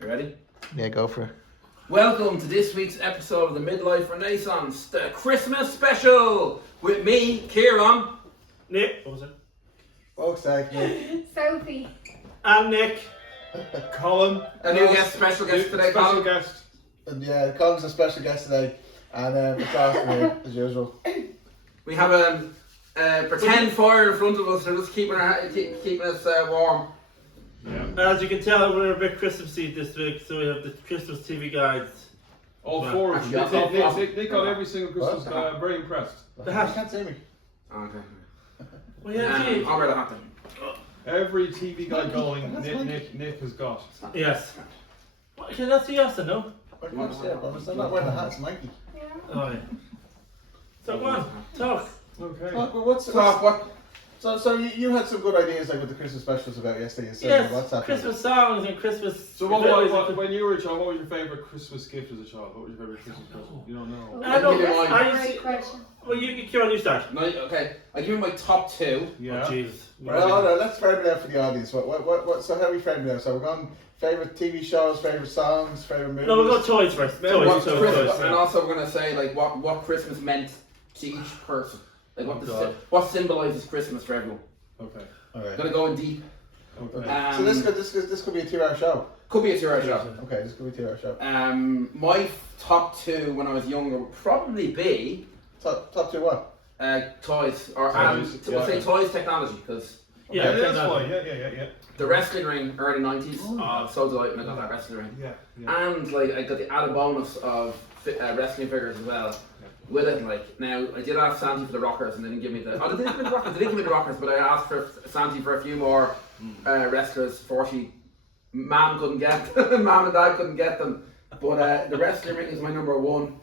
You ready? Yeah, go for it. Welcome to this week's episode of the Midlife Renaissance, the Christmas special, with me, Kieran. Nick. What was it? Folks, Nick. Sophie. And Nick. Colin. A new guest, special guest today, Special Colin. guest. And yeah, Colin's a special guest today, and across me as usual. We have a pretend fire in front of us, so just keeping us warm. Yeah. As you can tell, we're a bit Christmassy this week, so we have the Christmas TV guides. All Well, four of them. actually, They got every single Christmas. Very impressed. The hat. You can't see me. Okay. Well, yeah, gee. I'll wear the hat then. Every TV guy going, Nick has got. Yes. What, can I see us, no? I'm not wearing the hat, it's Nike. Yeah. Oh, yeah. So, go on, talk. Okay. So you had some good ideas like with the Christmas specials about yesterday. You said Yes, what's happening? Christmas songs and Christmas. So when you were a child, what was your favourite Christmas gift as a child? What was your favourite Christmas present? You don't know. I don't Give me know. mine. Great question. Well, you start. No, okay, I give you my top two. Yeah. Oh, Jesus. Well, no, let's frame it out for the audience. So how are we framing it out? So we're going favourite TV shows, favourite songs, favourite movies. No, we'll go toys first. What's Toys. Christmas, and Yeah. also we're gonna say like what Christmas meant to each person, like what symbolises Christmas for everyone. Okay. All right. Gonna go in deep. Okay. So this could be a 2-hour show. Could be a 2-hour show. Okay, this could be a 2-hour show. My top two when I was younger would probably be Top two what? toys, or Toys, we'll say toys technology, because Yeah, Yeah, that's fine. Yeah. the wrestling ring, early 90s. Oh. I'm so delighted when I got that wrestling ring. Yeah. And like I got the added bonus of wrestling figures as well. With it, like now I did ask Santi for the rockers and they didn't give me the. Oh, they didn't give me the rockers. They didn't give me the rockers, but I asked for Santi for a few more wrestlers. Fortunately, Mom couldn't get them. Mom and Dad couldn't get them. But the wrestling ring is my number one.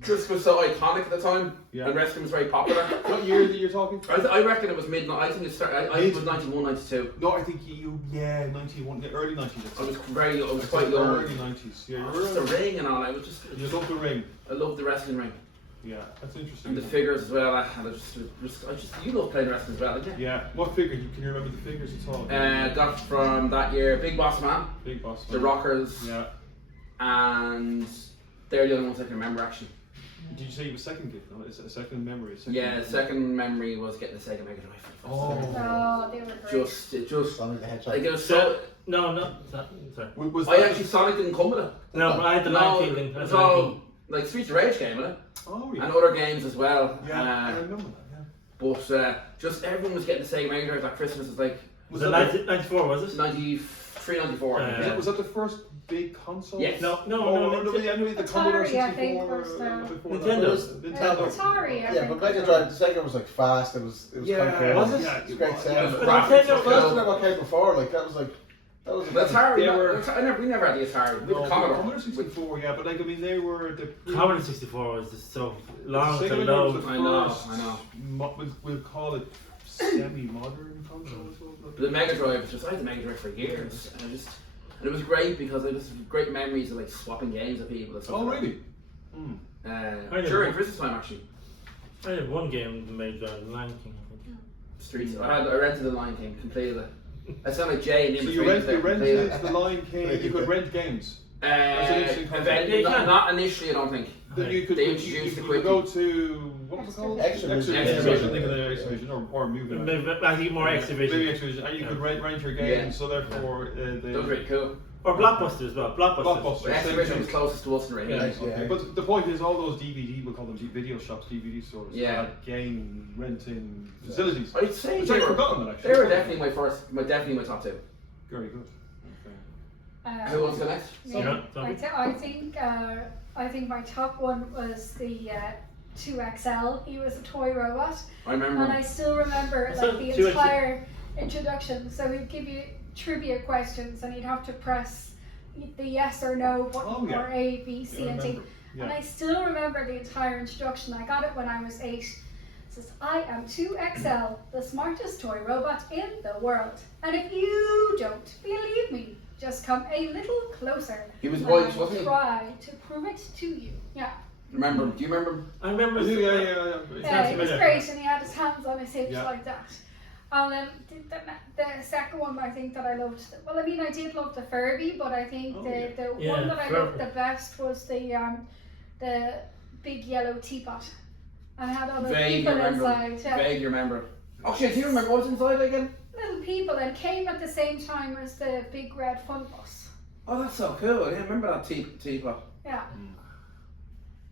Just was so iconic at the time, and wrestling was very popular. What year that you're talking? I reckon it was midnight. I think it started. I think it was 91, 92. No, I think 91, the early 90s. I was quite young. Early 90s. Yeah, Just the ring and all. I was just. You love the ring. I loved the wrestling ring. Yeah, that's interesting. And the figures as well. You love playing wrestling as well, didn't you? Yeah. What figure? Can you remember the figures at all? Got from that year Big Boss Man, Big Boss. the Rockers, Yeah. and they're the only ones I can remember actually. Did you say you have a second gift? No, it's a second memory. The second memory was getting the Sega Mega Drive. Oh, they were great. Just Sonic the Hedgehog. like it was so. No, sorry. Was I that- actually Sonic didn't come with it. No, I had the No, 19 thing. it was all like Streets of Rage came with it, Oh yeah. and other games as well. Yeah, I remember that. Yeah. But just everyone was getting the Sega Mega Drive at Christmas. It was like Was it 94, was it? 93, 94. Yeah. Was that the first big console? Yes. No, The Commodore Atari, I 64. think, was before Nintendo. that. Atari, I Yeah, think. but Mega Drive, the Sega was like fast. It was Yeah, quite cool. was it? Yeah, It's great was. sound. It was But graphics. Nintendo Faster than what came before. Like that was The Atari, They were- we never had the Atari. We No, had the Commodore. Commodore 64, yeah, but like I mean, they were the Commodore 64 was just so long Sega to was load. the I know. first we'll call it semi-modern console. The Mega Drive was just, I had the Mega Drive for years, and it was great because I just had great memories of like swapping games with people and stuff. Oh like really? that. During Christmas time actually. I had one game that made Lion King, I think. Streets. I rented the Lion King, completed it. I sound like Jay in So the you rented the Lion King. You could rent games. That's an interesting concept. Not initially, I don't think. Then you could They introduced you the could quickie. go to what was it called? Exhibition. Exhibition. Think of the exhibition or movie. Maybe I think more Maybe Exhibition. exhibition, and you could rent your games. Yeah. So therefore, That was really cool. Or Blockbuster as well. Blockbuster. But Exhibition was closest to us in radio. Yeah. Okay. But the point is, all those DVD, we'll call them video shops, DVD stores, Yeah. had game renting facilities. I'd say Which they I'd were, forgotten that actually. they were definitely my top two. Very good. Okay. Who wants to go next? Yeah. I think my top one was the 2XL. He was a toy robot, I remember. and I still remember So, like the 2XL. entire introduction. So he'd give you trivia questions, and you'd have to press the yes or no button, Oh, yeah. or A, B, C, Yeah, I and D. remember. And Yeah. I still remember the entire introduction. I got it when I was 8. It says, I am 2XL, the smartest toy robot in the world. And if you don't believe me, just come a little closer. He was and white, I will wasn't he? try to prove it to you. Yeah. Remember him? Do you remember him? I remember. Yeah. Yeah, it was familiar. great, and he had his hands on his hips Yeah. like that. And then the second one I think that I loved, well I mean I did love the Furby, but I think the one that I loved the best was the big yellow teapot. And had all the people inside. Yeah. Vaguely remember. Actually, I do remember what was inside again. Little people, and came at the same time as the big red fun bus. Oh, that's so cool. I didn't remember that teapot. Yeah.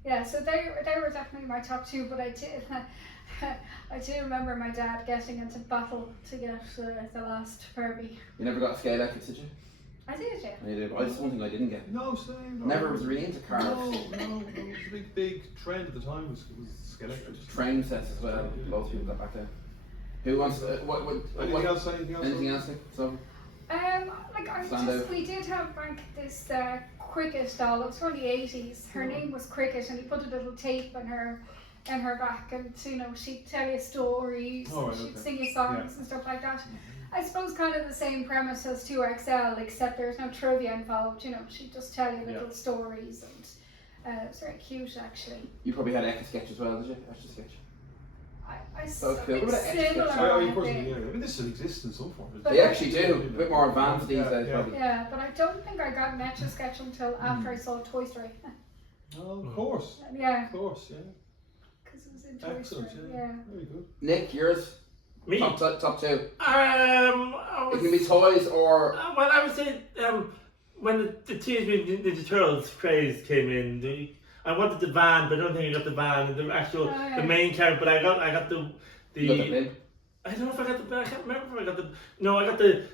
Yeah, so they were definitely my top two, but I do remember my dad getting into battle to get the last Furby. You never got a scale electric, did you? I did, yeah. I did. That's one thing I didn't get. No, same. No. Never was really into cars. No, it was a big trend at the time. Was skeleton. Train sets as well. Lots of people got back there. Who wants Anything else? Anything else? So. We did have this Cricket doll. It was from the 80s. Her name was Cricket, and he put a little tape in her back, and she'd tell you stories, she'd sing you songs and stuff like that. I suppose kind of the same premise as 2XL, except there's no trivia involved. She'd just tell you little stories, and it was very cute actually. You probably had Etch-a-Sketch as well, did you? Etch-a-Sketch. So cool. it's similar. I mean, this still exists in some form. They actually do. A bit more advanced these days, probably. Yeah, but I don't think I got an Etch-a-Sketch until after I saw Toy Story. Oh, of course. Yeah. Of course, yeah. Because it was in Toy Excellent, Story. yeah. Very good. Nick, yours? Me? Top two. It can be toys or. Well, I would say when the Teenage Mutant Ninja Turtles craze came in, I wanted the van, but I don't think I got the van and the actual the main character. But I got the. You got the blimp? I don't know if I got the. I can't remember if I got the. No, I got the.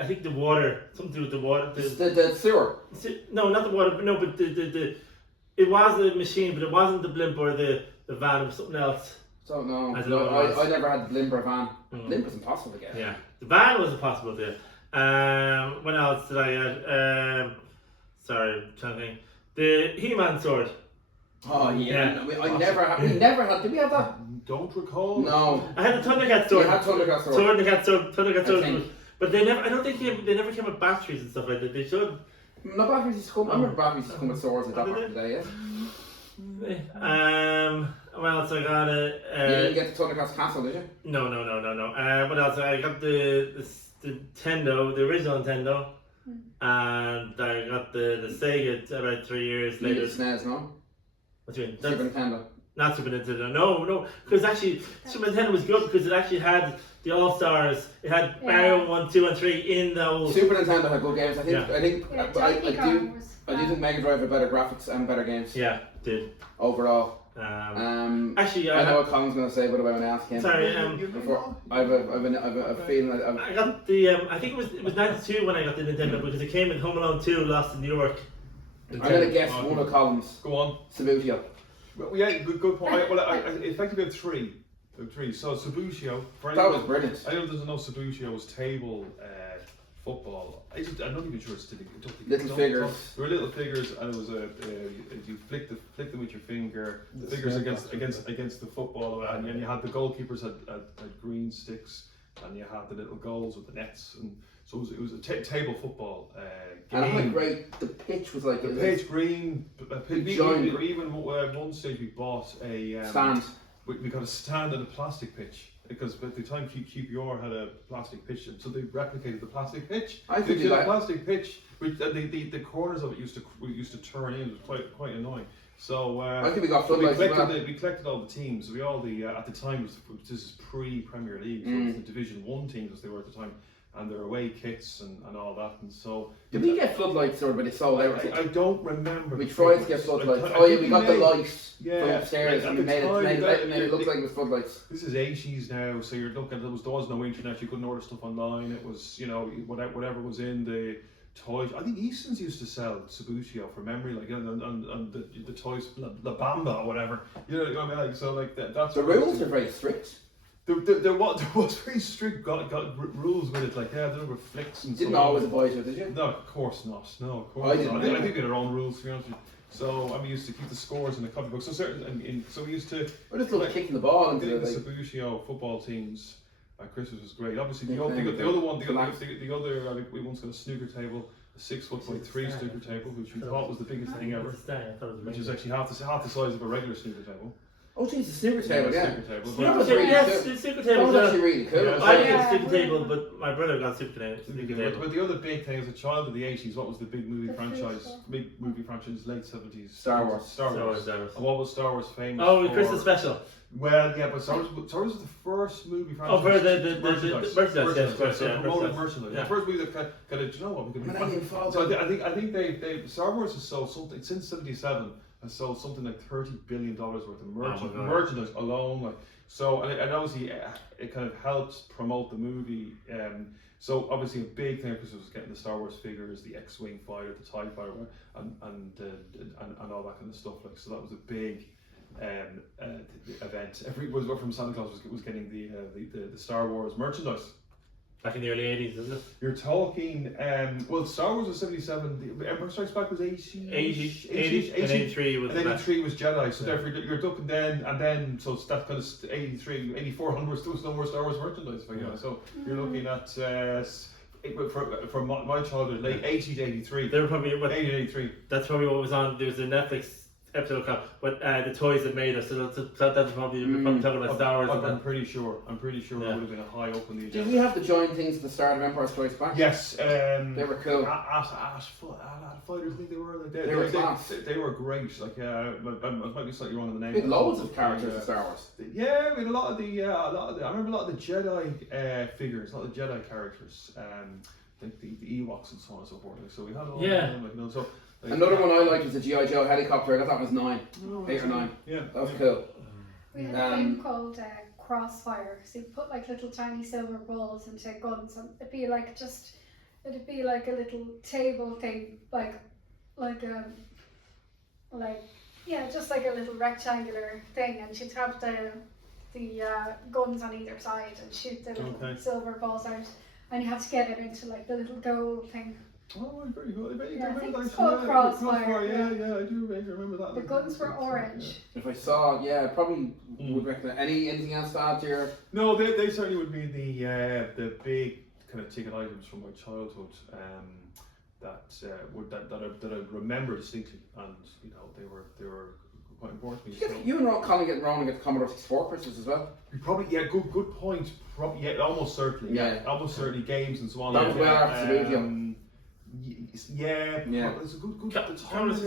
I think the water. Something to do with the water. The sewer. No, not the water. But no, but the. It was the machine, but it wasn't the blimp or the van. It was something else. Don't know. I never had the blimp or van. Blimp was impossible to get. Yeah, the van was impossible to get. What else did I get? Sorry, I'm trying to think. The He-Man sword. Oh yeah. We never had. Did we have that? Don't recall. No. I had a Thundercat sword. You had Thundercat sword. Thundercat sword. But they never. I don't think they never came with batteries and stuff like that. They should. No batteries used to come. I remember batteries used to come with swords like that back in the day. Yeah. What else I got? You didn't get the Thundercat's castle, did you? No. What else? I got the Nintendo, the original Nintendo, and I got the Sega about 3 years later. You did SNES, no? What do you mean? Super Nintendo. Not Super Nintendo. No, because actually Super Nintendo was good because it actually had the All Stars. It had Mario 1, 2, and 3 in those. Super Nintendo had good games. I do I think Mega Drive had better graphics and better games. Yeah, did. Overall. Actually, I know what Colin's going to say, but I want to ask him. Sorry, before I've a feeling that I got the. I think it was 92 when I got the Nintendo because it came in Home Alone 2, Lost in New York. I'm going to guess one of Colin's. Go on. Sabutio. Well, yeah, good point. I effectively have three. So Sabutio. That was brilliant. I don't know Sabutio was table football. I'm not even sure it's still. Little figures. There were little figures, and it was you flick them with your finger. The figures against the football, and then you had the goalkeepers had green sticks, and you had the little goals with the nets, and so it was a table football game. And how great the pitch was like. The pitch green. Even one stage we bought a stand. We got a stand and a plastic pitch. Because at the time QPR had a plastic pitch, and so they replicated the plastic pitch. They did a plastic pitch, which the corners of it used to turn in. It was quite annoying. So I think we got floodlights as well. We collected all the teams. We all at the time this is pre-Premier League, so it was the Division 1 teams as they were at the time, and their away kits and all that. And so did we get floodlights or when they sold out? I don't remember. We tried to get floodlights. We got the lights from upstairs and we made it look like it was floodlights. This is 80s now, so you're looking. There was no internet. You couldn't order stuff online. It was whatever was in the toys. I think Easton's used to sell Sabutio for memory, like and the toys La Bamba or whatever. You know what I mean? Like so, like that's the rules are very strict. There was very strict got rules with it, like the number of flicks and. Didn't always abide to it, did you? No, of course not. No, of course not. I think we had our own rules, to be honest with you. So we used to keep the scores in the copybook. So so we used to. I just love kicking the ball into the Sabutio football teams at Christmas was great. Obviously, the other we once got a snooker table, a 6 foot by 3 snooker table, which we thought was the biggest thing ever. Which is actually half the size of a regular snooker table. Oh, jeez, the snooker table, yeah. Snooker table. Snooker was table, really yes, cool. the snooker That table. was actually really cool. Yeah. I didn't Yeah. get a snooker table, but my brother got a snooker table. But the other big thing as a child of the 80s, what was the big movie The franchise? food Big movie franchise, late 70s. Star Wars. Star Wars. Star Wars. And what was Star Wars famous Oh, for? Christmas special. Well, yeah, but Star Wars was the first movie franchise. Oh, for the merchandise. merchandise, yes, of course, So yeah, promoted merchandise. merchandise. Yeah. The first movie that kind of, do you know what? We could be Millennium fun. Falcon. So I think they Star Wars has sold something since '77 has sold something like $30 billion worth of my God. merchandise alone. Like so, and obviously it kind of helps promote the movie. So obviously a big thing because it was getting the Star Wars figures, the X-wing fighter, the TIE fighter, and all that kind of stuff. Like so, that was a big event. Everyone from Santa Claus was getting the Star Wars merchandise. Back in the early 80s, isn't it? You're talking, well, Star Wars was 77, the Empire Strikes Back was 80, 80, and 83 was and the then best. 83 was Jedi, so Yeah. therefore you're looking then, and then, so it's that kind of 83, 84 onwards, there was no more Star Wars merchandise, so you're looking at, for my childhood, late 80 to 83, They were probably 80 to 83. that's probably what was on. There was a Netflix episode called the toys that made us. So that's probably we're probably talking about Star Wars. I'm and pretty sure it Yeah. would have been a high up on the Did agenda. we have to join things at the start of Empire Strikes Back? Yes, They were cool. fighters, I think they were. Like, They were class. they were great. Like, I might be slightly wrong on the name. We had loads of characters in Star Wars. Yeah, we had a lot of the. I remember a lot of the Jedi figures, a lot of the Jedi characters. Like the Ewoks and so on and so forth. Like, so we had all Yeah. of them. Like, you know, so. Like, Another one I liked was the G.I. Joe helicopter. I thought that was 9. Oh, 8 or 9. Yeah. That was cool. We had a thing called crossfire. So you put like little tiny silver balls into guns, and it'd be like a little table thing, just like a little rectangular thing, and she'd have the guns on either side and shoot the little Okay. silver balls out, and you have to get it into like the little goal thing. Oh, very good. I bet you Yeah, I can think remember it's that. called Yeah, Crossfire, Yeah, I do remember that. The guns were orange. If I saw, probably would recommend. Anything else to add to your? No, they certainly would be the big kind of ticket items from my childhood that I remember distinctly, and you know they were quite important to me. So. You and Colin getting wrong and get the Commodore 64 Christmas as well. Probably, good point. Probably, yeah, almost certainly. Yeah. Almost certainly games and so on. That was well after Saludium. Yeah. It's a good time. It's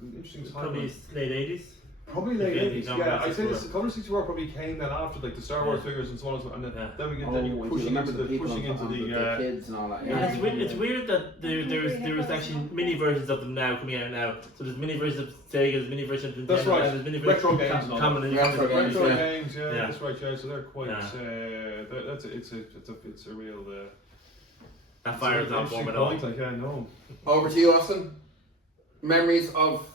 an interesting time. probably late 80s. Probably late Yeah, 80s. Commodore Yeah, I'd say the 64. Commodore 64 probably came then after like the Star Wars Yeah. figures and so on, and Yeah. then we get Oh, then I you're do pushing remember into the people pushing on into the kids and all that. And Yeah. it's weird that there was actually mini versions of them now coming out now. So there's mini versions of Sega, there's mini versions of Nintendo, That's right. and there's mini Retro versions games and all common that. and Retro games, retro yeah. games. Yeah, Yeah. that's right. Yeah, so they're quite. Yeah. It's a real. that fires on interesting bomb at all. point. Like, yeah, I know. Over to you, Austin. Memories of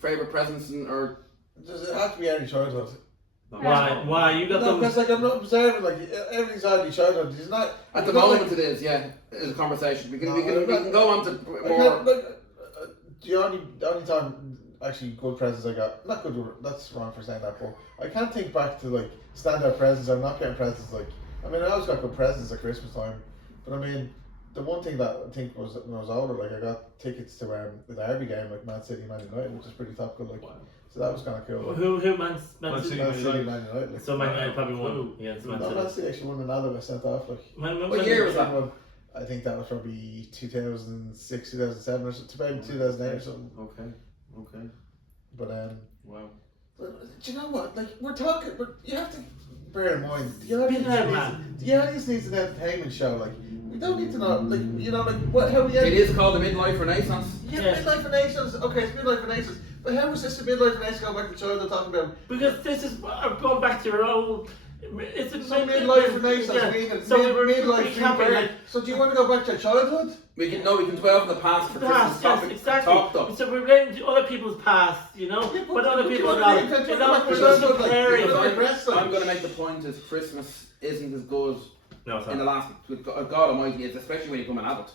favorite presents or Does it have to be early childhood? Why you got No, them? because like I'm not observing like everything's early childhood. He's not at the you know, moment it is, it's a conversation. We can go on to I more. can't, like, the only time actually good presents I got, not good, that's wrong for saying that, but I can't think back to like standout presents. I'm not getting presents like, I mean I always got good presents at Christmas time, but I mean the one thing that I think was when I was older, like I got tickets to the derby game, like Man City, Man United, which is pretty topical, like, so that was kind of cool. Like, Who Man Man City? City. Man City, Man United. Like, So Man United probably won. Yeah, it's Man no, Man City. City actually won another that sent off. Like, What year was that? I think that was probably 2006, 2007, or maybe 2008 or something. Okay. But Wow. but do you know what? Like we're talking, but you have to bear in mind the audience needs an entertainment show. Like we don't need to know, like you know, like what how we. It is called the Midlife Renaissance. Yeah, Yeah. midlife renaissance. Okay, it's midlife renaissance. But how was this a midlife renaissance going back to childhood talking about? Because this is going back to your old. It's a So midlife renaissance, Yeah. meaning So we were midlife recapping, like, So do you want to go back to childhood? We can dwell in the past for Christmas past, topic. yes, exactly. Talk though. So we're relating to other people's past, you know, Yeah, but other but people you not. want to You go know, back to we're childhood, not like, comparing. you know, I'm, wrestling. I'm going to make the point is Christmas isn't as good No, it's in the not. last. With God Almighty, is especially when you become an adult.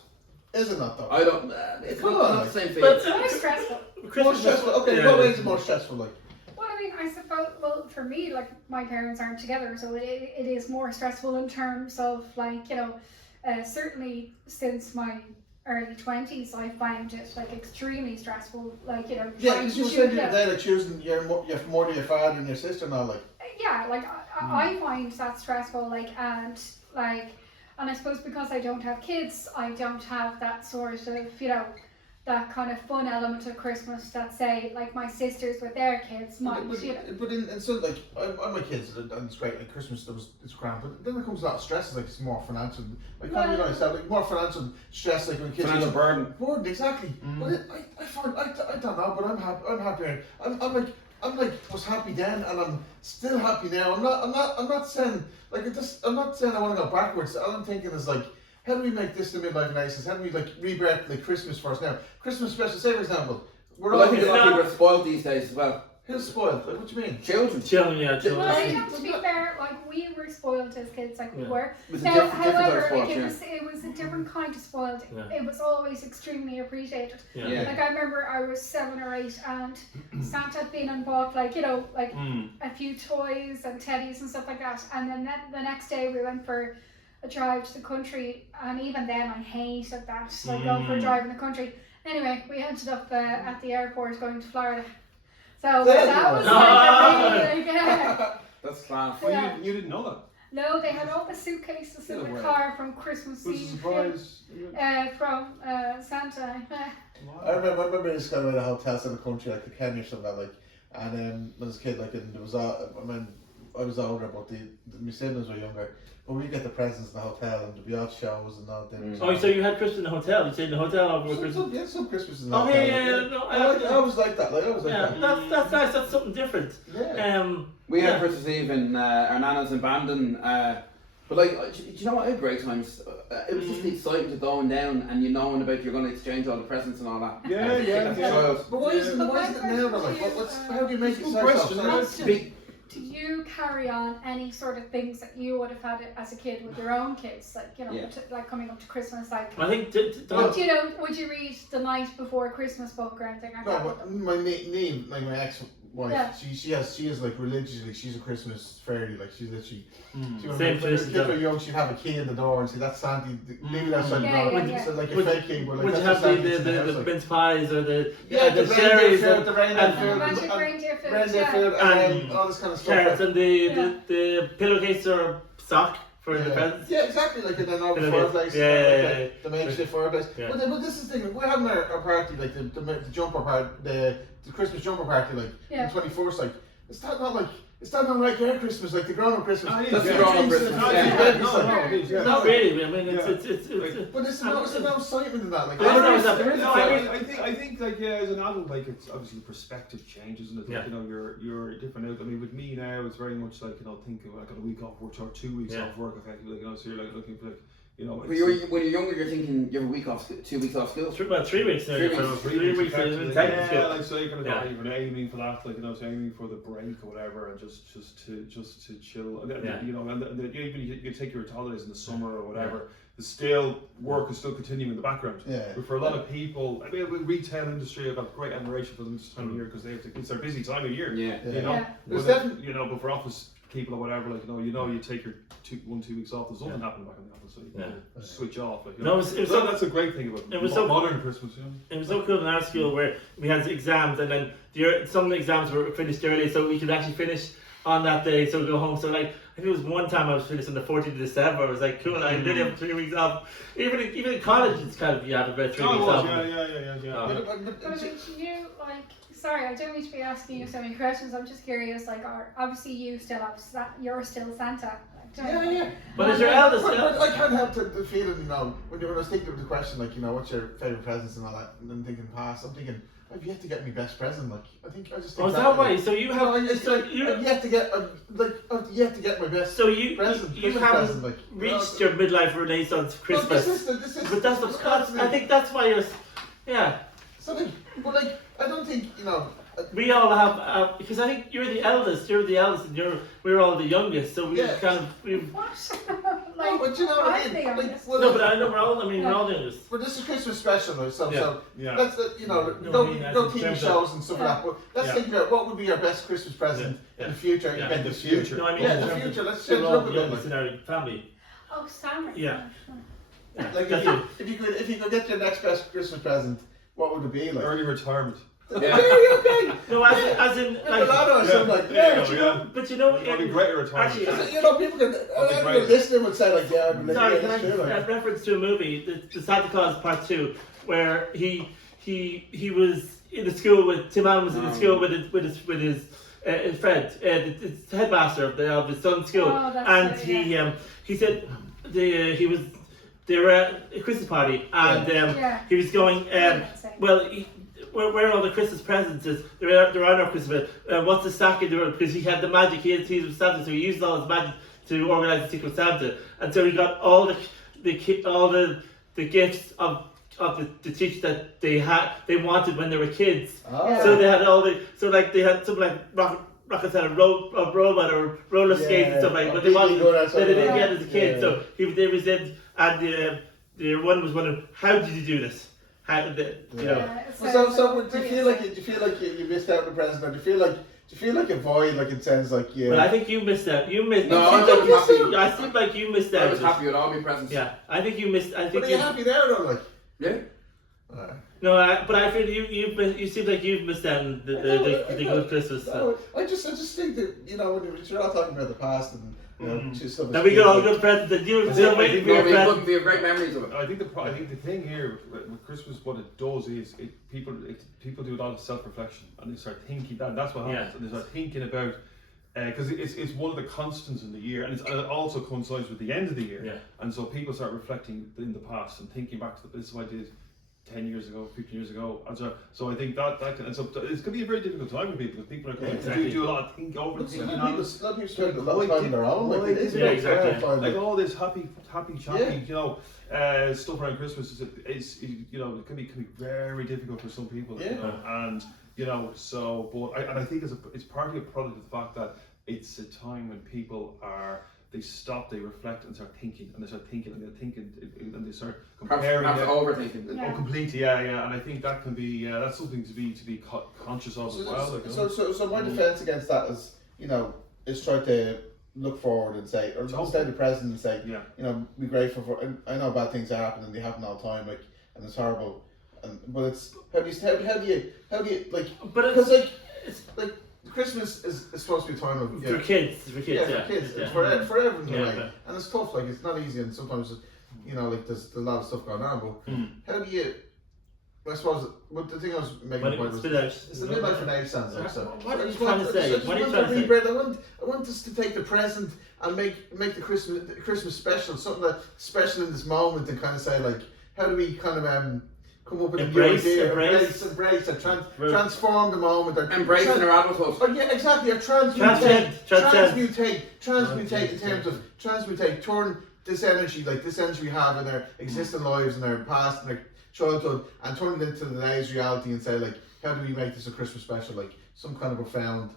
Is it not though? I don't. It's Come not on. the same thing. But It's very stressful. More Christmas stressful. Okay, yeah, what way is it more stressful? Like Well, I mean, I suppose, well, for me, like, my parents aren't together, so it is more stressful in terms of, like, you know, certainly since my early 20s, I found it like extremely stressful. Like, you know, Yeah, trying because to you were shoot saying the it. other day, like choosing your more to your father and your sister and all, like. Yeah, like I find that stressful, like, and I suppose because I don't have kids, I don't have that sort of, you know, that kind of fun element of Christmas that, say, like my sisters with their kids might, you know. But in so like I'm my kids and it's great, like Christmas it's grand, but then there comes a lot of stress, like it's more financial, like Well, you know, it's like more financial stress, like when kids Financial burden. exactly. But I find I don't know, but I'm happier. I'm like was happy then, and I'm still happy now. I'm not saying like I'm not saying I want to go backwards. All I'm thinking is like, how do we make this the midlife crisis? How do we like rebirth like Christmas for us now? Christmas special, say for example, we're Well, I all think a lot of people are spoiled these days as well. who's spoiled? Like what do you mean? Children. Children, yeah, children. Well, you know, to be fair, like we were spoiled as kids, like we Yeah. were. It was a Now, different type however, of spoiled, like yeah. it was a different kind of spoiled. Yeah. It was always extremely appreciated. Yeah. Yeah. Like I remember I was 7 or 8 and Santa had been and bought like, you know, like a few toys and teddies and stuff like that. And then the next day we went for a drive to the country, and even then I hated that, like going for a drive in the country. Anyway, we ended up at the airport going to Florida. So that was like a really, like, That's class. Well, Yeah. you didn't know that. no, they had all the suitcases in No the way. car from Christmas Was it a Eve. surprise? From Santa. I remember this guy at a hotel in the country, like the Kenya or something like, and when I was a kid, like, and there was I was older, but my siblings were younger. But we get the presents in the hotel, and there'd be odd shows and all that. Oh, so you had Christmas in the hotel? You stayed in the hotel over Christmas? Some Christmas in the Oh, hotel. yeah, no, I always like that. Like I always like yeah, that. that's nice. That's something different. Yeah. We had Yeah. Christmas Eve in our nana's in Bandon, but like, do you know what? I had great times. It was just the excitement of going down and you knowing about you're going to exchange all the presents and all that. Yeah. But why is it But now? Though? Like, how do you make it Good so question, soft? Do you carry on any sort of things that you would have had as a kid with your own kids, like, you know, Yeah. like coming up to Christmas, like? I think. Would you know? Would you read the night before Christmas book or anything like that? No, with but them? my name, like my ex-wife, Yeah. she is like religiously, she's a Christmas fairy, like she's literally. She when Same her tradition, kids were yeah. young, she'd have a key in the door and say that's Santa, leave it outside Yeah, the door. yeah, yeah. So like a Would- fake key, but like Would you that's have what Santa's in the house, the like. mince pies or the the cherries reindeer food, and the reindeer and food, Magic and reindeer food, reindeer yeah. food, And and all this kind of stuff. carrots like. and the pillowcase or sock for the presents? Yeah, exactly. Like and then over the Pillowcase. fireplace, Yeah. like the makeshift fireplace. Yeah. But this is the thing. We're having our party, like the jumper party, the Christmas jumper party, like Yeah. the 24th. Like, is that not like your Christmas, like the grown-up Christmas? Ah, it is, That's yeah. the grown-up It's Christmas, not- yeah. No, it is, yeah. Not really. I mean, it's But there's no excitement in that. Like, I don't know, is that- There is No, excitement. I think like as an adult, like it's obviously perspective changes, isn't it? Like, Yeah. you know, you're different out. I mean, with me now, it's very much like, you know, thinking I got a week off work or 2 weeks Yeah. off work, effectively. Like, you know, so you're like looking for like, you know, When you're younger, you're thinking you have a week off, 2 weeks off school. about 3 weeks now. 3 weeks. 3 weeks. effectively. Technically. Yeah, like so you're kind of Yeah. even aiming for that, like, you know, so aiming for the break or whatever, and just to chill, and then, Yeah. you know, and even you take your holidays in the summer or whatever. The still work is still continuing in the background. Yeah. But for a lot of people, I mean, with retail industry, I've got great admiration for them this time of year because it's their busy time of year. Yeah. You know, Yeah. There's but, definitely- you know, but for office people or whatever, like, you know, you take your 2 weeks off. There's nothing happening back in the office, so you can switch off. Like, you No, know. it was So so- that's a great thing about it was so- modern Christmas. You know. It was so cool in our school where we had exams and then some of the exams were finished early so we could actually finish on that day, so go home. So like, I think it was one time I was finished on the 14th of December. I was like, cool, I did have 3 weeks off. Even in college, it's kind of, you have about 3 Oh, it weeks was, off. yeah. Oh. But- But I mean, you like, sorry, I don't mean to be asking you so many questions. I'm just curious. Like, obviously you still have, you're still Santa. Like, don't you? Yeah. But is your eldest But I can't help the feeling, you know, when I was thinking of the question, like, you know, what's your favourite presents and all that, and then thinking past, I'm thinking, I've yet to get my best present. Like, I just think. Oh, is that right? So you have, I've yet to get, I've yet to get my best. so you present. you Christmas haven't present, like, reached your midlife renaissance Christmas. This is. But that's I think that's why you're, yeah. Something, but like, I don't think, you know. We all have, because I think you're the eldest, and we're all the youngest, so we Yeah. kind of, we've, What? No, but you know what I I'm mean. the Like, youngest. well, no, but I know we're all the youngest. But this is Christmas special, right? So Yeah. that's the, you know, No, no, I mean, as no in TV terms shows and stuff Yeah. like that. But let's Yeah. think about what would be your best Christmas present Yeah. in the future. Yeah. Again, In the this year. future. No, I mean, Yeah, in the terms future. of- Let's we're change it all up a the bit. youngest Like. in our family. Oh, Sam. Yeah. Like if you could get your next best Christmas present, what would it be like? Early retirement. Yeah. Okay. No, as in Like like. a lot of us are like, But you know, It'd be great retirement. actually, you know, people can. Everyone listening would say like, yeah, I'm sorry, can that's true, I like. reference to a movie, the Santa Claus Part 2, where he was in the school with Tim Allen was in the school with his friend, the headmaster of his son's school, Oh, that's and right, he said they were at a Christmas party, and he was going well. Where are all the Christmas presents? There are no Christmas presents. What's the stack in the room? Because he had the magic, he had seeds of Santa, so he used all his magic to organise the Secret Santa, and so he got all the gifts of the teachers that they wanted when they were kids. Oh. So they had they had something like rockets had a robot or roller skates and stuff like that, but they wanted that they didn't get as a kid. So they was in, and the one was wondering, how did you do this? How did you know? So do you feel like you missed out on the present, or do you feel like a void, like it sounds like Well, I think you missed out. You missed. No, I I'm think like you missed I out. was happy with all my presents. Yeah, I think you missed. I think. But are you happy now though, like? Yeah. No, but I feel you seem like you've missed out on the good Christmas. No, I just think that, you know, when you're all talking about the past and, you know, just stuff. Now we got all good presents and you still waiting for your presents. We have great memories of it. I think the thing here with Christmas, what it does is people do a lot of self-reflection and they start thinking that's what happens, and they start thinking about because it's one of the constants in the year, and it also coincides with the end of the year, and so people start reflecting in the past and thinking back to this is what I did 10 years ago, 15 years ago, and so I think that can, and so it's going to be a very difficult time for people, because people are going to do a lot of thinking over thinking. A lot of people spend a lot of time on their own, like, it is exactly. Like all this happy, you know, stuff around Christmas is you know, it can be very difficult for some people, you know, and you know, so but I think it's partly a product of the fact that it's a time when people they stop, they reflect and start thinking, and they start thinking and they start comparing. Perhaps overthinking. Oh, completely, yeah, and I think that can be that's something to be conscious of as well. So my defense against that is, you know, is try to look forward and say, or stay in the present and say, you know, be grateful for. And I know bad things happen and they happen all the time, like, and it's horrible. But it's how do you like? But because it's like. Christmas is supposed to be a time of for kids, it's for everyone, right? And it's tough, like it's not easy, and sometimes you know, like there's a lot of stuff going on. But how do you? I suppose. But the thing I was making the point was it's a midlife and age sense. What are you trying to say? What are you trying to say? I want us to take the present and make the Christmas special, something that's special in this moment, and kind of say like, how do we kind of come up with a new idea, embrace, and transform the moment, or embrace in our adulthood. Or, yeah, exactly. Or transmutate in terms of turn this energy we have in our existing lives, in our past, in our childhood, and turn it into today's reality, and say like, how do we make this a Christmas special? Like some kind of profound,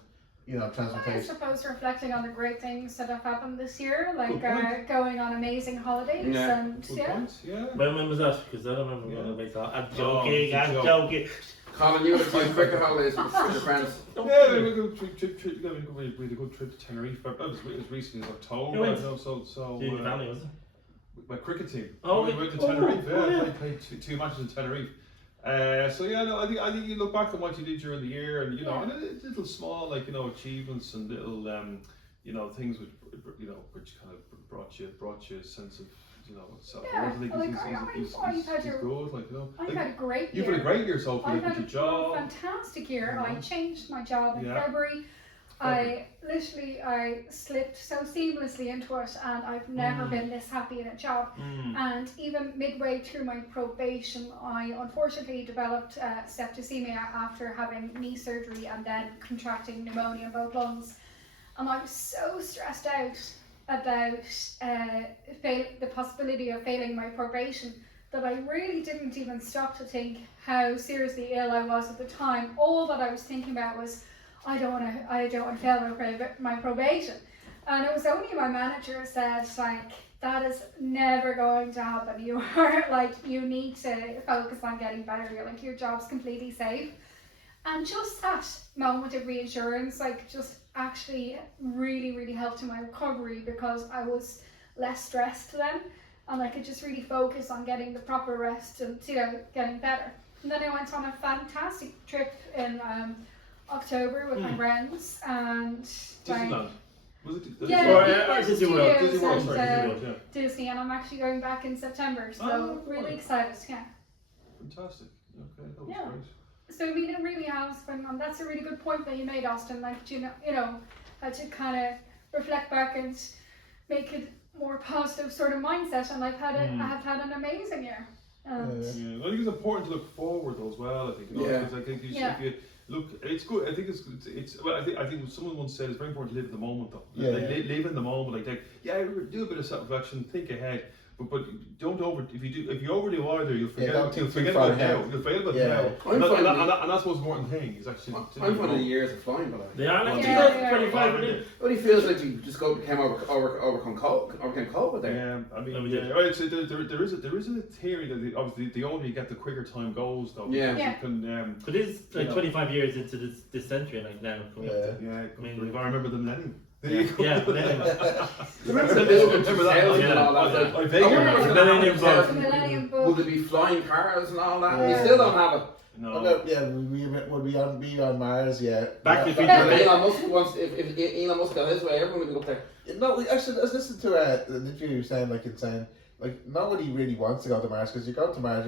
you know, transmutation. I suppose reflecting on the great things that have happened this year, like going on amazing holidays and When was that? Because I don't remember when I made that. I'm joking. Colin, you had a cricket holidays with your friends. Yeah, we had a good trip to Tenerife. It was recently in October. Your family, was it? My cricket team. Oh, we went to Tenerife. I played two matches in Tenerife. So yeah, no, I think you look back on what you did during the year, and you know, and little small, like, you know, achievements and little you know, things which kind of brought you a sense of, you know, self. Yeah, I think like it's good, like, you know. I've had a great year. You've had a great year so far. I've had your job. A fantastic year. I changed my job in February. I slipped so seamlessly into it, and I've never been this happy in a job. And even midway through my probation, I unfortunately developed septicemia after having knee surgery and then contracting pneumonia in both lungs. And I was so stressed out about the possibility of failing my probation that I really didn't even stop to think how seriously ill I was at the time. All that I was thinking about was, I don't want to fail my probation. And it was only my manager said, like, that is never going to happen. You are like, you need to focus on getting better. You're like, your job's completely safe. And just that moment of reassurance, like, just actually really, really helped in my recovery, because I was less stressed then. and I could just really focus on getting the proper rest and getting better. And then I went on a fantastic trip in October with my friends, and Disneyland. Was it? yeah, Disney World. Disney World, sorry, and, Disney World, yeah. Disney, and I'm actually going back in September, so Oh, really right. excited. Yeah. Fantastic. Okay, that was Yeah. great. So I mean, it really has been, and that's a really good point that you made, Austin. Like, you know, how to kind of reflect back and make it more positive sort of mindset. And I have had an amazing year. And Yeah, I think it's important to look forward though as well. I think, you know, Yeah. because I think Yeah. if you look, it's good. I think it's. Well, I think someone once said it's very important to live in the moment though. Yeah, Like, yeah. live in the moment. Like yeah, do a bit of self-reflection, think ahead. But don't if you overdo either, you'll forget. don't think You'll forget too far about ahead. now. You'll forget about Yeah. now. I'm And finding- that's the most important thing. Is actually. to I'm live finding the in years are flying, but They are like Yeah, yeah. 25 minutes. it only feels like you just overcome COVID there. Yeah, I mean, Oh, we yeah, did. right, so there is a theory that obviously the older you get, the quicker time goes, though. Yeah. because Yeah. You can, But it is like Yeah. 25 years into this century, like now. Coming up to. yeah. I mean, If I remember the millennium. Yeah, millennium. Remember the bill in Remember that? 2000 and Yeah. all that? I Like, vaguely I remember wonder that. if Millennium it's Bug. the Millennium Bug. Would there be flying cars and all that? We Yeah. still don't have it. No. Okay, yeah, would be on Mars, yeah. Back to the Yeah, future. Elon Musk wants, if Elon Musk got his way, everyone would be up there. No, actually, I was listening to an interview you were saying, like nobody really wants to go to Mars, because you go to Mars,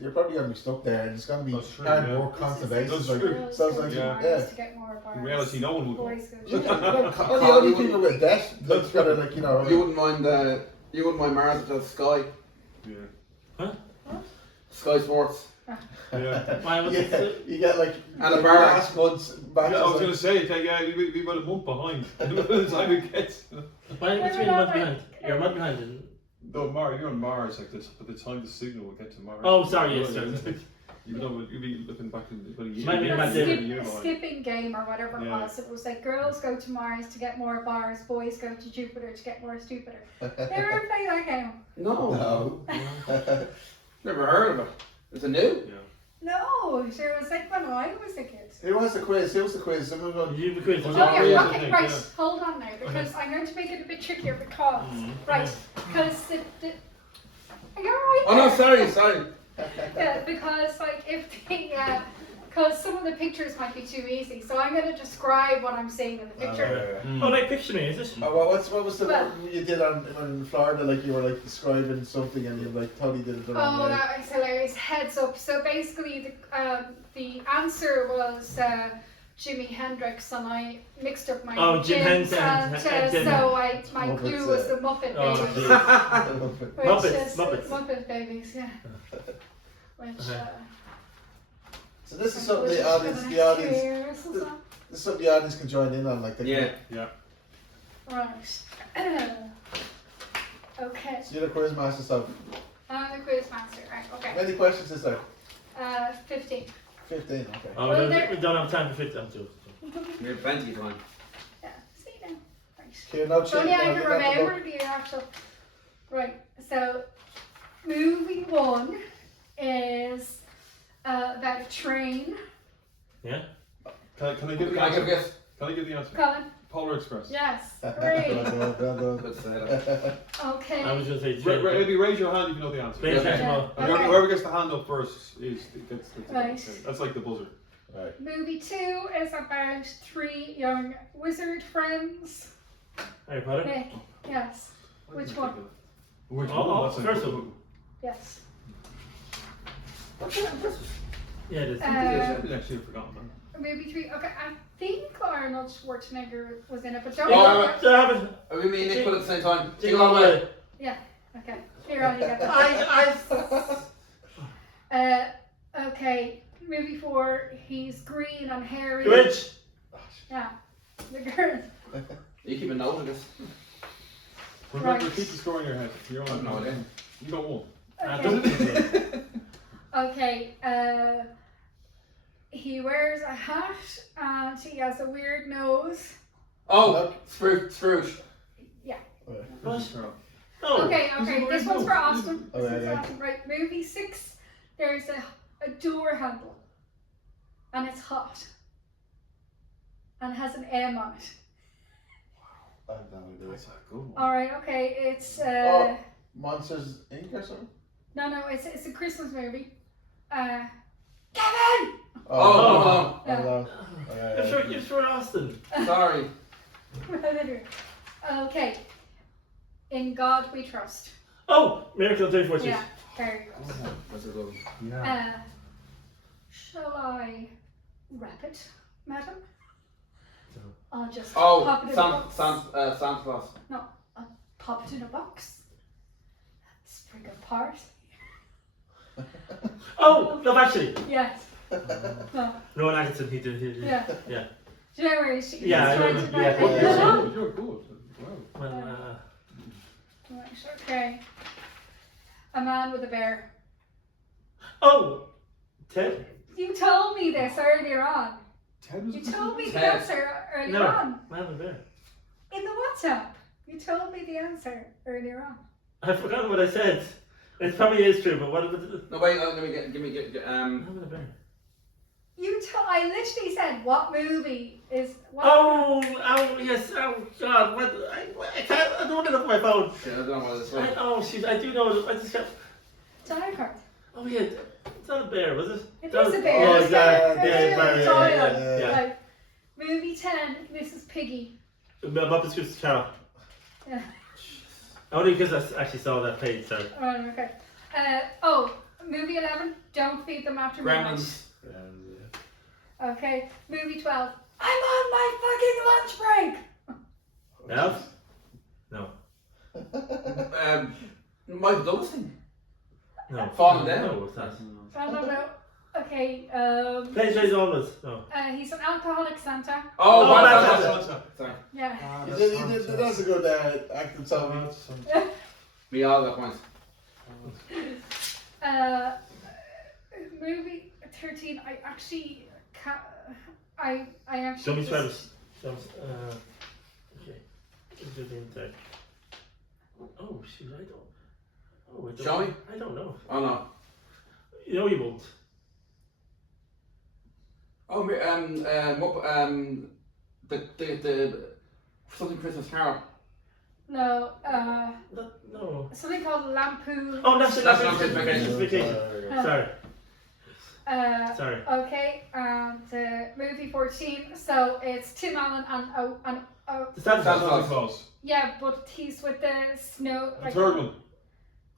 you're probably going to be stuck there, and it's going to be That's true, hard yeah. work conservation. That's Like, true. so it's like, yeah. To get more bars. In reality, no one would go. Boys go You to- know, the only people with debt, that's got to, like, you know. You wouldn't mind Mars without Sky. Yeah. Sky Sports. Yeah. Why was Yeah, it? you get like And a like bar. last month's batches. Yeah, I was like- going to say, we about a month behind. By the time it gets. Why what's We're your not month behind? like- You're a month behind. Isn't it? No, you're on Mars, like this, by the time the signal will get to Mars. Oh, sorry, yes, Yeah, sorry. you'll be looking back in about a year. Might be A about year skipping game or whatever Yeah. it was like girls go to Mars to get more bars, boys go to Jupiter to get more Jupiter. Never played that game. No. No. Never heard of it. Is it new? Yeah. No, sure it was like when I was a kid. Who was the quiz? Who was the quiz? Someone Did going. you be quiz? Oh, Oh yeah, yeah, I okay, think, right, yeah. hold on now, because I'm going to make it a bit trickier because, right, because are you alright? Oh no, there? sorry. Yeah, because like if the, because some of the pictures might be too easy, so I'm going to describe what I'm seeing in the picture. Oh, like picture me, is it? What was the Well- one you did in Florida? Like you were like describing something, and you like totally did it the wrong Oh, way. that was hilarious. Heads up. So basically, the answer was Jimi Hendrix, and I mixed up my Oh, Jim gins, Henson. and Jim. so my Muppets, clue was the Muppet Oh, Babies. geez. Which Muppets, is Muppets. Muppet Babies, yeah. Which, So this is something which the is audience, for the next audience, year or something. this is something the audience can join in on. Like they Yeah. Yeah. Right. Okay. So you're the quiz master. So I'm the quiz master. Right. Okay. many questions is there? 15. 15. Okay. Oh, Well, we there- don't have time for 50. I'm too. We have plenty of time. Yeah. See now. Right. Here, no So cheating. yeah, I no, can you got the book. remember the actual. Right. So, movie 1 is about a train. Yeah? Can I give the Can I give a answer? guess? Can I give the answer? Colin. Polar Express. Yes. Well Great. done, well done. Good to say that. Okay. I was going to say Maybe raise your hand if you know the answer. Raise Okay. your hand. And Okay. whoever gets the hand up first gets the Right. That's like the buzzer. Right. Movie 2 is about 3 young wizard friends. Harry Potter? Nick. Yes. Which one? Which Oh, one? That's first like, one. Yes. Yeah, it is. I've actually forgotten that. Movie 3. Okay, I think Arnold Schwarzenegger was in it, but don't. Oh, So I haven't. Are we me and Nick put it at the same time? Jingle all the way. Yeah. Okay. Here on you get that. Okay. Movie 4. He's green and hairy. Grinch. Yeah. The girl. You keep a note of this. Remember, Right. keep the score in your head. You're I have on. no idea. You got one. Ah, Okay. don't. Okay. He wears a hat and he has a weird nose. Oh, Scrooge. What? Carol. No. Okay, This is okay. a This weird one's nose. for Austin. Okay, This is okay. Austin. Right. Movie 6. There's a door handle. And it's hot. And has an M on it. I have no idea. That's a good one. Alright, okay. It's Oh. Monsters Inc. or something? No, it's a Christmas movie. Kevin! Oh, no. You're sure Austin. sorry. Okay. In God we trust. Oh, Miracle on 34th Street. Yeah, there you go. That's a good one. Yeah. Shall I wrap it, madam? I'll just Oh, pop it in a box. Santa Claus. No, I'll pop it in a box. Spring apart. Oh, Love Actually. Yes. No. Rowan Atkinson, he did. Yeah. Yeah. Do you know where she Yeah, I trying to remember, write yeah. it You're down? good. You're good. Wow. Well, Right, okay. A man with a bear. oh, Ted? You told me this earlier on. Ted was You a told me the Ted. answer earlier No, on. Man with a Bear. In the WhatsApp. You told me the answer earlier on. I've forgotten what I said. It probably is true, but what about the No, wait, let me give me, Man with a Bear? I literally said what movie is what Oh, yes, oh God, what, I can't, I don't look at my phone. shit, I don't know what this was. I do know, I just got, Die Hard. oh yeah, it's not a bear, was it? It That is a was- bear. Oh, It's yeah, a yeah, toilet. yeah. Like, movie 10, Mrs. Piggy. Muppets Christmas Carol. Yeah. Only because I actually saw that page, so. Right, okay. Movie 11, Don't Feed Them After Midnight. Gremlins. Okay. Movie 12, I'm on my fucking lunch break. Elf? No. Mike Douglasting. No. Falling Down. No, what's that? No. Okay. Plays Almas. No. He's an alcoholic Santa. Oh, Oh, Bad that's- Santa. Sorry. Yeah. That's a good acting song. We all got points. Movie 13, I actually I actually Show me just- Travis. Okay. Let's do the intake. Oh, shoot, I don't. Oh, I don't. Shall we? I don't know. Oh no. You know you won't. Oh, the something Christmas Carol. No, No. something called Lampoon. Oh, that's National Christmas Vacation. Vacation. Sorry. Sorry. Okay, movie 14. So it's Tim Allen and The Santa Santa Claus. Santa Claus. yeah, but he's with the snow. The third one.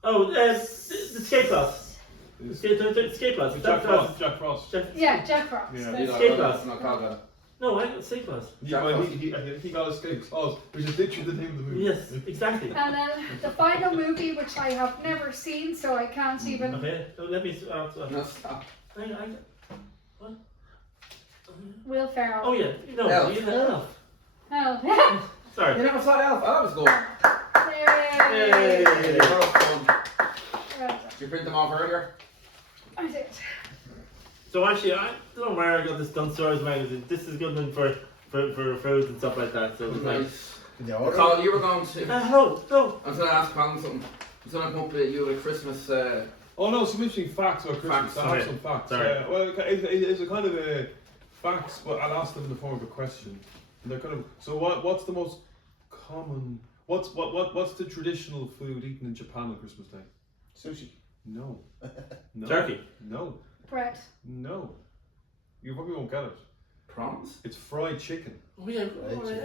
Oh, the Escape Clause. The Escape Clause. Jack Frost. Jack Frost. Yeah, Jack Frost. Yeah. The- Escape Clause. Not called that. No, I got Escape Clause. Yeah, well, he got Escape Clause, which is literally the name of the movie. Yes, exactly. And then the final movie, which I have never seen, so I can't even. Okay, let me. No, stop. What? Will Ferrell. Oh yeah, no, Elf. you had Elf. Oh, yeah. Sorry. You never saw Elf? Oh, that was good. Yay. Yay. That was fun. Right, Did you print them off earlier? I did. So actually, I don't know where I got this done Stars magazine. This is good one for food and stuff like that. So it's nice. Nice. Yeah, Colin, you were going to. No. I was going to ask Colin something. I was going to come up with you with a Christmas. Oh no, some interesting facts about Christmas. Facts, I have sorry. some facts. Sorry. Well, it's a kind of a facts, but I'll ask them in the form of a question. And they're kind of so. What's the most common? What's the traditional food eaten in Japan on Christmas Day? Sushi. No. No. Turkey. No. Bread. No. You probably won't get it. Prawns? It's fried chicken. Oh yeah.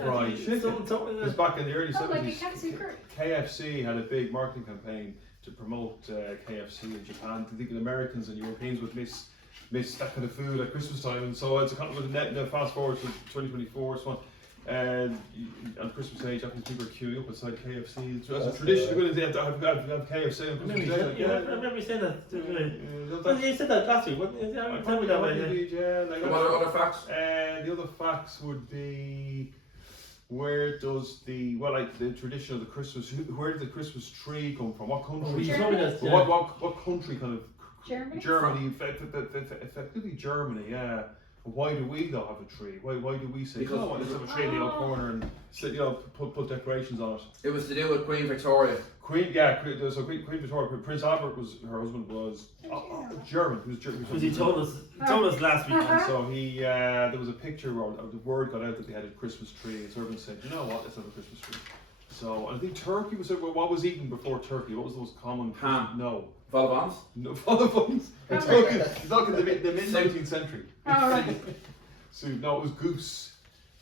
Fried chicken. Something It was back in the early Oh, like a 70s. katsu curry. KFC had a big marketing campaign to promote KFC in Japan. I think the Americans and Europeans would miss that kind of food at Christmas time, and so it's a kind of a net. Fast forward to 2024, so on Christmas Day, Japanese people are queuing up outside KFC. It's a tradition. You're going to have KFC on Christmas Day. I remember you saying that. Yeah. Well, you said that last week. What? Tell me that way. Yeah. What are other facts? The other facts would be where does the tradition of the Christmas? Where did the Christmas tree come from? What country? You told me that. What country kind of? Germany. Germany, effectively Germany. Yeah. Why do we though have a tree? Why do we say, Because- let's have a tree in the old corner and put decorations on it? It was to do with Queen Victoria. Queen Victoria, Prince Albert her husband was German. He was German. Because he told us last week. And so he, there was a picture, or the word got out that they had a Christmas tree, and so everyone said, you know what, let's have a Christmas tree. So I think turkey was what was eaten before turkey. What was the most common? Ham. No. Vol au vent? No, follow buns. It's talking the mid 19th century. Oh, right. So no, it was goose.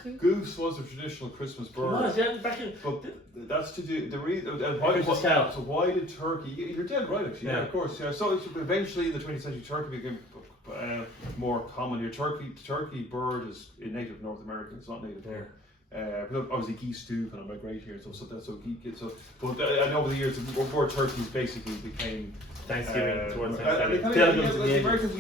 Goose? Goose was a traditional Christmas bird. Was, yeah, back in, But that's to do the reason. Christmas cow. So why did turkey? You're dead right, actually. Yeah, Yeah. of course. Yeah. So eventually, in the 20th century, turkey became more common. Your turkey bird is native to North America. It's not native here. But obviously geese do kind of migrate here, so that's so geek. So, but I know over the years, the word turkeys basically became Thanksgiving towards the Thanksgiving. Americans,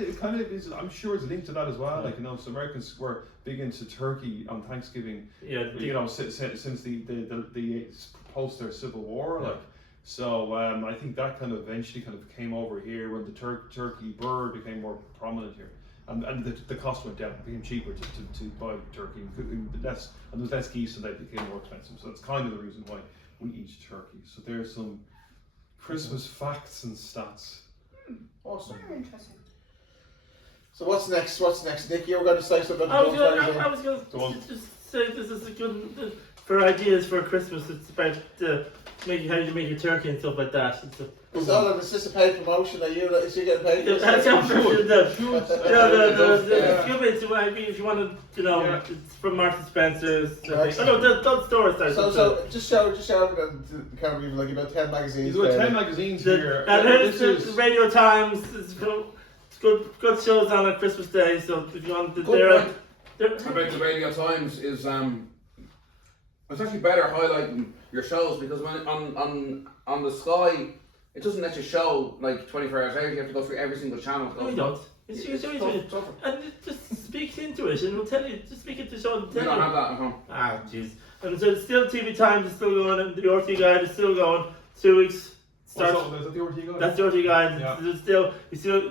it kind of is. I'm sure it's linked to that as well. Like so Americans were big into turkey on Thanksgiving. Yeah, Since the post their Civil War, Yeah. like. So I think that kind of eventually kind of came over here when the turkey bird became more prominent here. And the cost went down. It became cheaper to buy turkey. And there was less geese, and they became more expensive. So that's kind of the reason why we eat turkey. So there's some Christmas facts and stats. Awesome. Very interesting. So what's next? Nick, you were going to say something I about was going to just say this is a good for ideas for Christmas. It's about how you make your turkey and stuff like that. Is this a paid promotion? Are you getting paid for That's this? the if you want to, it's from Marks and Spencer's. Right. Oh no, the stores. So just show everyone to the camera, like about 10 magazines. There's about 10 magazines here. And here's the Radio Times. It's good shows on a Christmas Day. So if you want to, Good point about the Radio Times is it's actually better highlighting your shows because when on the Sky it doesn't let you show like 24 hours later. You have to go through every single channel. No, you don't. It's tough. and it just speak into it, and it'll tell you. Just speak into the show. And We tell don't you. have that at home. Ah, jeez. And so it's still TV Times is still going, and the RT Guide is still going. 2 weeks. Starts. Is that the RT Guide? That's the RT Guide. Yeah.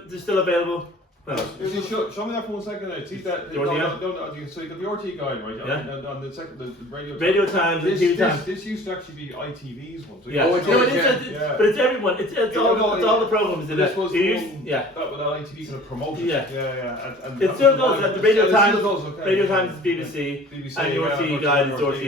They're still available. Well, Show me that for 1 second. See that? The RT No. So you got the RT Guide, right? Yeah. And on the second, the radio. Radio Times and TV Times. This used to actually be ITV's one. So Yeah. Oh, it No, is, it's but it's everyone. It's all the programs in This it. was Yeah. that ITV kind of promoted. Yeah. And It still goes at the Radio Times. Okay. Radio Times is BBC, and the RT Guide is RT,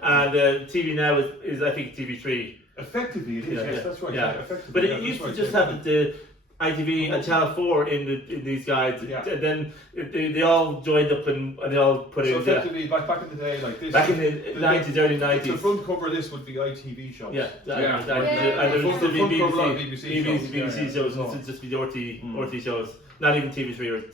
and TV Now is I think TV3. Effectively, it is. Yes, that's right. Yeah. Effectively, But it used to just have the ITV and Channel 4 in these guides, Yeah. and then they all joined up and they all put So in. effectively, back in the day, like this. Back in the 90s, early The 90s. front cover of this would be ITV shows. Yeah, Yeah. and there would still be The front cover of BBC BBC shows, Yeah. and it'd just be the RT shows, not even TV3.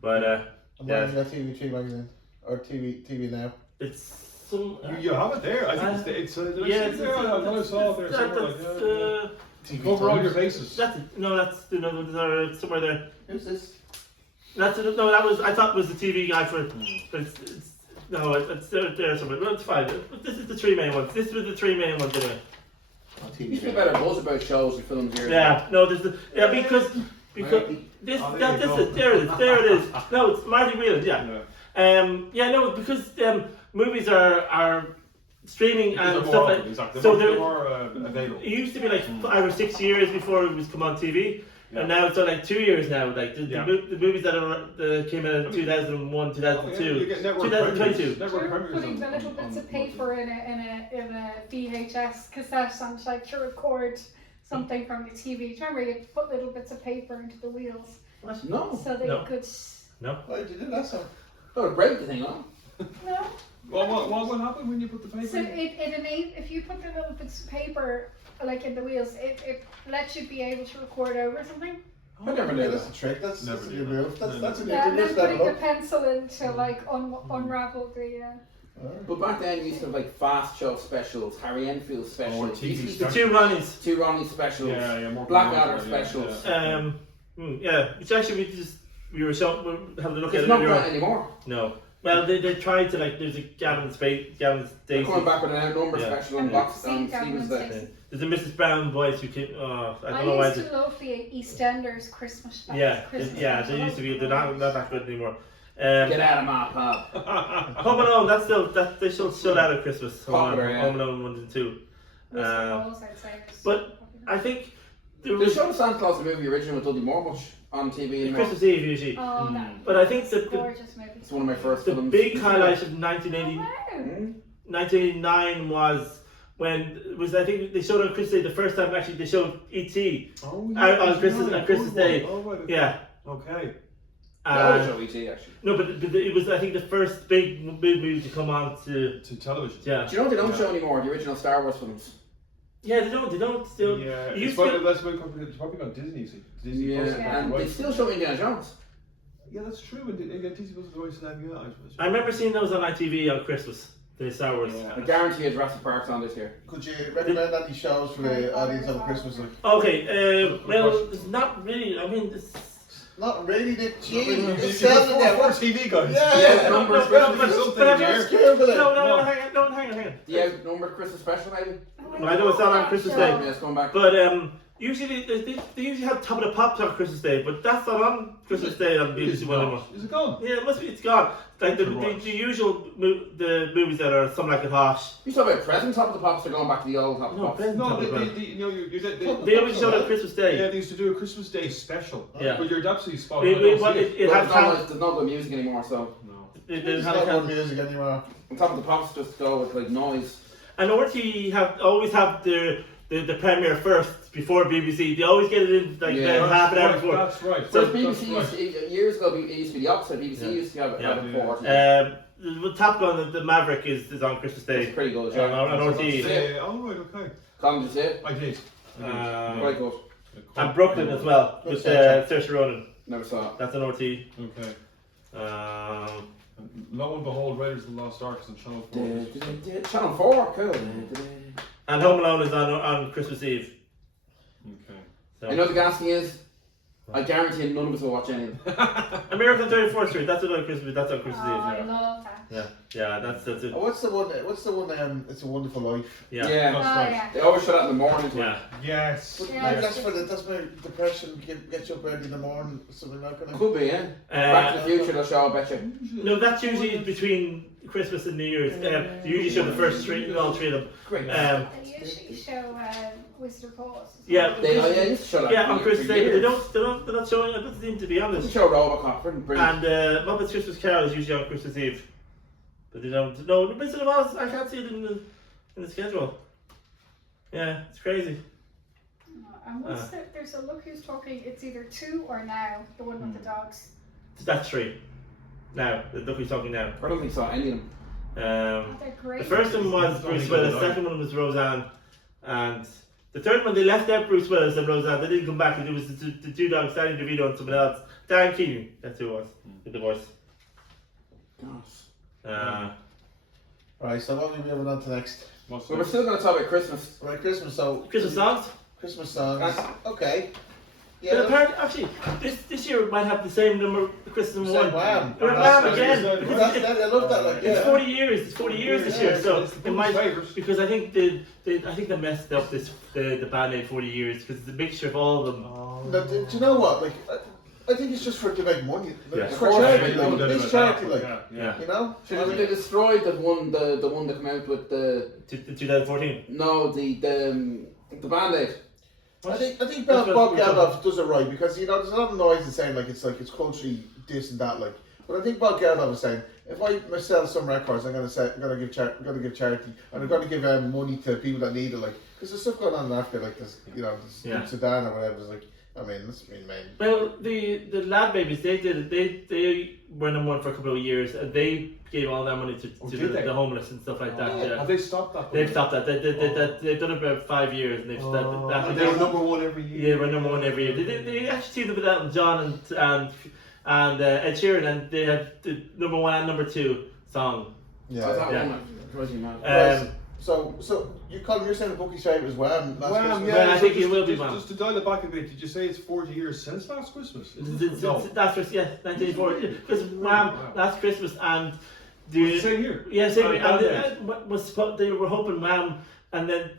But And yeah. when you got TV3 magazine or TV Now. it's some. You have it there. I think it's Yeah, it's there. I thought I saw it there somewhere. Cover all your bases. That's it. No, that's there's somewhere there. Who's this? That was I thought it was the TV guide for it, but it's there somewhere. Well, it's fine. But this is the 3 main ones. This was the 3 main ones anyway. You feel better buzz about shows and films here. Yeah, no, because this Oh, there it is. No, it's Marty Whelan. Yeah. Because movies are streaming and stuff like exactly. so they're more available. it used to be like 5 or 6 years before it was come on TV. Yeah. And now it's like 2 years now. Like the movies that came in 2001, 2002, You get network 2022. premieres. Network You're premieres putting the on- little bits on- of paper in a VHS cassette and like to record something from the TV. Do you remember you put little bits of paper into the wheels No. so that No. you could? Why did you do that so? That would break the thing, huh? No. What happened when you put the paper So in? if you put the little bits of paper like in the wheels, it lets you be able to record over something. I never Yeah, knew that's that. a trick. That's Never a knew new that. move. That's a new Yeah, and then move. putting the Level up. pencil in to like unravel the. But back then you used to have like fast show specials, Harry Enfield specials, TV these- The 2 Ronnies. two Ronnie specials, More Blackadder commercial, specials. Which actually we were having a look at It's it not earlier. that anymore. No. Well, they tried to there's a Gavin's They're Daisy. coming back with an outnumber Yeah. special on And box St. on Gavin's Stephen's Day. Day. There's a Mrs. Brown voice who came. I I don't know why. used to love the EastEnders Christmas specials. Yeah, Christmas they specials. used to be. They're not that good anymore. Get out of my pub. Home Alone. They still shut out at Christmas. Popular, yeah. Home Alone 1 and 2. Mr. Rolls, I'd say, was but popular. I think there They was showed Santa Claus the movie original with Dudley Moore much on TV anymore. Christmas Eve usually. Oh, that But I think that gorgeous movie. It's one of my first the films. big highlight of Oh, 1980. wow. 1989 was when it was. I think they showed on Christmas Day the first time. Actually, they showed E.T. Oh, on Christmas Day. Oh, right, okay. Yeah. Okay. They always show ET actually. No, but it was I think the first big movie to come on to television. Yeah. Do you know what they don't show anymore? The original Star Wars films. Yeah, they don't still. Yeah, You it's probably on Disney. See. Disney Yeah, Plus, and right? they still show Indiana Jones. Yeah, that's true. And Disney Plus is always snapping out. I remember seeing those on ITV on Christmas. The Star Wars. Yeah. I guarantee you Jurassic Park's on this year. Could you recommend any shows for the audience over Christmas? Like, Okay, well, it's not really. I mean, it's not really the gene. You It's got seven there. four TV guys. Yeah. Numbers but something I'm in just here. no, hang on. The outnumbered Christmas special maybe? Well, I know it's not on Christmas Day. Yeah, it's going back. But usually they usually have Top of the Pops on Christmas Day, but that's not on Christmas Day on BBC One anymore. Is it gone? Yeah, it must be. It's gone. Like the usual the movies that are Some Like It Hot. You talk about present Top of the Pops, they're going back to the old Top of the No, Pops. present Top No, of the Pops. they They always showed on Christmas Day. Yeah, they used to do a Christmas Day special. Yeah. But you're absolutely spot on. It I don't has see it. There's no good music anymore, so No. It There's has not more had, music anymore. on Top of the Pops just go with like noise. and RT always have the premiere first before BBC. They always get it in like Yeah, half an hour before. That's right. So That's BBC right. years ago it used to be the opposite. BBC Yeah. used to have it Yeah. before. The Top Gun, the Maverick is on Christmas Day. It's pretty good. Yeah, Yeah. on RT. Oh, right, okay. Colin, did you see it? I did. Quite good. And Brooklyn as well with Saoirse Ronan. Never saw it. That's an RT. Okay. Um, Lo and behold, Raiders of the Lost Ark is on Channel 4. Channel 4, cool. and Home Alone is on Christmas Eve. Okay. So. You know what the gas thing is? I guarantee you none of us will watch any of them. American 34th Street. That's on Christmas. That's on Christmas I Eve. love that. Yeah, that's it. Oh, what's the one? It's a Wonderful Life. Yeah. Yeah. That's Oh, right. yeah. They always show that in the morning. Yeah. Yes. But Yeah. maybe that's my depression. Get you up early in the morning. Something like that. Could be, yeah. Back to the Future, they'll show, I bet you. No, that's usually between Christmas and New Year's. They usually show the first three, all three of them. Great. They usually show Wizard of Oz. Yeah, They used to show that. yeah, on for Christmas Day, but years. they're not showing. It doesn't seem to be They honest. show Robocop, brilliant. And Muppets Christmas Carol is usually on Christmas Eve, but they don't. No, the Wizard of Oz, I can't see it in the schedule. Yeah, it's crazy. And there's a Look Who's Talking. It's either 2 or Now, the one with the dogs. That's 3. Now, the Look Who's Talking Now. I don't think I saw any of them. They're great. The first one was Bruce Willis, the second one was Roseanne, and the third one they left out Bruce Willis and Roseanne. They didn't come back. It was the two dogs, Danny DeVito and someone else. Dan Keating, that's who it was, with the voice. Right, so what are we moving on to next? Well, we're still going to talk about Christmas. Right, Christmas. So Christmas songs. Christmas songs. Okay. But Yeah. apparently, actually, this year might have the same number of Christmas Same one. Wham. We're That's Wham again. right. because That's, it's- I love that. Like, It's yeah. 40 years. It's 40 years this year, so it's it might favourites. because I think they messed up the band name 40 years because it's a mixture of all of them. No, do you know what? Like, I think it's just for to make money. Like, Yeah. it's for charity. No Like, doubt it's about charity. that. Like, Yeah. you know. So they destroyed the one that came out with the 2014. the Band-Aid. I think That's Bob what we're Geldof does it right because you know there's a lot of noise in saying it's culturally this and that like. But I think Bob Geldof was saying if I sell some records, I'm gonna give charity and I'm gonna give money to people that need it like because there's stuff going on in Africa like this in Sudan or whatever. It's like I mean that's been main. Well, the Lad Babies they did it. They were number one for a couple of years and they gave all their money to the homeless and stuff like that. Yeah. Have they stopped that? They've stopped that. They've done it about 5 years and they've stopped that. And they were number one every year. Yeah, they were number one every year. They actually teamed up with Elton John and Ed Sheeran, and they had the number one and number two song. Yeah. Crazy man. Right. So you're saying the bookie's favourite is Wham. Last Wham, Christmas? yeah. Well, I think just, it will be just, Wham. Just to dial it back a bit, did you say it's 40 years since last Christmas? No. That's 1984. Because Wham, last Christmas and Was it same year? Yeah, same year. And And they were hoping Wham, and then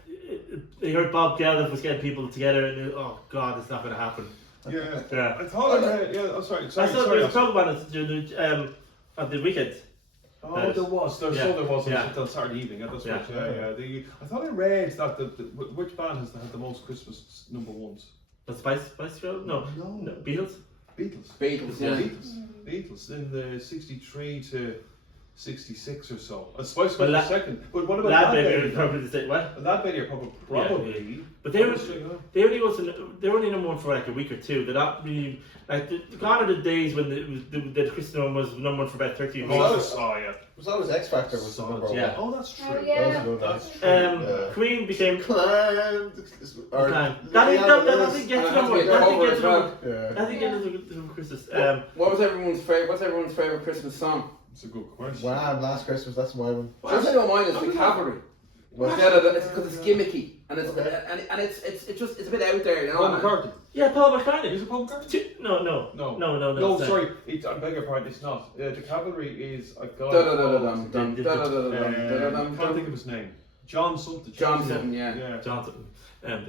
they heard Bob Geldof was getting people together, and oh God, it's not going to happen. Yeah. Yeah. I thought I'm sorry. I saw there was a Sorry. program on the weekend. Oh, there was. Yeah. There was Yeah. on Saturday evening. Yeah, that's Yeah. right. Yeah. I thought I read that which band has had the most Christmas number ones? The Spice Girls? No, Beatles. Beatles. Beatles, yeah. Beatles in the 63 to 66 or so. And Spice Well, Girls were second. But what about Lad Lad Baby Baby? are probably the same. What? Lad Baby are probably. Yeah. But they were only number one for like a week or two. They're not really like gone are the days when the Christian was number one for about 13 weeks. Yeah. It was always X Factor was the number one. Yeah. Oh, that's true. Oh, yeah. That was a good one. Queen became. Climb. That didn't get to number one. That didn't get to number. Yeah. I think it was Christmas. What was everyone's favorite? What's everyone's favorite Christmas song? That's a good question. Wow, Last Christmas, that's my one. I'll tell you what mine is. The Cavalry. What? It's because it's gimmicky and it's Okay. and it's a bit out there, you know. Paul McCartney. Yeah, Paul McCartney. Is it Paul McCartney? No. No, sorry. I beg your pardon. It's not. The Cavalry is a guy. Can't think of his name. John something. Johnson, yeah. Johnson. Jonah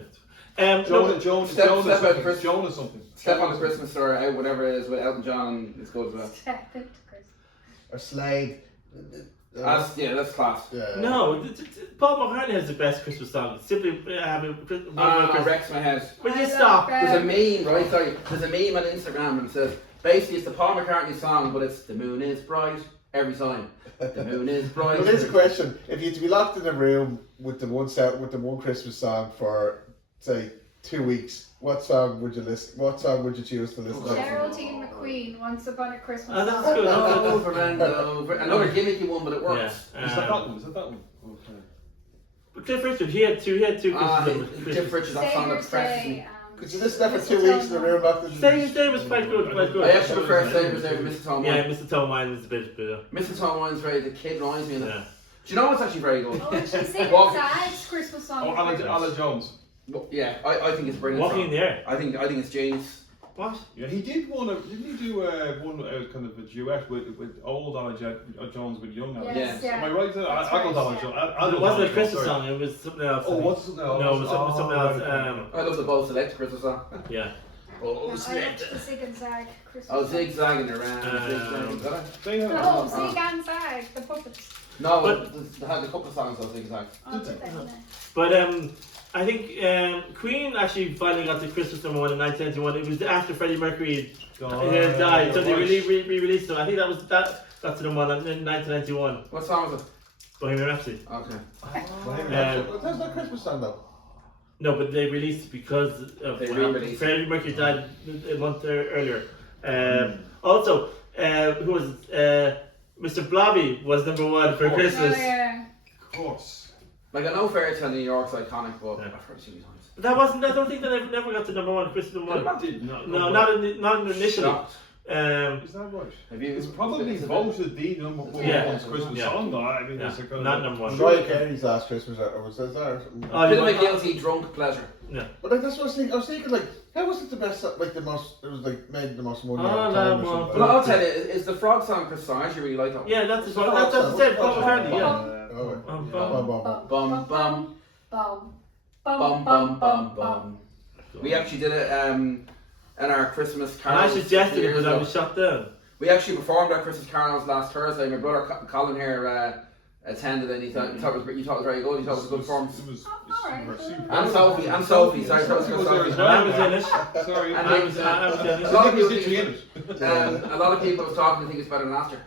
something. Step on the Christmas or out, whatever it is, with Elton John, it's good as well. Step into Christmas. Or Slade. That's class. Yeah. No, Paul McCartney has the best Christmas song. Simply having Wrecks my head. Will you I stop? love There's a meme, right? Sorry, there's a meme on Instagram and it says basically it's the Paul McCartney song, but it's the moon is bright every time. The moon is bright. Well, here's a question: if you had to be locked in a room with the one Christmas song for say 2 weeks, what song would you listen? What song would you choose to listen to? Geraldine McQueen, Once Upon a Christmas. Oh, that's Song. good. Over and over. Another gimmicky one, but it works. Yeah. Is that that one? Okay. But Cliff Richard, he had two Christmas. Cliff Richard, that song that Savior's presses Day. me. Could you listen to that for 2 weeks in a room locked in? Savior's Day was quite good. I actually prefer Savior's Day to Mistletoe Yeah, Wine. Mistletoe Wine was a bit. Mistletoe Wine's very, the kid reminds me of it. Yeah. Do you know what's actually very good? Oh, and she's singing Walk- Zag's Christmas song. Oh, Alan Jones. Well, yeah, I think it's brilliant. Walking in the Air. I think it's genius. What? Yeah, he did one. Didn't he do one kind of a duet with old Alan Jones with young Alan? Yes, Yeah. yeah. Am I right? That's Adult right, Alan yeah. Jones. It wasn't a Christmas sorry. song. It was something else. Oh, what's it now? No, it was something else. I love the Bo Select Christmas song. Yeah. Oh, I liked the Zig and Zag Christmas Oh, song. zigzagging around. Zigzagging. Is that it? They have- No, Zig and Zag, the puppets. No, But- they had a couple of songs on zigzag. Oh, did they? No. But I think Queen actually finally got to Christmas number one in 1991. It was after Freddie Mercury had died, so they re-released it. I think that got to number one in 1991. What song was it? Bohemian Rhapsody. Okay. That's not a Christmas song though. No, but they released it because of They re-released it. Freddie Mercury died a month earlier. Also, who was it? Mr. Blobby was number one for Oh, Christmas. Oh, yeah. Of course. Like, I know Fairy Tale New York's iconic, but Yeah. I've heard it too many times. But that wasn't. I don't think that never got to number one. Christmas number one. No, not initially. Shocked. Is that right? Have you? It's probably voted the number one Yeah. Christmas Yeah. song, though. I mean, Yeah. it's a kind Not of number one. Mariah Carey's Last Christmas, or was that? Oh, Bit of a guilty drunk pleasure. But like that's what I was thinking. I was thinking like, how was it the best? Like the most? It was like made the most money. Oh, at the no, time or well, something. Well, I'll tell you, is the Frog song Chris song? I actually really like that one. Yeah, that's the song. That's the same. Paul McCartney. Yeah. Oh, Bum, bum, bum. Bum, bum, Bum. bum, bum, bum, bum. We actually did it in our Christmas And carols. I suggested it, years but I ago. was shut down. We actually performed our Christmas carols last Thursday. My brother Colin here attended, and he thought it was very good. He thought it was a good performance. It was alright. super. And Sophie. Sorry, that was Sophie was Sophie. there as And I was well. in it. Sorry. And I was in a it. lot of was people literally in think, it. a lot of people was talking and think it's better than last year.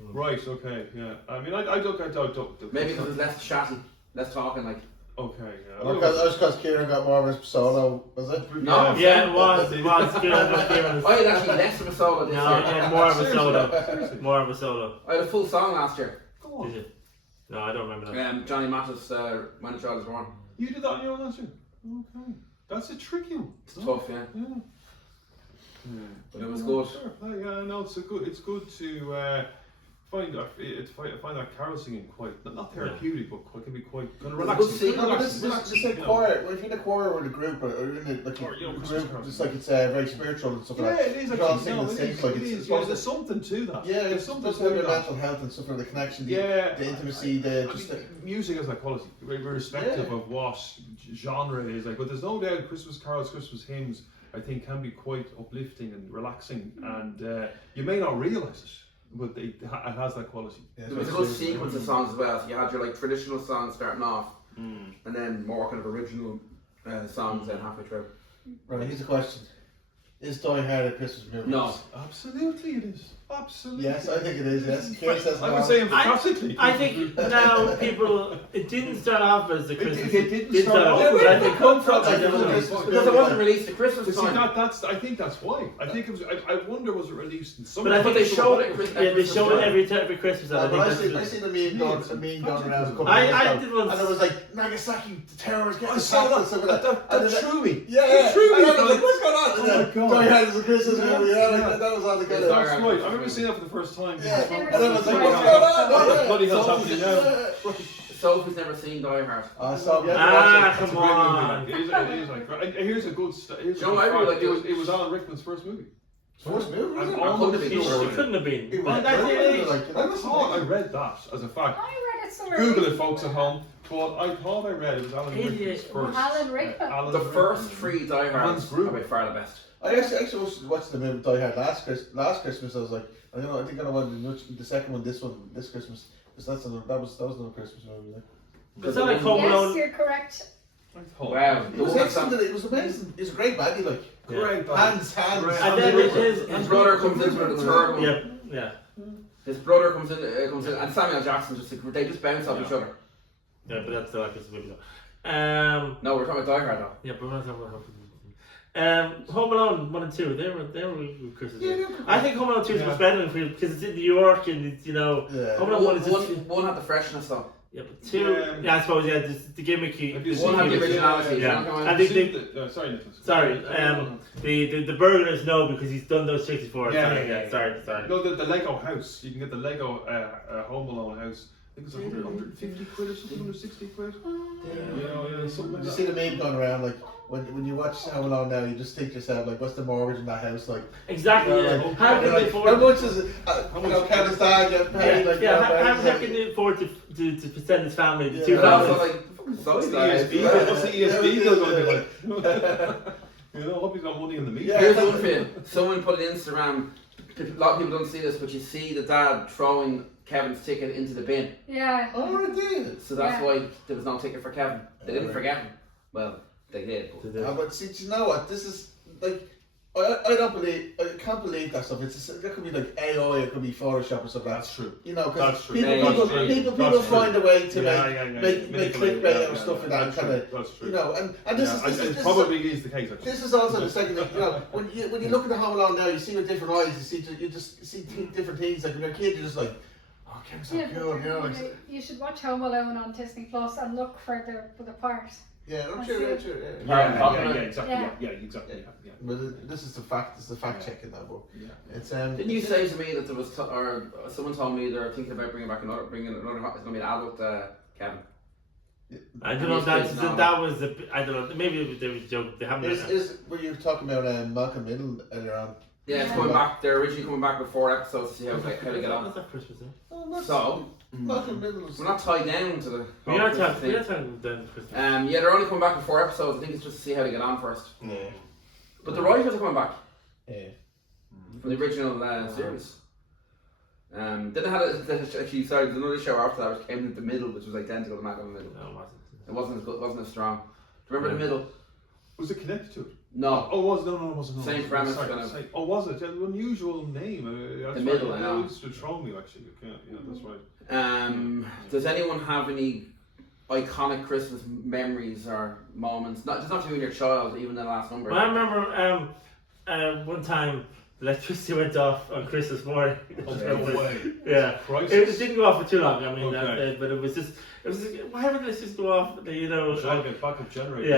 Right, okay, yeah. I mean, I don't. Maybe because it's less chatting, less talking. Like Okay, yeah. Well, because Kieran got more of his solo, was it? no, Yeah, it was. Good. I had actually less of a solo this No, year. yeah, more of a solo. Seriously. More of a solo. I had a full song last year. Go on. Did you? No, I don't remember that. Johnny Mattis, When a Child is Born. You did that on your own last year? Okay. That's a tricky one. It's tough, yeah. Yeah. But it was good. Sure. Yeah, no, it's good to find that carol singing quite not therapeutic, but can be quite kind of It's a relaxing. good scene. No, but this is a choir. If you're in a choir or in a group, or in a, like Or, you know, a Christmas group, carols. just like it's very spiritual and stuff Yeah, like that. it is You're all actually. singing No, the it same, is. like It it's is. supposed Yeah, there's something to that. Yeah, there's it's something supposed to to have that. mental health and stuff like the connection, Yeah, the intimacy, the just the, music has that quality, irrespective of what genre it is. Like, but there's no doubt Christmas carols, Christmas hymns, I think, can be quite uplifting and relaxing, and you may not realise it, but it has that quality. yeah, There was a good sequence of songs as well. So you had your like traditional songs starting off, and then more kind of original songs then halfway through. Right, here's a question: is Die Hard a Christmas movie? No. Absolutely, it is. Absolutely. Yes, I think it is. Yes, Kieran says I would no. say emphatically. I think now people, it didn't start off as the Christmas. It didn't did start off. but I think come from? I don't know. Because it wasn't released at Christmas See, time. I think that's why. I think it was. I wonder was it released in summer? But I think they showed it. they show it every Christmas. And But I I think see the meme going around a couple of I years did ago, once. and it was like Nagasaki, the terrorists getting I saw attacked and stuff like that. And That then- threw me. Yeah, That threw me. and I was like, what's going on? Oh my God. Die Hard is a Christmas movie. Yeah, like, that was all the kind of. That's right. I remember seeing that for the first time. Yeah, They were and I was like, so what's funny. going on? What the bloody hell's happening now? Sophie's never seen Die Hard. I saw. Yeah, Ah, That's a come great on. movie. It is like. And here's a good. Here's Joe, a I good really fact. like It was Alan Rickman's first movie. First movie, was it? I'm I almost couldn't have sure. been It couldn't have been. It Well, was- that's it. I thought I read that as a fact. I read it somewhere. Google it, folks at home. But I thought I read it was Alan Rickman's Idiot. first. Alan Rickman. Alan The Rickman. first three Die Hards Hans Gruber. are by far the best. I actually watched the movie Die Hard last Christmas. I was like, I don't know. I think I wanted to watch the second one this Christmas. Because that was another Christmas movie. Like. Is that like Home Yes, Alone? you're correct. Wow. It was excellent. It was amazing. It was a great baddie. Like Great. hands. And then His brother comes in for the third one. Yeah. His brother comes in, and Samuel Jackson they just bounce off each other. Yeah, but that's still like this movie though. No, we're talking about Die Hard though. Yeah, but we're not talking about Home Alone 1 and 2. They were Christmas. Yeah, I think Home Alone 2 is much better than because it's in New York and it's, Yeah. Home Alone 1 is just, One had the freshness though. yeah, but 2. Yeah, I suppose just the gimmicky. Have you One had the seen it? originality. Yeah. You know, I think Sorry, Nicholas. Sorry, the burglars know because he's done those tricks before. Yeah. Sorry. No, the Lego house. You can get the Lego Home Alone house. I think it's 150 quid or something, 160 quid. Yeah, something like You that. see the meme going around like when you watch Home Alone now, you just think to yourself like, what's the mortgage in that house like? Exactly. You know, Yeah. like, How can they how afford? much is it? Kevin's dad get paid like. How can they afford to send his family to two Yeah. but also families? like fucking What's the sorry guys. ESB bill? What's the ESB bill going to be like? You know, I hope he's got money in the meat. Yeah. Here's one for you. Someone put it on Instagram. A lot of people don't see this, but you see the dad throwing Kevin's ticket into the bin. Yeah. Oh, it did. So that's Yeah. why there was no ticket for Kevin. They didn't Right. forget him. Well, they did. But But see, do you know what? This is like. I can't believe that stuff. That could be like AI, it could be Photoshop or something. That's true. You know, That's because true. people find a way to Yeah, make clickbait or stuff like that, That's kind true. of, That's true. you know, and this Yeah, is it probably is the case. Actually. this is also the second thing. You know, when you look at the Home Alone now, you see with different eyes. You just see different things. Like when you're a kid, you're just like, oh, Kevin's so Yeah, cool. You know, like you should watch Home Alone on Disney Plus and look for the part. yeah, I'm I sure, see. yeah, sure, Yeah, exactly. Yeah. Yeah, exactly. Yeah. But this is the fact. This is the fact checking that book. Yeah. It's didn't you say to me that there was, or someone told me they're thinking about bringing another, it's going to be an adult Kevin. I don't know if that was I don't know. Maybe there was a joke. They haven't. Is were you talking about Malcolm Middle earlier on? Yeah, it's coming back. They're originally coming back with 4 episodes to see how they get on. That's not Christmas. Oh, So, Malcolm Middle is we're not tied down to the. We are Christmas talking. We thing. are talking then Christmas. Yeah, they're only coming back with 4 episodes. I think it's just to see how they get on first. Yeah. But the writers are coming back Yeah. from the original series. Then they had actually, sorry, there's another show after that which came in the middle, which was identical to Malcolm in the Middle. No, it wasn't. It wasn't as good, wasn't as strong. Do you remember the middle? Was it connected to it? No. Oh, was no, it wasn't. No, Same it was- premise, sorry, kind of. sorry. Oh, was it? An unusual name. That's The middle, right. I know. It used to throw me actually. Yeah, that's right. Does anyone have any iconic Christmas memories or moments? Not just not you and your child, even the last number. Well, I remember one time the electricity went off on Christmas morning. No way. Yeah, Crisis. it didn't go off for too long. I mean, Okay. but it was just why would this just go off? You know, Shall I get backup generator?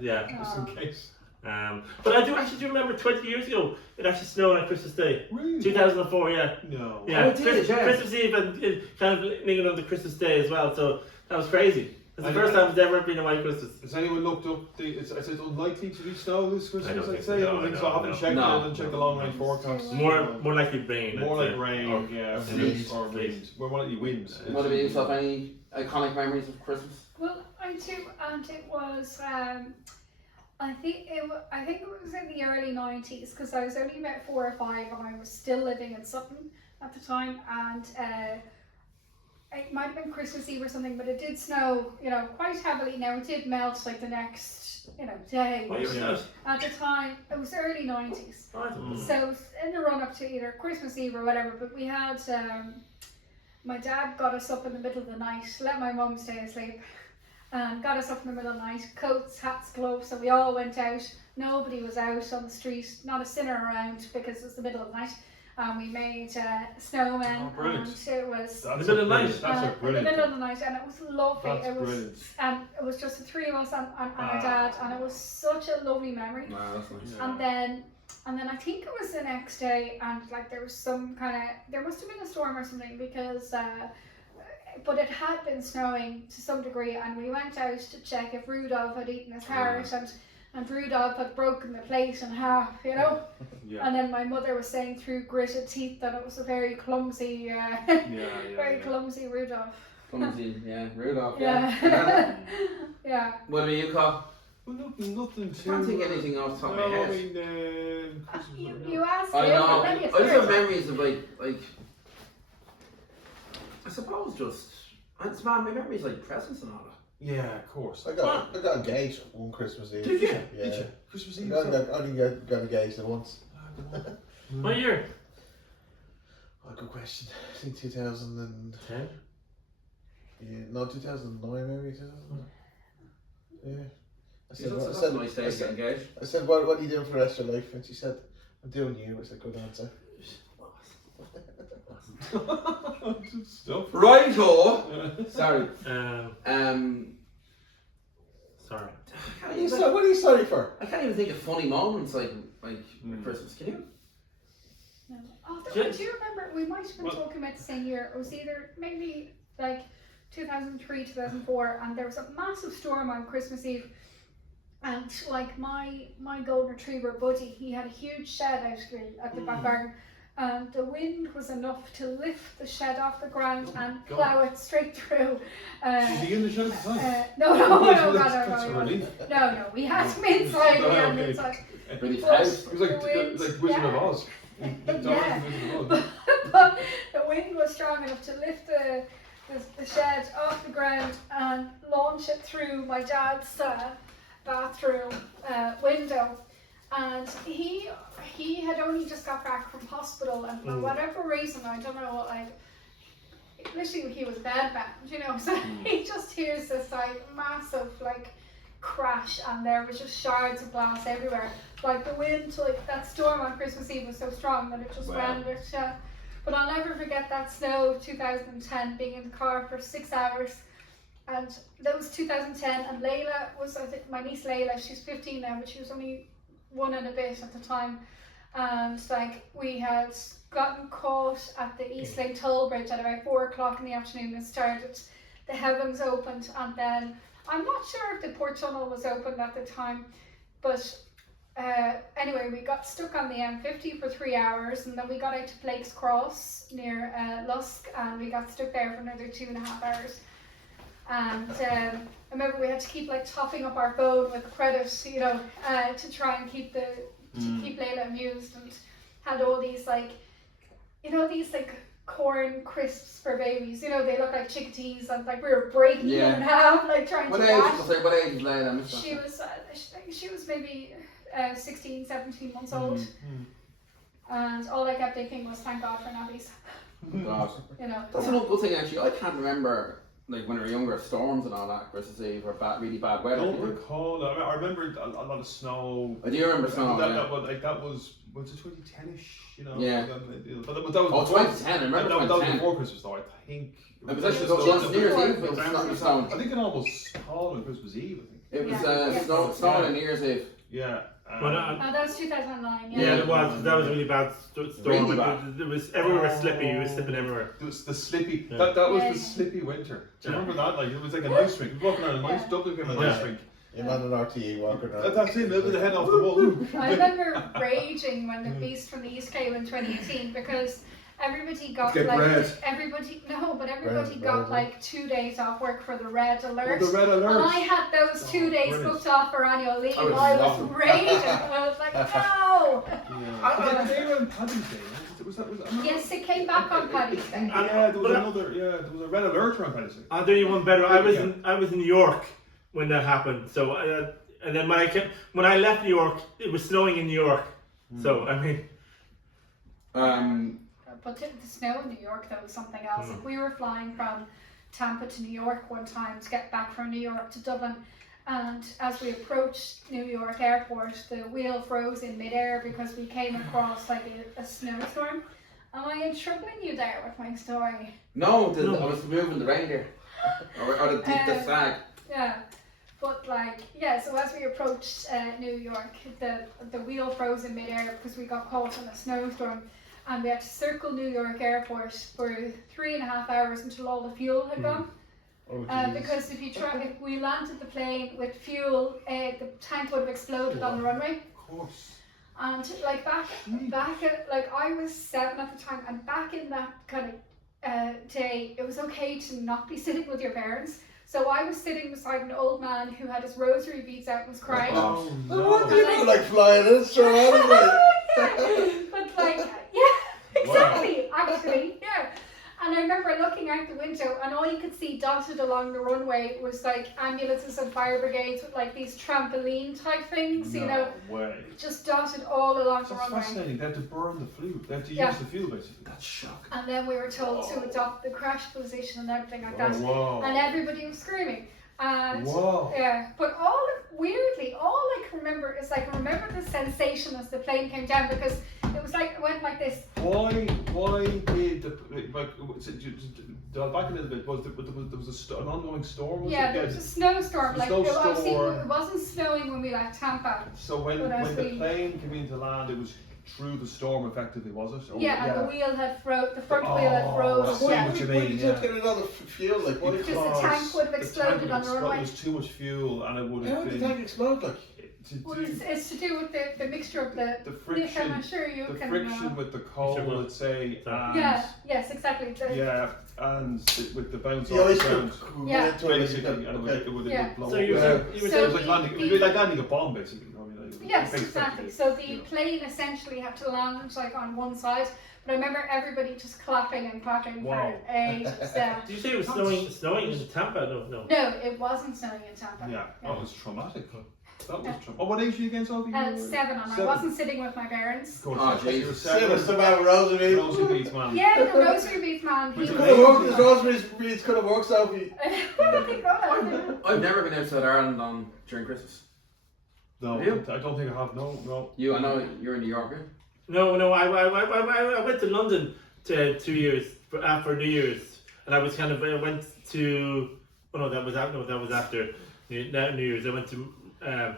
yeah. Just in case. But I do remember 20 years ago it actually snowed on Christmas Day, Really? 2004. Yeah, No. yeah. Oh, it did, yeah. Christmas Eve and kind of linking on the Christmas Day as well. So that was crazy. It's the I first know. time it's ever been a white Christmas. Has anyone looked up is it unlikely to be snow this Christmas? I don't I'd think say. so. I don't think so. I haven't No. checked No. it and checked the long range forecast. More likely rain. More I'd like say. rain, Or- yeah, Sleet. or wind. More likely wind. What about yourself? Any iconic memories of Christmas? Well, I do, and it was. I think it was in the early 90s because I was only about 4 or 5 and I was still living in Sutton at the time, and it might have been Christmas Eve or something, but it did snow, quite heavily. Now it did melt like the next, day. Oh, you were Yeah. out. At the time, it was early 90s. Oh, I don't know. So in the run up up to either Christmas Eve or whatever, but we had, my dad got us up in the middle of the night, let my mum stay asleep, and got us up in the middle of the night, coats, hats, gloves, and we all went out. Nobody was out on the street, not a sinner around because it's the middle of the night. We made snowmen, Oh, brilliant. and it was The middle of the night. That's a in the brilliant. middle of the night, and it was lovely. That's it was, brilliant. and it was just the three of us and our dad, and it was such a lovely memory. Wow, that's nice. Yeah. And then I think it was the next day, and like there was some kind of, there must have been a storm or something because, but it had been snowing to some degree, and we went out to check if Rudolph had eaten his carrot, and Rudolph had broken the plate in half, you know. Yeah. And then my mother was saying through gritted teeth that it was a very clumsy, very clumsy Rudolph. Clumsy, yeah. Rudolph, Yeah. yeah. Yeah. What about you, Carl? Well, nothing I too. can't think anything off the top of my No, I head. mean, Christmas. You asked I him, know. and then I you just have started. memories of like I suppose just it's my memories like presents and all that. Yeah, of course. I got engaged one Christmas Eve. Did you? Yeah. Did you? Christmas I Eve. only got engaged once. What year? Oh, good question. I think 2000 10. yeah, no, 2009 maybe. 2000. Yeah. That's a nice day to get engaged. I said, what are you doing for the rest of your life? And she said, I'm doing you. I said, good answer. Stuff. Righto. Sorry. Sorry. What are you sorry for? I can't even think of funny moments like Christmas. Can you? No. Oh, Yes. do you remember? We might have been What? talking about the same year. It was either maybe like 2003, 2004, and there was a massive storm on Christmas Eve. And like my golden retriever Buddy, he had a huge shed out at the back garden, and the wind was enough to lift the shed off the ground and God. plough it straight through. Is he in the shed at the time? No, That's a relief. no. We had him inside. We had him Okay. inside. Really But fast. It was like Wizard of Oz. Yeah. Wizard of Oz. But the wind was strong enough to lift the shed off the ground and launch it through my dad's bathroom window. And he had only just got back from hospital, and for whatever reason, I don't know, like literally he was bedbound, you know. So he just hears this like massive like crash, and there was just shards of glass everywhere. Like the wind, like that storm on Christmas Eve was so strong that it just rendered it. But I'll never forget that snow of 2010, being in the car for 6 hours. And that was 2010, and Layla was, I think, my niece Layla, she's 15 now, but she was only 1 and a bit at the time. And like we had gotten caught at the East Lake toll bridge at about 4 o'clock in the afternoon. It started, the heavens opened, and then I'm not sure if the port tunnel was open at the time, but anyway, we got stuck on the M50 for 3 hours, and then we got out to Blake's Cross near Lusk, and we got stuck there for another 2.5 hours. And I remember we had to keep like topping up our phone with credit, you know, to try and keep keep Layla amused, and had all these like, you know, these like corn crisps for babies, you know, they look like chickadees, and like we were breaking them in half, like trying What to age? mash. What age is Layla? I missed that. She was maybe 16, 17 months old, and all I kept thinking was thank God for nappies. God. You know. That's another good thing actually. I can't remember like when we were younger, storms and all that, Christmas Eve or really bad I weather. don't recall. I remember a lot of snow. I do remember snow. That was it 2010ish? You know. Yeah. But that was 2010. I remember that was 2010. before Christmas though. I think. It was actually just New Year's Eve. It was snowing. I think it almost snowed on Christmas Eve. I think. It was snowing on New Year's Eve. Yeah. But, Oh, that was 2009. yeah, it was. That was a really bad storm. Really bad. It was everywhere was slippy. It was slipping everywhere. It was the slippy. Yeah. That was Yeah, the yeah. slippy winter. Do you Yeah. remember that? Like it was like an ice rink. We were walking around a nice Dublin came an ice Yeah. rink. You man an RTE walking around. That's it. Maybe the head off the wall. I remember raging when the Beast from the East came in 2018 because everybody got Get like bread. everybody got Bread. like 2 days off work for the red alert. Oh, the red alert. And I had those 2 days brilliant. booked off for annual leave. I would I love was them. raging. I was like, no. Yeah. They were on Paddy's Day. Was that? Yes, they came back on Paddy's Day. Yeah, there was another. Yeah, there was a red alert around Paddy's Day. I'll do you one better. I was in New York when that happened. So and then when I left New York, it was snowing in New York. So I mean, But the snow in New York, though, was something else. Like, we were flying from Tampa to New York one time to get back from New York to Dublin. And as we approached New York airport, the wheel froze in midair because we came across like a snowstorm. Am I troubling you there with my story? No, I was moving the reindeer. or the stag. Yeah. But like, yeah, so as we approached New York, the wheel froze in midair because we got caught in a snowstorm. And we had to circle New York airport for 3.5 hours until all the fuel had gone. Because if we landed the plane with fuel, the tank would have exploded on the runway. Of course. And like back at, like, I was 7 at the time, and back in that kind of day, it was okay to not be sitting with your parents. So I was sitting beside an old man who had his rosary beads out and was crying. Oh, no. People like flying in, so anyway. But like, yeah, exactly, actually, yeah. And I remember looking out the window, and all you could see dotted along the runway was like ambulances and fire brigades with like these trampoline type things, you know, just dotted all along the runway. Fascinating. They had to burn the fuel. They had to use the fuel, basically. That's shocking. And then we were told to adopt the crash position and everything like that. Whoa. And everybody was screaming. And Whoa. yeah, but weirdly, all I can remember is like, remember the sensation as the plane came down, because it was like, it went like this. Why did back a little bit, there was an ongoing storm? There was a snowstorm. There was Like, no obviously storm. it wasn't snowing when we left Tampa. So when the plane came into land, it was through the storm effectively, was it? Or, and the wheel had froze, the front wheel had froze. I see what you mean. Why did you have to get another fuel? Like, what? Because the tank would have exploded on the runway. There was too much fuel, and it would How have did been. the tank explode? Like, Well, it's to do with the mixture of the friction. I'm sure you the can. friction with the coal, let's say. And yes, exactly. And with the bounce the off ice the ground. basically, And okay. it would blow So up. you were It was saying like landing a bomb, basically. Yes, exactly. So the plane essentially had to land like on one side, but I remember everybody just clapping and clapping for ages. Did you say it was snowing in Tampa? No. No, it wasn't snowing in Tampa. Yeah, that was traumatic. That was traumatic. Oh, what age are you again, Sophie? 7, and I wasn't sitting with my parents. Of course, Oh, you were Jesus. 7. Same as the man with rosary. Rosary beads, man. Yeah, the rosary beads man. He Which was. is Could have worked. His rosary beads could have worked, Sophie. I've never been outside Ireland during Christmas. No, You? I don't think I have. No. I know you're in New York, right? No. I went to London to 2 years for New Year's, and I was kind of went to. Oh no, that was after New Year's. I went to. I'm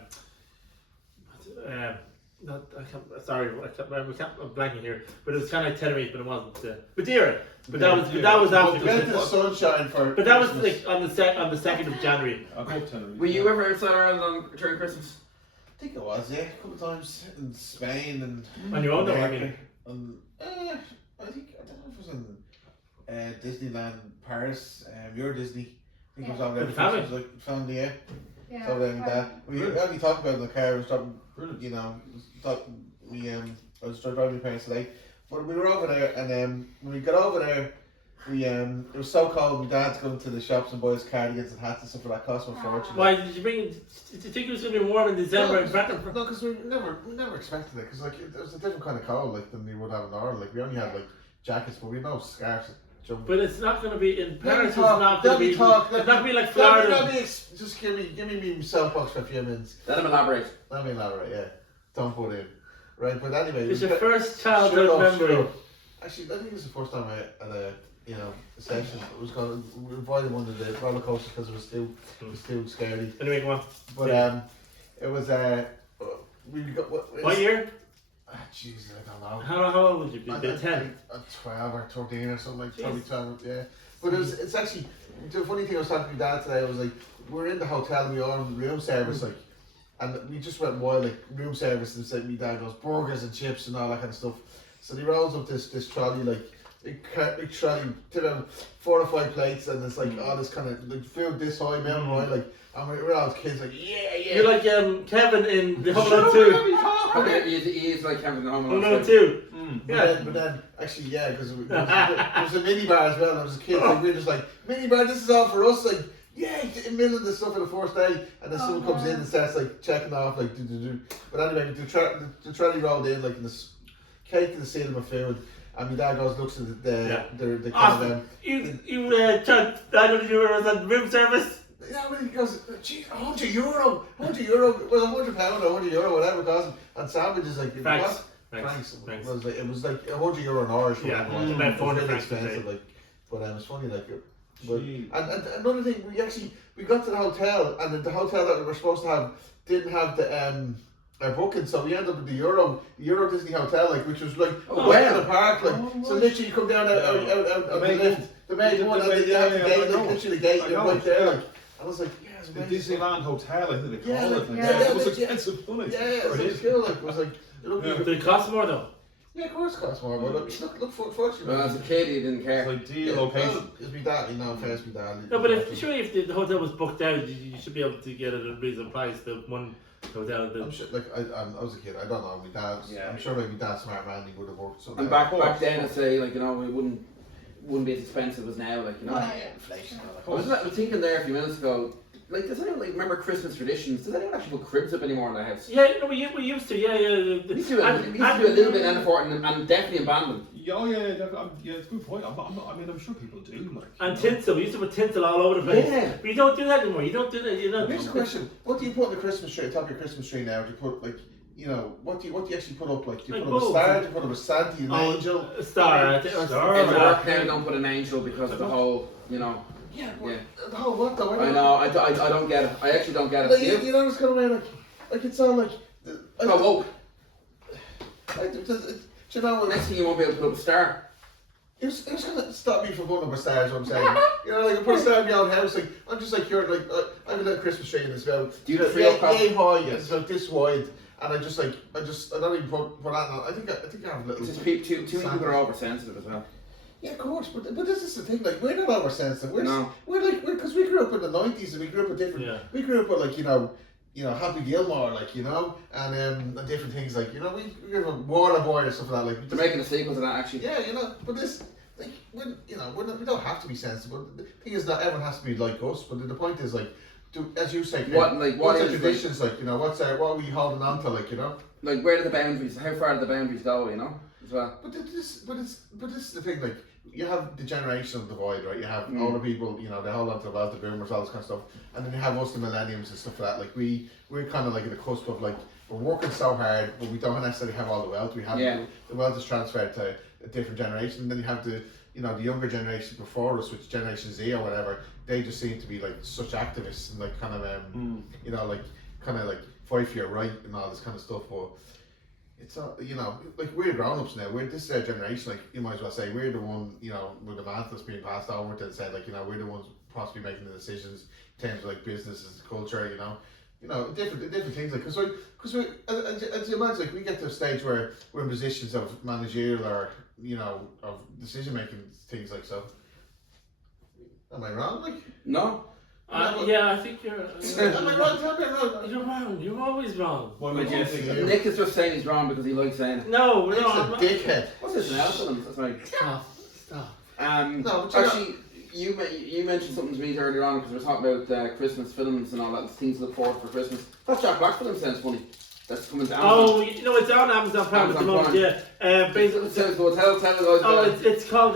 blanking here, but it was kind of like Tenerife, but it wasn't. Madeira, but that was after. We went to the sunshine for. But that was Christmas. like on the 2nd of January. Were you ever outside Ireland during Christmas? I think it was, yeah, a couple of times in Spain and. On your own, though, I America. mean. I don't know if it was in Disneyland Paris, your Disney. I think it was over there. With the family? It was like family, yeah. Yeah. So then we only talked about it in the car. We was talking, Brilliant. you know, I was driving my parents today, but we were over there, and when we got over there, it was so cold. My dad's going to the shops and buy his cardigans and hats and stuff for that. Cost him a fortune. Why did you bring? Did you think it was going to be warm in December in Britain? No, because we never expected it. Because like it was a different kind of cold, like than we would have in Ireland. Like we only had like jackets, but we had no scarves. But it's not going to be in Paris. It's Let not going to be. It's not going to be like Florida. Just give me soapbox for a few minutes. Let him elaborate. Let me elaborate. Yeah, don't put in. Right, but anyway. It's your first childhood memory. Actually, I think it was the first time I had a session. It was called. We avoided one of the roller coasters because it was too scary. Anyway, go on. But it was we got What year? Jesus, I don't know. How old would you be? 10? 12 or 13 or something like. Jeez. Probably 12. Yeah. But it's actually the funny thing I was talking to my dad today. I was like, we're in the hotel and we were on room service like. And we just went wild, like room service, and said, "Me dad goes burgers and chips and all that kind of stuff." So he rolls up this trolley, like big trolley, took out 4 or 5 plates, and it's like all this kind of like food this high, mountain high, like, and we're all kids like, yeah. You're like Kevin in the Home Alone 2. Okay, he is like Kevin in the Home Home Alone Alone 2. Yeah. But then actually, yeah, because there was a mini bar as well. And I was a kid, like we were just like, mini bar, this is all for us, like. Yeah, in the middle of the stuff on the first day, and then someone comes in and starts like checking off, like do. But anyway, the trolley rolled in like in this cake to the cinema food, and my dad goes looks at the kind Austin, of you charged €900 on room service. yeah, but he goes, geez, €100, €100, well, £100 or €100, whatever it costs, and sandwiches like Franks. Franks. Franks. It was like €100 an hour. Yeah, it was about 400 really francs expensive. a day. Like, but it's funny, like. But, Gee. and another thing, we got to the hotel, and the hotel that we were supposed to have didn't have the our booking, so we ended up with the Euro Disney Hotel, like, which was like way in the park, like. So literally, you come down out the lift, the main one, and then you have the gate, like, literally the gate, you're right there, like. And I was like, yeah, it's The amazing. Disneyland Hotel, I think they call Yeah, it. like, Like, yeah, it was yeah. expensive, wasn't it? Yeah, it was cool, like, it was like, Did it cost more though? yeah, of course it costs more, but look, fortunately. Well, as a kid, he didn't It's care. like yeah, deal location. well, it's me dad, first me dad. No, but if the hotel was booked out, you should be able to get it at a reasonable price. The one hotel. I'm sure, like, I was a kid, I don't know, my dad's, Yeah. I'm sure like my dad's smart man, he would have worked something. And back then, I'd say, like, it wouldn't be as expensive as now, like, Oh, yeah, inflation. I was thinking there a few minutes ago, like, does anyone remember Christmas traditions? Does anyone actually put cribs up anymore in their house? Yeah, no, we used to. Yeah. We used to do a little bit in Ennisfort and definitely in Bandon. Yeah, yeah, it's a good point. I mean, I'm sure people do. Like, And tinsel, we used to put tinsel all over the place. Yeah. But you don't do that anymore. You don't do that. You know. Here's the question: what do you put on the Christmas tree? Top of your Christmas tree now? Do you put like, what do you actually put up? Like, do you Like put up a bulbs. star? Do you put up a Santa, an angel? A star. Star. In work now, don't put an angel because of the whole, Yeah. Yeah. The whole what though? I know, I don't get it. I actually don't get Like, it. you know, it's kind of way like it's all like. So woke. You know, Next thing you won't be able to put up a star. it was going to stop me from putting up a star, is what I'm saying. You know, like, I put a star in my own house, like, I'm just like, you're like, I have a little Christmas tree and it's about, Do you do free up yay high, it's about this wide, and I don't even put that on. I think I have a little. It's just too many people are oversensitive as well. Yeah, of course, but this is the thing, like, we're not oversensitive, No. we're because we grew up in the 90s and we grew up with different, we grew up with, like, Happy Gilmore, like, and different things, like, we grew up with Waterboy or stuff like that, like. They're making a sequel to that actually. Yeah, but this, like, we don't have to be sensible. The thing is that everyone has to be like us, but the point is, like, as you say, What what's our is, traditions, like, what are we holding on to, like, Like, where do the boundaries? How far do the boundaries go? As well. But this is the thing, like, you have the generational divide, right? You have older people, they hold on to the boomers, all this kind of stuff, and then you have us, the millenniums and stuff like that. Like, we're kind of like at the cusp of, like, we're working so hard, but we don't necessarily have all the wealth. We have the wealth is transferred to a different generation, and then you have the younger generation before us, which Generation Z or whatever. They just seem to be like such activists and like kind of like fight for your right and all this kind of stuff. But it's like, we're grown-ups now. This is our generation. Like, you might as well say we're the one, with the mantle that's being passed over to, and said, like, we're the ones possibly making the decisions in terms of, like, businesses, culture, different things, like, because we as you imagine, like, we get to a stage where we're in positions of managerial or of decision making things, like, so. Am I wrong? Like, No. Yeah, I think you're. am I wrong? Tell me I'm wrong. You're wrong. You're always wrong. What would you think? Nick is just saying he's wrong because he likes saying it. No, It's I'm a dickhead. What's this now? That's like. Stop. No, but Actually, you mentioned something to me earlier on because we were talking about Christmas films and all that, things to look forward for Christmas. That's Jack Black film sounds funny. That's coming to Amazon. Oh, it's on Amazon Prime at the moment. Yeah. Basically, It sounds good. Tell the guys about it. it's called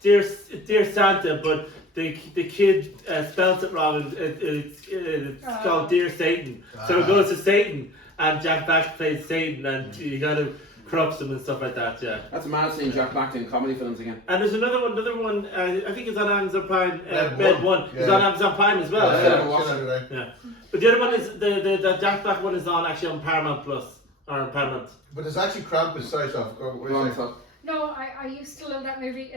Dear Santa, but the kid spells it wrong. It's called Dear Satan. So it goes to Satan, and Jack Black plays Satan, and he kind of corrupts him and stuff like that. Yeah. That's a man seeing Jack Black doing comedy films again. And there's another one. I think it's on Amazon Prime. Red Bed One. One. It's on Amazon Prime as well. Yeah. But the other one is the Jack Black one is on actually on Paramount Plus or Paramount. But there's actually Krampus. Sorry, Soph. What do you say? No, I used to love that movie.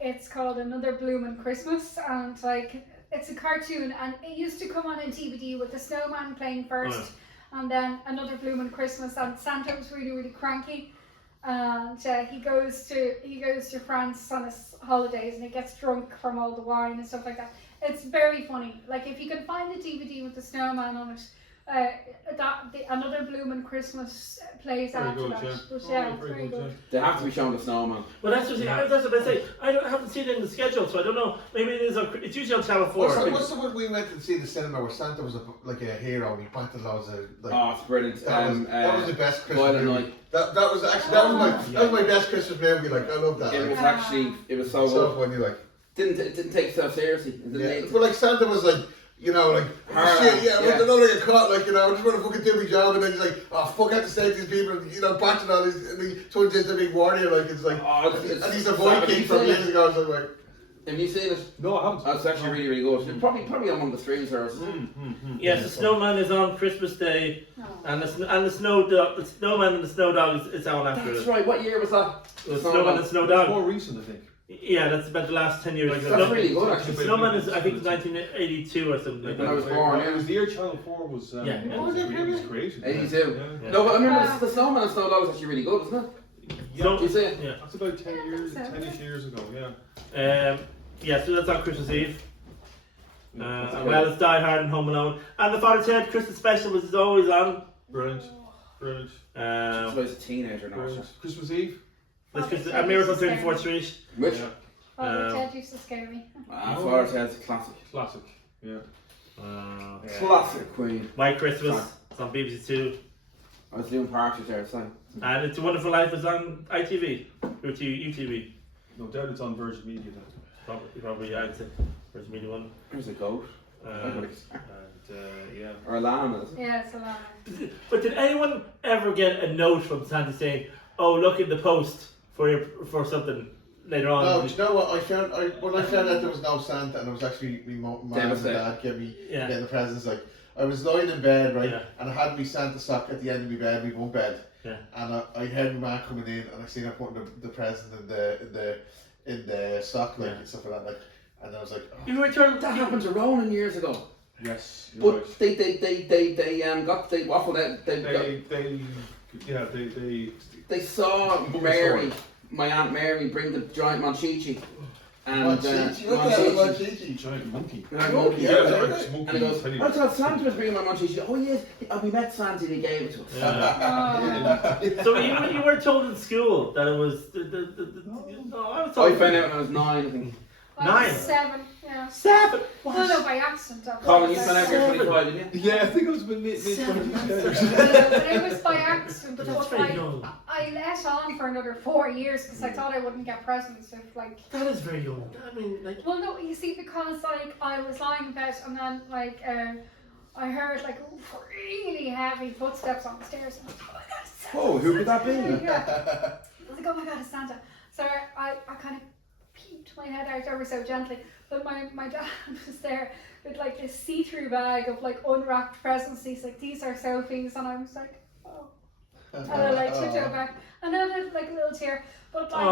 It's called Another Bloomin' Christmas, and like, it's a cartoon, and it used to come on in DVD with the snowman playing first, and then Another Bloomin' Christmas, and Santa was really, really cranky, and he goes to France on his holidays, and he gets drunk from all the wine and stuff like that. It's very funny. Like, if you can find the DVD with the snowman on it, Another Bloomin' Christmas plays after that. But it's very good. They have to be shown the snowman. Well, that's what I say. I haven't seen it in the schedule, so I don't know. Maybe it is. It's usually on Channel 4. What's the one we went to see the cinema where Santa was like a hero and he planted loads of, like. Oh, it's brilliant. That was the best Christmas Violent movie. Night. That was actually that was my best Christmas memory. Like I love that. It Like, was actually, it was so so good. funny. Like It didn't take itself seriously. It didn't yeah, need but like Santa was like. You know, like, Hard, shit, yeah, yeah. I don't get caught, like, you know, I just want to fucking do my job, and then he's like, oh, fuck, I have to save these people, and, you know, batching all these, and he turns into a big warrior, like, it's like, Oh, and he's a Viking from years ago, I was like, Have you seen it? No, I haven't. That's actually really, really good. Probably on one of the streaming services. Yes, the snowman is on Christmas Day, Oh. and the snowman and the snow dog is on after That's it. right. What year was that? The snowman and the snow That's more dog. recent, I think. Yeah, that's about the last 10 years. That's really good, The actually. snowman is, I think, 1982 or something like When I was that. born, It was the year Channel 4 was, Yeah. was created. 82. Yeah. No, but I remember Yeah. the Snowman and Snow Dog was actually really good, wasn't it? So- Did you see it? Yeah. That's about 10 Yeah, I years, think so. 10-ish years ago, yeah. Yeah, so that's on Christmas Eve. That's And great. well, it's Die Hard and Home Alone. And the Father Ted Christmas special was always on. Brilliant. Brilliant. I was a teenager now. Brilliant. Christmas Eve? That's Christmas, a Miracle on 34th Street. Which? Yeah. Father Ted used to scare me. Father Ted's classic. Classic. Yeah. Classic Queen. White Christmas. It's on BBC Two. I was doing parties there, so. And It's a Wonderful Life is on ITV. Or UTV. No doubt it's on Virgin Media then. Probably I'd say. Where's Media One? There's a goat. And, yeah. Or a lamb, is it? Yeah, it's a lot. But did anyone ever get a note from Santa saying, "Oh, look in the post for something later on"? no, do you know what, when I found out there was no Santa, and it was actually my mum and Devastating. dad getting Yeah. the presents, like, I was lying in bed, right, Yeah. and I had my Santa sock at the end of my bed, my one bed, Yeah. and I heard my man coming in, and I seen her putting the present in the sock, like, Yeah. and stuff like that, like, and I was like, oh. You were told That happened to Ronan years ago. Yes. You're But right. they waffled out. They saw Mary, my Aunt Mary, bring the giant Monchichi. And Monchichi, what the hell is Monchichi? Giant monkey. Giant monkey. Yeah, Yeah, yeah. It's monkey. And he goes, teddy I bear. thought Santa was bringing my Monchichi. Oh yes, we met Santa and he gave it to us. Yeah. So you were told in school that it was no, I was told I found out when I was 9, I think. I was 9. 7, yeah. 7. No, by accident. Colin, you found out you're 25, didn't you? Yeah, I think it was mid Seven. 20s. But it was by accident. That's But very young. I let on for another 4 years because I thought I wouldn't get presents if like. That is very young. I mean, like. Well, no, you see, because like I was lying in bed and then like I heard like really heavy footsteps on the stairs and I was like, oh my god, it's Santa. Oh, who could that be? Yeah. I was like, oh my god, it's Santa. So I kind of peeped my head out ever so gently, but my dad was there with like this see-through bag of like unwrapped presents. He's like, these are Sophie's, and I was like, oh. And I like tiptoed back, and then I had like a little tear, but like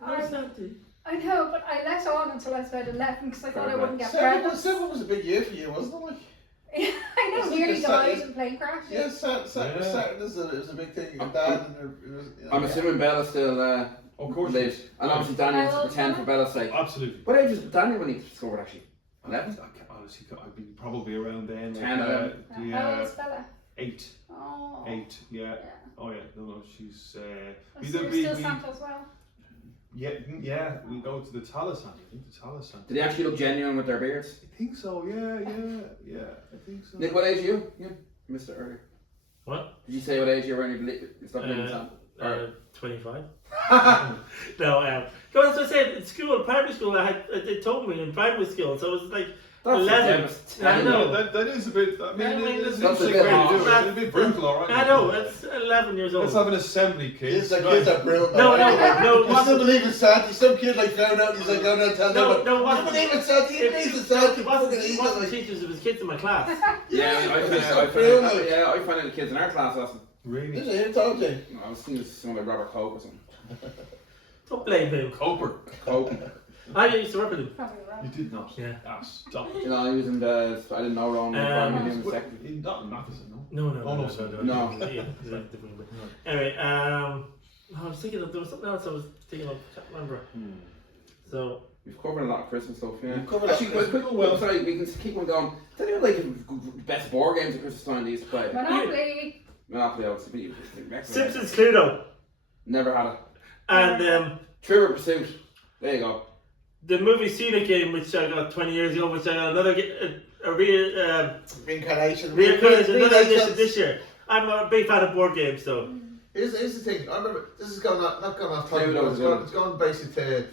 Where's that? I know, but I let on until I was about 11 because I thought I wouldn't get Seven presents. was a big year for you, wasn't it? Like, I know, Wasn't nearly it died the in plane crash. yeah, Saturn is a big thing. Your dad and it was, you know, I'm assuming Bella still Of course. lives. And obviously Daniel has to pretend for Bella's sake. Absolutely. What age was Daniel when he discovered actually? 11? Honestly, I'd be probably around then. 10, 11. How old is Bella? 8. Oh. 8, yeah. Yeah. Oh yeah, no, she's Oh, so you're still Santa as well? yeah, we go to the Talisman. I think the Talisman. Did they actually look genuine with their beards? I think so, yeah, I think so. Nick, what age are you? You missed it earlier. What? Did you say what age you were when you stopped living Santa? 25. No, that's what I said. In school, primary school, they told me in primary school, so it was like That's 11. I know. That is a bit, I mean, I mean, it's an that's a interesting bit way to do harsh. it. It's a bit brutal, alright. I know, it's 11 years old. Let's have an assembly, kids. kids are brilliant. No, You still believe in Santa? Some kid like found out, he's like going out and telling them, No, you what? believe in Santa? You believe in Santa? It wasn't Fucking teachers, it was kids in my class. Yeah, I found out the kids in our class last. Really? Is it? Who told you? I was thinking it was someone like Robert Cope or something. Don't blame him. Coper. Cope. I used to work with him. Probably right. You did not. Yeah. Ah, stop. You know, he was in the. I didn't know Ron. Not in Matheson, no? No. Oh, no, no. Yeah, different. Anyway, I was thinking of, there was something else I was thinking of, I can't remember. So, We've covered a lot of Christmas stuff, yeah. We've covered Actually, a lot of well, sorry, we can keep on going. Tell you like best board games at Christmas time they used to play. Monopoly. Monopoly, obviously. Simpsons Cluedo. Never had it. And Trivial Pursuit. There you go. the movie Scenic Game, which I got 20 years ago, which I got another, Reincarnation. reincarnation, another edition this year. I'm a big fan of board games, so. Here's the thing. I remember this is gone not gone off topic. Pluto But was it's gone basically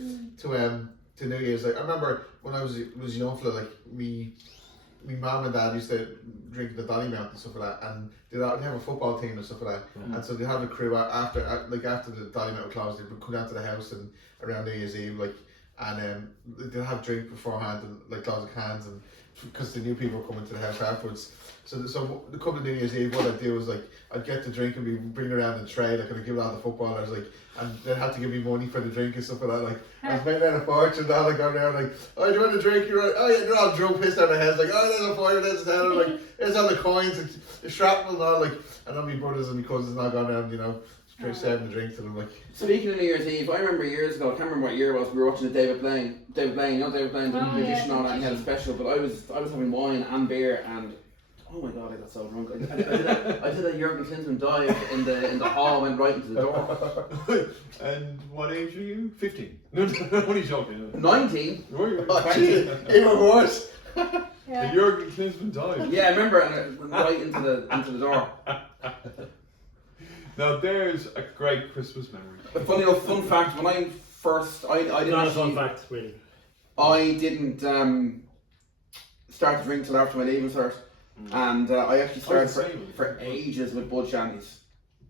to New Year's. Like I remember when I was young, for like me mum and dad used to drink the Dolly Mount and stuff like that, and they'd have a football team and stuff like that, and so they'd have a crew after the Dolly Mount closed, they'd come down to the house and around New Year's Eve, like, and they'd have drink beforehand and like lots of cans, and because they knew people were coming to the house afterwards. So the couple of New Year's Eve, what I'd do was like I'd get the drink and we bring it around in tray, like, and I'd give it out to the footballers, like, and they'd have to give me money for the drink and stuff like that. Like I was making out a fortune, that like going there like, oh, do you want a drink? You're like, oh yeah, they're all drunk, pissed out of their heads, like, oh, there's a fire, there's a tenner, like, there's all the coins, and the shrapnel and all, like, and then my brothers and my cousins all gone around, you know, serving the drink to them, like. Speaking of New Year's Eve, I remember years ago, I can't remember what year it was, we were watching the David Blaine, you know David Blaine, the magician and all that, and he had a special, but I was having wine and beer, and oh my god, I got so drunk. I did a Jurgen Klinsmann dive in the hall, went right into the door. And what age are you? 15. No, what are you joking? 19. Oh, gee, even worse. The Jurgen Klinsmann dive. Yeah, I remember, and it went right into the door. Now there's a great Christmas memory. But funny enough, fun fact, when I first, I didn't Not a actually, fun fact, really. I didn't start to drink till after my leaving cert. And I actually started for ages with Bud Shandies.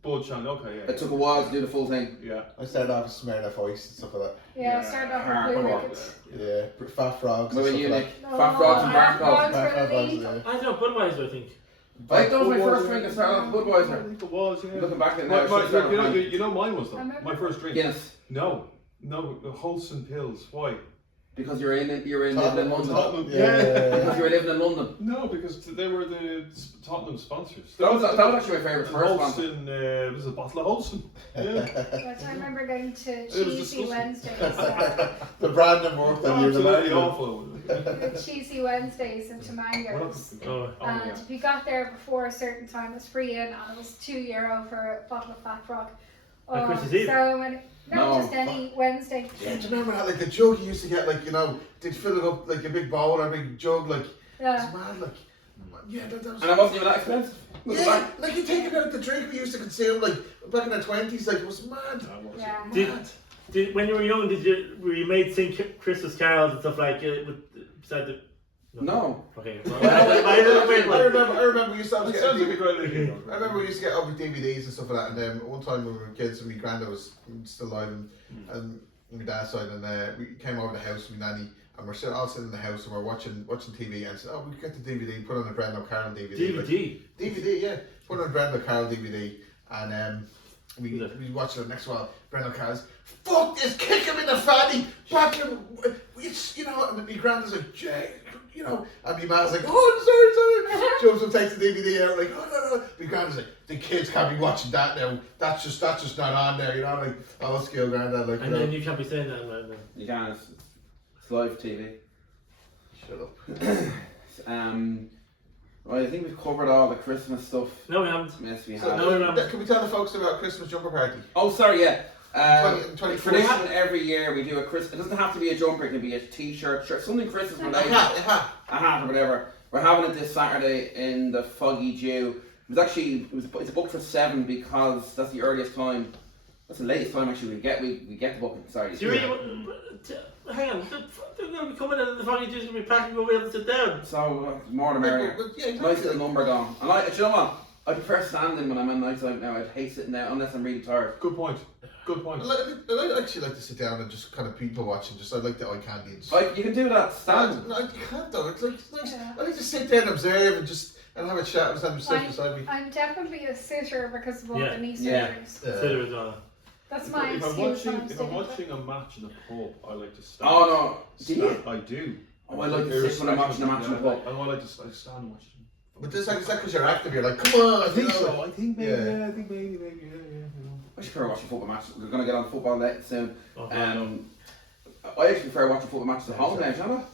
Bud Shandy, okay, yeah. It took a while to do the full thing. Yeah. I started off with Smirnoff Ice and stuff like that. Yeah, I started off with Blue Hardcore. Rickets. Yeah, Fat Frogs. What and about you, stuff Nick? like Fat Frogs and Fat Barnacle. Frogs. Fat Frogs, yeah. I don't know, Budweiser, I think. That was my first Budweiser. drink. I started off with I Budweiser. think it was, yeah. Looking back at it now, I should've started with mine. you know mine was though. I remember. My first drink. Guinness. No, the Holson pills. Why? Because you're in living in London. Tottenham. Yeah. Because you were living in London. No, because they were the Tottenham sponsors. That was actually my favourite first one. Holson, was a bottle of Holson. Yeah. But I remember going to was Cheesy disgusting. Wednesdays. The brand worked that year. Absolutely awful. Cheesy Wednesdays into Mangoes. Oh, And yeah. if you got there before a certain time, it was free in, and it was €2 for a bottle of Fat Frog. On Christmas Eve? So many, No. just any Wednesday. Yeah, do you remember how like the jug you used to get, like, you know, they'd fill it up like a big bowl or a big jug, like, Yeah. it's mad, like, yeah, that was. And it wasn't even that expensive. Yeah, like you think about the drink we used to consume, like back in our 20s, like it was mad. Yeah. Did when you were young, were you made sing Christmas carols and stuff like beside the? No. Okay. I remember we used to It get. sounds like a great idea. I remember we used to get over DVDs and stuff like that, and then one time when we were kids, and my granddad was still alive, and my dad's side, and we came over to the house with my nanny, and we're all sitting in the house, and we're watching TV, and said, oh, we get the DVD, and put on a Brenda Carroll DVD. DVD. Like, DVD, yeah. Put on a Brenda Carroll DVD, and we watched it next while. Brenda Carroll's, fuck this, kick him in the fanny, back him, it's, you know, and my granddad's like, Jay, you know, and my man's like, oh, I'm sorry, jumps up, takes the DVD out, like, oh, no. My granddad's like, the kids can't be watching that now, that's just not on there, you know, like, oh, skill granddad, like, And then you can't be saying that. You can. It's live TV. shut up. Well, I think we've covered all the Christmas stuff. No, we haven't. Yes, we So, have. No. can we tell the folks about Christmas jumper party? Oh, sorry, yeah. 24th. For they happen every year. We do a Christmas. It doesn't have to be a jumper. It can be a T-shirt, shirt, something Christmas related, A hat. or whatever. We're having it this Saturday in the Foggy Dew. It's booked for 7 because that's the earliest time. That's the latest time actually we get the booking. Sorry. Do you really? Hang on. They're going to be coming in and the foggy juice going to be packing over able to sit down. So more the merrier. Yeah, exactly. Nice little number gone. And do you know what? I prefer standing when I'm on night out now. I'd hate sitting down unless I'm really tired. Good point. Good point. I actually like to sit down and just kind of people watching. Just I like the eye candy. And just, Like you can do that standing. No, you can't though. It's nice. Yeah. I like to sit there and observe and have a chat with someone sitting beside me. I'm definitely a sitter because of all Yeah. the knee Yeah. surgeries. Sit as well. That's my If I'm excuse when I'm watching sitting. a match in a pub, I like to stand. Oh no. Do you? I do. Oh, I like to sit when I'm watching a match in a pub. I like to stand and watch it. But is that because you're active? You're like, come on. I think you know, so. I think maybe. Yeah. Yeah. I think maybe. Yeah. I should prefer watching football matches. We're gonna get on football soon. Okay. I actually prefer watching football matches at home now, do you know?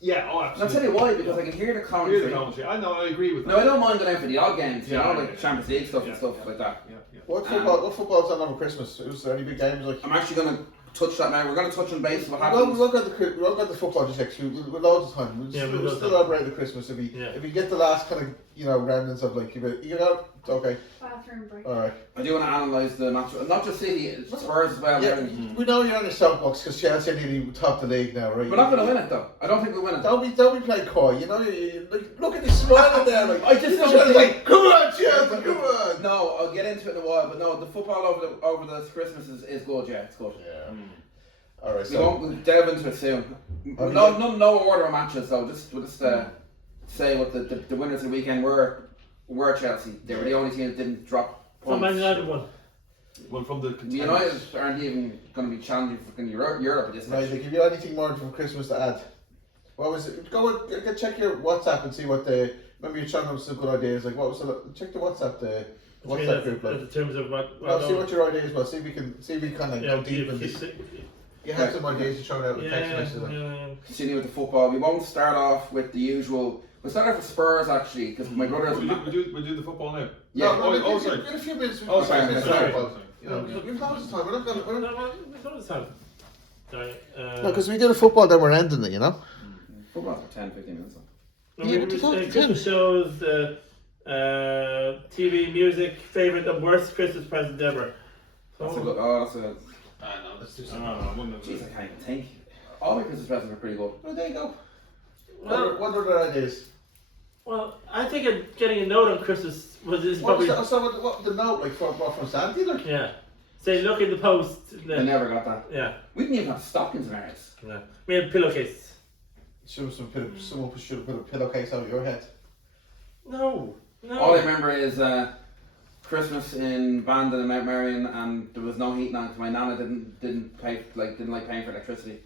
Yeah. Oh, And I'll absolutely. tell you why, because I can hear the Hear commentary. the commentary. I know. I agree with that. No, I don't mind going out for the odd games, you know, Yeah, like yeah, Champions League stuff Yeah, and stuff yeah, like that. Yeah. What football's on over Christmas? Is there any big games like? I'm actually gonna touch that now. We're gonna touch on base what We happens. won't get the football just next week. We'll loads of time. We'll Yeah, still we'll celebrate the Christmas if we get the last kind of remnants of like you got okay. Bathroom break. All right. I do want to analyse the match, not just City, Spurs as well. Yeah, we know you're on the soapbox because Chelsea nearly top the league now, right? We're not going to win it though. I don't think we'll win it. Don't be playing coy. You know, you look at the smiling there. Like I just you're don't like, come on, Chelsea, come on. No, I'll get into it in a while, but no, the football over the Christmas is good. Yeah, it's good. Yeah. All right. We'll delve into it soon. No order of matches though. We'll just say what the winners of the weekend were Chelsea. They were the only team that didn't drop points. From Man United won. Well, from the The United aren't even going to be challenging for Europe at this Right, stage. they give you anything more from Christmas to add? What was it? Go check your WhatsApp and see what remember you're trying to have some good ideas. Like what was check the WhatsApp group like. In terms of what? No, see what your ideas was. See if we kind of go deep in this. You have some ideas to throw out with text messages. Continue with the football. We won't start off with the usual. We'll start off with Spurs actually, because my brother's. We'll do the football now. Yeah. Sorry. In a few minutes. Sorry. You've loads of time. We're not going to. No, sorry. No, because we do the football, then we're ending it. You know. Football's for 10-15 minutes. Christmas shows, TV, music, favourite and worst Christmas present ever. That's a good. That's a. I know, that's just. Jeez, I can't even think. All my Christmas presents are pretty good. Oh, there you go. Well, What are their ideas? Well, I think getting a note on Christmas is What probably. was that, what the note like from Sandy? Like? Yeah. Say, look in the post. I never got that. Yeah. We didn't even have stockings in our house. Yeah. We had pillowcases. Someone should have put a pillowcase over your head. No. All I remember is Christmas in Bandon and Mount Marion, and there was no heat on because my nana didn't like paying for electricity.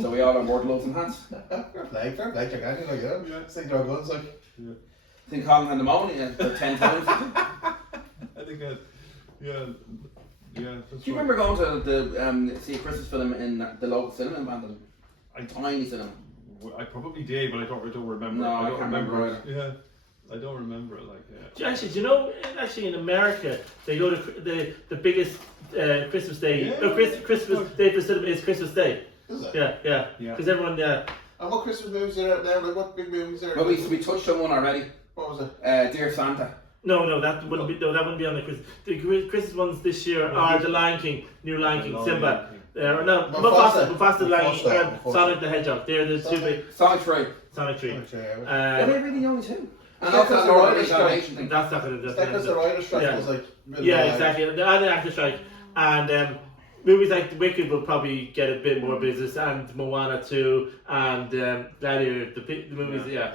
So we all wore gloves and hats. Fair play, yeah. Stick to our guns, like. Yeah. I think Colin had pneumonia about 10 times. I think yeah. That's Do you remember going to see a Christmas film in the local cinema in Bandon? Tiny cinema. I probably did, but I don't remember. No, I can't remember either. Yeah, I don't remember it. Like, yeah. Actually, do you know? Actually, in America, they go to the biggest Christmas day. Christmas day for cinema is Christmas Day. Is it? Yeah. Because everyone. And what Christmas movies are out now? Like what big movies are? Well, we touched on one already. What was it? Dear Santa. No, that wouldn't be. No, that wouldn't be on the Christmas. The Christmas ones this year are The Lion King, New Lion King, Simba. Mufasa the Lion King, and Sonic the Hedgehog. They're the two big. Sonic 3. Sonic 3. Are they really the only two? And That's also the Lord of writer's the strike. Animation thing. That's not going to. Because the writer's strike was like. Yeah, exactly. And the actor strike, and movies like Wicked will probably get a bit more business, and Moana 2, and Gladiator, the movies, yeah.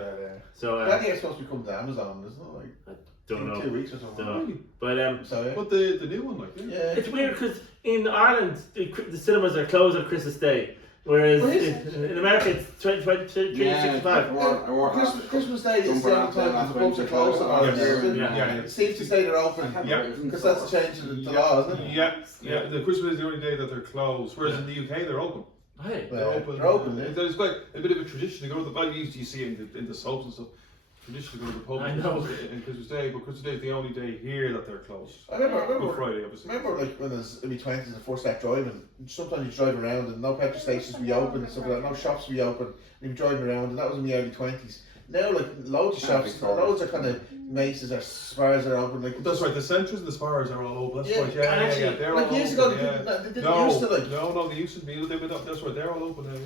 So Gladiator's supposed to be coming to Amazon, isn't it? Like, don't know. 2 weeks or something. Don't know. But So, But the new one, like, yeah. it's weird because in Ireland the cinemas are closed on Christmas Day, whereas in America it's 365. Christmas Day is the only time that the pubs are closed in Ireland. Yeah. It seems to say they're open. Yeah. Because that's changing the law, isn't it? Yeah. The Christmas is the only day that they're closed, whereas in the UK they're open. Hey. They're open. They're open, yeah. It's like a bit of a tradition to go to the. Well, you see in the soaps and stuff. Tradition to go to the pub I know. in Christmas Day, but Christmas Day is the only day here that they're closed. I remember Good Friday, obviously. Remember, like when I was in my 20s and first started driving, sometimes you drive around and no petrol stations be open and stuff like that, no shops be open, and you'd be driving around, and that was in my early 20s. Now, like loads of shops, loads of kind of Maces or Spars are open. Like That's right. The Centres and the Spars are all open. That's Yeah. right. Yeah. They're like all years ago, open. they didn't used to like. No, they used to be. That's right. They're all open now. Yeah.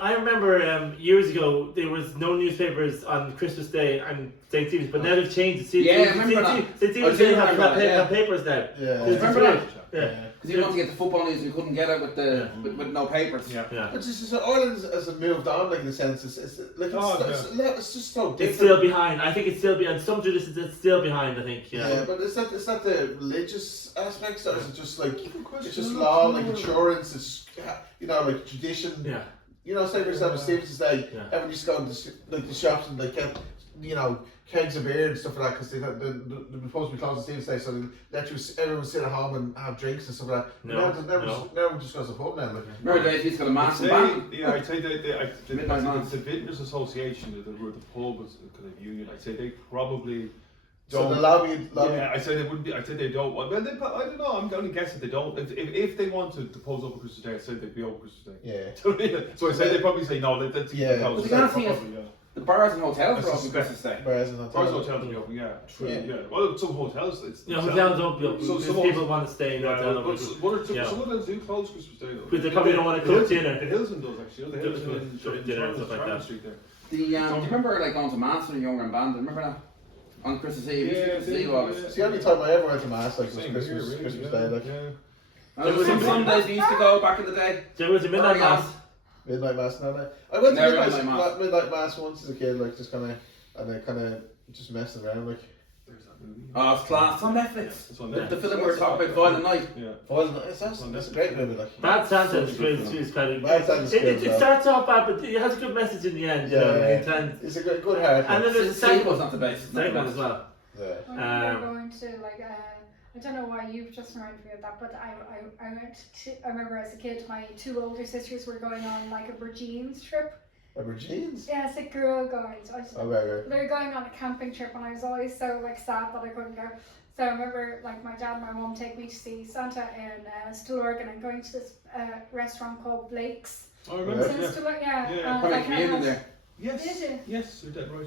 I remember years ago there was no newspapers on Christmas Day and St. Stephen's, but now they've changed it. Yeah, I remember that. St. Stephen's Day have papers now. Yeah. Remember that? Yeah. Because you wanted to get the football news, you couldn't get it with no papers. Yeah. Yeah. But it's just Ireland has moved on, like in a sense. It's like it's just so different. It's still behind. I think it's still behind. Some traditions it's still behind. I think. Yeah, but it's not the religious aspects, or is it just like it's just law, like insurance, it's like tradition. Yeah. Say for example, Stevenson's Day, Yeah. everyone used to go into the shops and like get kegs of beer and stuff like that because they're supposed to be closed on Stevenson's Day, so they let everyone sit at home and have drinks and stuff like that. No, Never just goes to the pub now. Like. Remember the days got a massive I'd band? say, yeah, I'd say the Midnight Mass. Vintners Association, the pub is kind of union. I'd say they probably So don't. the lobby. Yeah, I'd say they wouldn't be. I'd say they don't. Well, I don't know. I'm only guessing they don't. If they wanted to pose up on Christmas Day, I'd say they'd be open Christmas Day. Yeah. So I'd say they'd probably say no. That's Yeah. But the grand thing is, The bars and hotels That's are a open spec- Christmas Day. Whereas in Bars hotel, hotels will be open, yeah. True, Yeah. yeah. Well, some hotels, it's Yeah, hotels open. So- Because some people want to stay in Yeah, hotel. but Yeah. some hotels do close Christmas Day though. Because they probably don't want to cook dinner. The Hilton does actually. You know, the Hilton in Dinner and stuff like Charlotte that. Street there. Do you remember like going to mass when you were younger and band? Remember that? On Christmas Eve, Christmas Eve always. it's the only time I ever went to mass like was Same Christmas, here, really, Christmas yeah, Day, like yeah. There was some Sundays we used to go back in the day. There was a midnight Early on. mass. midnight mass. No. I went to Never midnight mass once as a kid, like just kind of just messing around, like. There's that movie. Oh, it's class. It's on Netflix. It's on The Netflix. film we were talking about, Violent Night. Yeah. That's a great movie, like. Bad Santa is kind of. Bad Santa's good, It though. starts off bad, but it has a good message in the end. You know, Yeah. it ends. It's a good heart. And then The there's the second sequel's one. not the best. Second one as well. Yeah. I remember going to like I don't know why you've just reminded me of that, but I went to I remember as a kid my two older sisters were going on like a Virgins trip. Like jeans. Yeah, it's a girl guides. Okay. They were going on a camping trip and I was always so like sad that I couldn't go. So I remember like my dad and my mum take me to see Santa in Stillorgan and going to this restaurant called Blake's. I remember. It's in Yeah. Stillorgan, yeah. Yeah. And, Probably like, communion I had- there. Yes. Did you? Yes, you're dead right.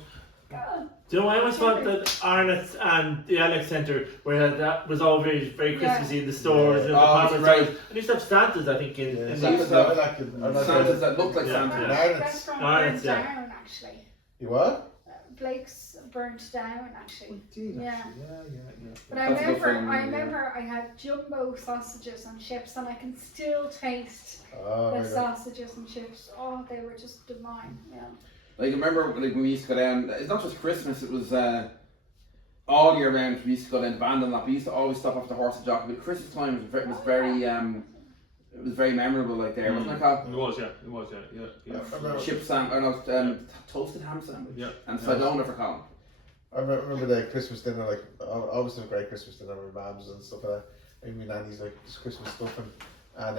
God. Do you know, I always thought that Arnott's and the Alex Centre, where that was all very, very Yeah. Christmassy in the stores and the Oh, department right. stores. And used to have Santas, I think, in Yeah, the Santa's I like it. I like Santas it. that look like Yeah. Santa. That Ireland's- restaurant Ireland's, burned yeah. down actually. You what? Blake's burnt down actually. Indeed, Yeah. actually. Yeah. But I That's a good remember, film, I yeah. remember I had jumbo sausages and chips, and I can still taste Oh, the very good. sausages and chips. Oh, they were just divine. Yeah. Like I remember like when we used to go down. It's not just Christmas. It was all year round. We used to go down to Band and that. We used to always stop off the Horse and Jockey. But Christmas time was very it was very memorable. Like there, wasn't it, Carl? It was, yeah. I remember- Chip toasted ham sandwich. Yeah. And Sedona for Colin. I remember the Christmas dinner, like, obviously a great Christmas dinner with mums and stuff like that. Maybe my nanny's like just Christmas stuff and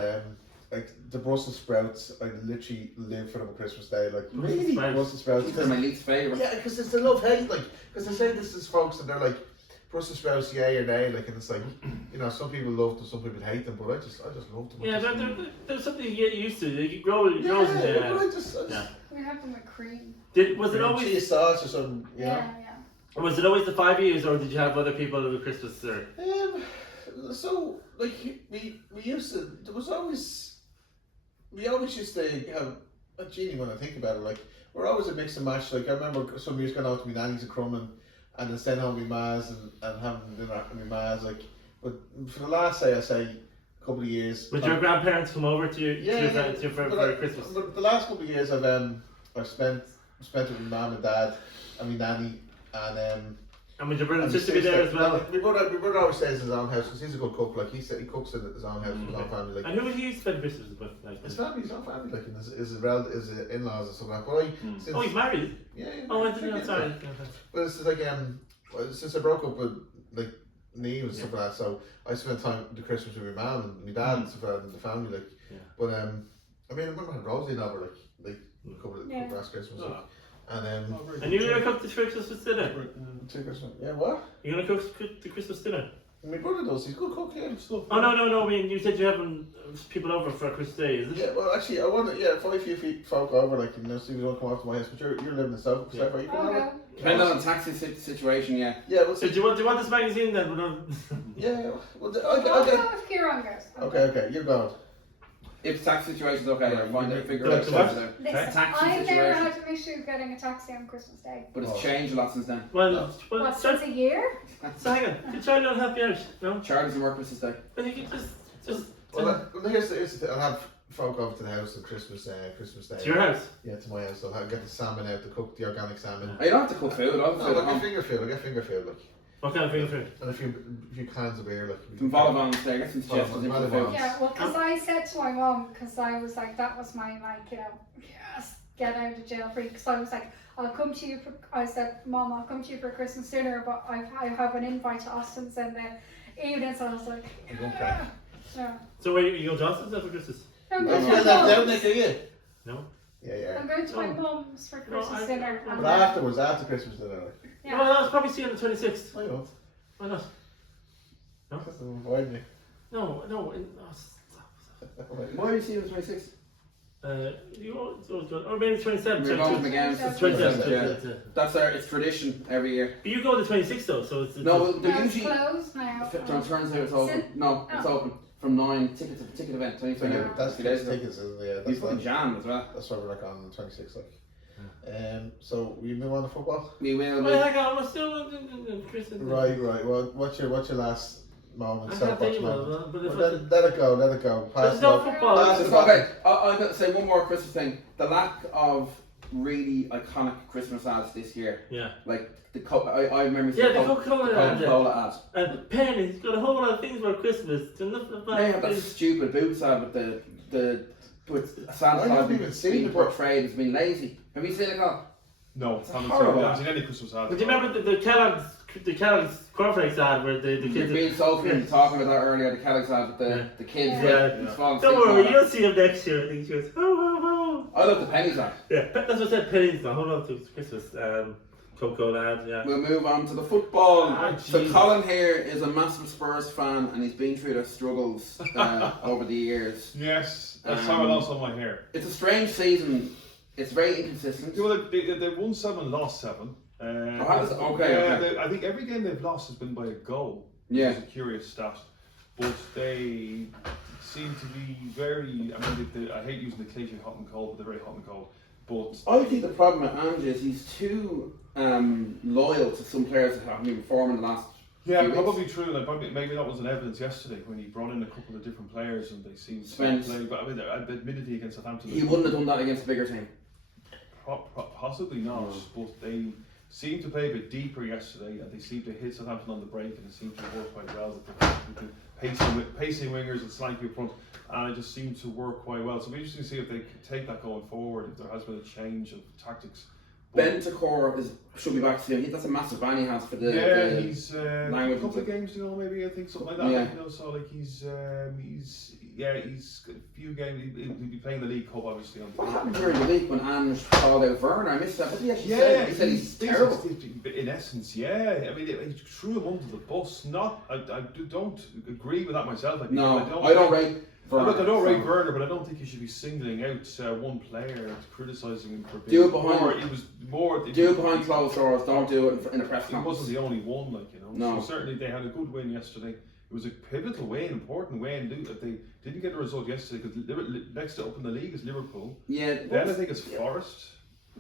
like the Brussels sprouts, I literally live for them on Christmas Day. Like, Really? Brussels sprouts. These are my least favourite. Yeah, because it's the love hate, like, because they say this is folks and they're like, Brussels sprouts, yay or nay, like, and it's like, you know, some people love them, some people hate them, but I just love them. Yeah, there's something you get used to. You grow in but the. I just Yeah. We have them with cream. Was it cheese always? sauce or something, you know? Yeah. Was it always the 5 years, or did you have other people over Christmas? Or So like we used to. We always used to have a genie when I think about it. Like we're always a mix and match. Like I remember some years going out to my nanny's and Crumlin, and then staying home with my mas and having dinner with my mas. Like, but for the last I say couple of years. would your grandparents come over to you for But Christmas? But the last couple of years I've spent it with my mum and dad and my nanny And would your brother and my sister be there as well? My brother always stays in his own house because he's a good cook. Like he cooks in his own house with his own family. Like And who would you spend Christmas with? Like, his family, his own family, like and his in-laws and stuff like that. But since, oh, he's married. yeah. Oh, I didn't know. Sorry. But it's just like since I broke up with like Neve and stuff like that, so I spent time the Christmas with my mum and my dad and stuff like that and the family. Like, Yeah. but I mean, I remember I had Rosie and over like a couple of last Christmas. Like, and And you're gonna cook the Christmas dinner? two Christmas. Yeah, what? You're gonna cook the Christmas dinner? My brother does. He's a good cook. Yeah, stuff. Oh no! I mean, you said you're having people over for Christmas Day, is it? Yeah, well, actually, I want to. Yeah, if I few folk over, like you know, see if you don't come over to my house, but you're living in South. Yeah. Are you Oh, coming over? no. Depending on the taxi situation, yeah. Yeah, well, So do you want this magazine then? yeah. Well, I'll okay. go if Kieran goes. Okay, you're going. If tax situation's okay, I'll find out, figure Like out. the what? something. Listen, Taxi I've never situation. had an issue getting a taxi on Christmas Day. But it's Oh. changed a lot since then. well, What, so since a year? hang on. Could Charlie not help you out? No. Charlie doesn't work Christmas Day. But you could just. Well, here's the thing. I'll have folk over to the house on Christmas Day. to your house. Yeah, to my house. I'll get the salmon out to cook the organic salmon. Oh, you don't have to cook food. I'll No, food at like a home. finger food. Like, What kind of thing food? and a few cans of beer. Like Some volleyball there. Get some suggestions in for the Volleyball. food. Yeah, well, because I said to my mum, because I was like, that was my, like, you know, yes, get out of jail free. Because I was like, I'll come to you for, I said, Mum, I'll come to you for Christmas dinner, but I have an invite to Austin's in the evening. So I was like, Okay. yeah. So where you go to Austin's for Christmas? I'm You going feel to that my down mum's. there, do you? No. Yeah. I'm going to my Oh. mum's for No, Christmas I- dinner. I- and But then- afterwards, after Christmas dinner, like, yeah. Well, I'll probably see you on the 26th. I don't. Why not? Just avoid me. No. Why are you seeing the 26th? Or maybe 27th. We're going to them again. It's 27th. 27th, Yeah. That's it's tradition every year. But you go the 26th though, so it's No, they're No, it's usually. closed now. On Thursday it's open. No, it's Oh. open from 9. Ticket event. 2020. Yeah. That's Few days ago. tickets, isn't it? Yeah, You that's fucking that. jam as well. That's why we're like on the 26th. Like. So we move on to football. We will. Well, hang on, we're still Chris. Right. Well, what's your last moment? I Start can't think watching of moment. it, but if Well, let it go. Let it go. Pass there's it no on. football. Pass It's it on. okay. I'm going to say one more Christmas thing. The lack of really iconic Christmas ads this year. Yeah. Like I remember Yeah, seeing the Coca-Cola ad. Coca-Cola ad. And Penny's got a whole lot of things about Christmas. There's nothing about They have that this. stupid boots ad with Santa I Claus haven't even seen being it. portrayed as being lazy. Have you seen it, Carl? No, It's haven't horrible. seen any Christmas ads. But do you remember the Kellogg's cornflakes ad where the kids? Me and Sophie were talking about that earlier. The Kellogg's ad with the kids. Yeah. with falling Don't asleep and worry, all you'll that. see him next year. I think she goes, oh. I love the pennies ad. Yeah, that's what I said. Pennies. Now hold on to Christmas. Coca-Cola ad. Yeah. We'll move on to the football. Ah, So Jesus. Colin here is a massive Spurs fan, and he's been through their struggles over the years. Yes, that's how I lost all my hair. It's a strange season. It's very inconsistent. Well, they won 7, lost 7. Okay. I think every game they've lost has been by a goal. Yeah. Which is a curious stat. But they seem to be very. I mean, I hate using the cliche hot and cold, but they're very hot and cold. But I think the problem with Ange is he's too loyal to some players that haven't been performing in the last yeah, few probably weeks. true. Like maybe that was an evidence yesterday when he brought in a couple of different players and they seemed to Spence. play. But I mean, admittedly against Southampton, He wouldn't have done that against a bigger team. Possibly not, but they seemed to play a bit deeper yesterday, and they seemed to hit Southampton on the break, and it seemed to work quite well with the pacing wingers and slanky up front, and it just seemed to work quite well. So it'll be interesting to see if they can take that going forward, if there has been a change of tactics. Bentancur should be back soon. That's a massive ban he has for the he's a language couple of and games, maybe I think something like that. Yeah. So like he's got a few games. He'll be playing the League Cup obviously. What happened during the week when Ange called out Werner? I missed that. What did he actually say? Yeah, He said he's terrible. In essence, yeah. I mean, he threw him under the bus. I don't agree with that myself. No, I don't rate Werner. Look, I don't rate Werner, but I don't think you should be singling out one player, criticising him for Do it being behind- Do it behind closed doors. Don't do it in a press He conference. wasn't the only one, No. So certainly they had a good win yesterday. It was a pivotal win, important win. They didn't get a result yesterday because next up in the league is Liverpool. Yeah. Then I think it's Forest.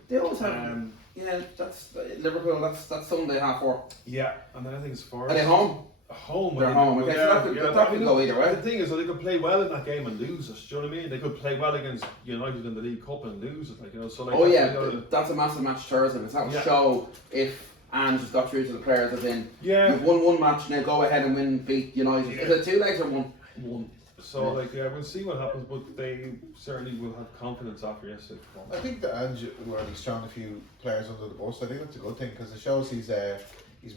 They always have. Yeah, that's Liverpool. That's Sunday 4:30. Yeah, and then I think it's Forest. Are they home? Home. They're home. Okay, so that could go either way. The thing is, they could play well in that game and lose us. Do you know what I mean? They could play well against United in the League Cup and lose it. So Oh yeah, that's a massive match Thursday. That will show if Ange has got through to the players. As in, you've won one match, now go ahead and beat United. Is it 2 legs or one? One. So we'll see what happens, but they certainly will have confidence after yesterday's performance. I think that Ange, where he's thrown a few players under the bus, I think that's a good thing because it shows he's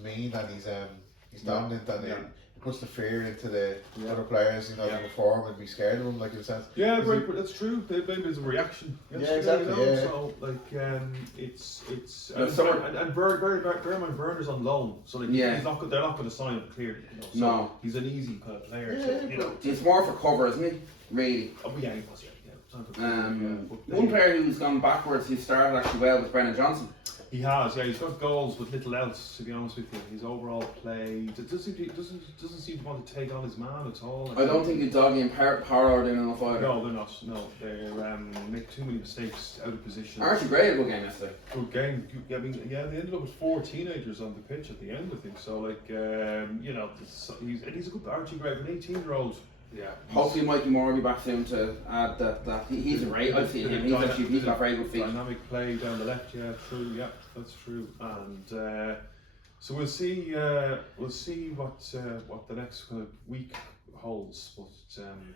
mean and he's dominant and he puts the fear into the other players, to perform and be scared of them, like in a sense. Yeah, right, but that's true. Maybe it's a reaction. Exactly. So it's and bear in mind Werner's on loan, so they're not going to sign him clearly. So he's an easy kind of player. He's more for cover, isn't he? Really. Oh yeah, he was. One player who's gone backwards, who started actually well, was Brennan Johnson. He has, he's got goals with little else, to be honest with you. His overall play doesn't seem to want to take on his man at all. I don't think Doggy and Power are doing enough either. No, they're not. No, they make too many mistakes out of position. Archie Gray had a good game yesterday. Good game. I mean, they ended up with 4 teenagers on the pitch at the end, I think. So, he's a good Archie Gray, an 18-year-old. Yeah. Hopefully Mikey Moore will be back soon to add that he's a great. I've seen him. He's got very good feet. Dynamic play down the left. Yeah, true. Yeah, that's true. And so we'll see what the next kind of week holds. But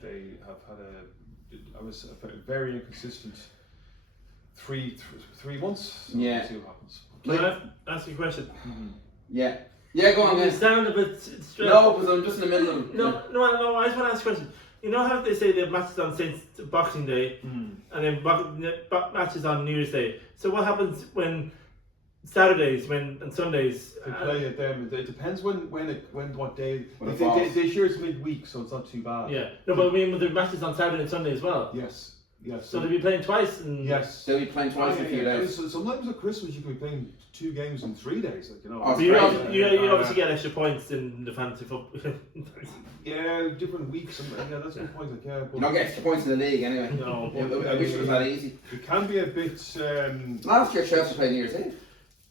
they have had a very inconsistent 3 months. So we'll see what happens. Can I ask you a question? Mm-hmm. Yeah. Yeah, go on. You sound a bit stressed. No, because I'm just in the middle of. No. I just want to ask a question. You know how they say they have matches on since Boxing Day, and then matches on New Year's Day. So what happens when Saturdays, and Sundays? They play at them. It depends what day. When it they sure it's midweek, so it's not too bad. Yeah. No, but I mean, with the matches on Saturday and Sunday as well. Yes. Yes. So they'll be playing twice. And Yes. They'll be playing twice in a few days. So sometimes at Christmas you can be playing 2 games in 3 days, like, you know. Oh, So you great. obviously get extra points in the fantasy football. Yeah, different weeks, and yeah, that's a good point. Like, yeah, but You don't get extra points in the league anyway. No, I wish it was that easy. it can be a bit. Last year Chelsea played New Year's Eve.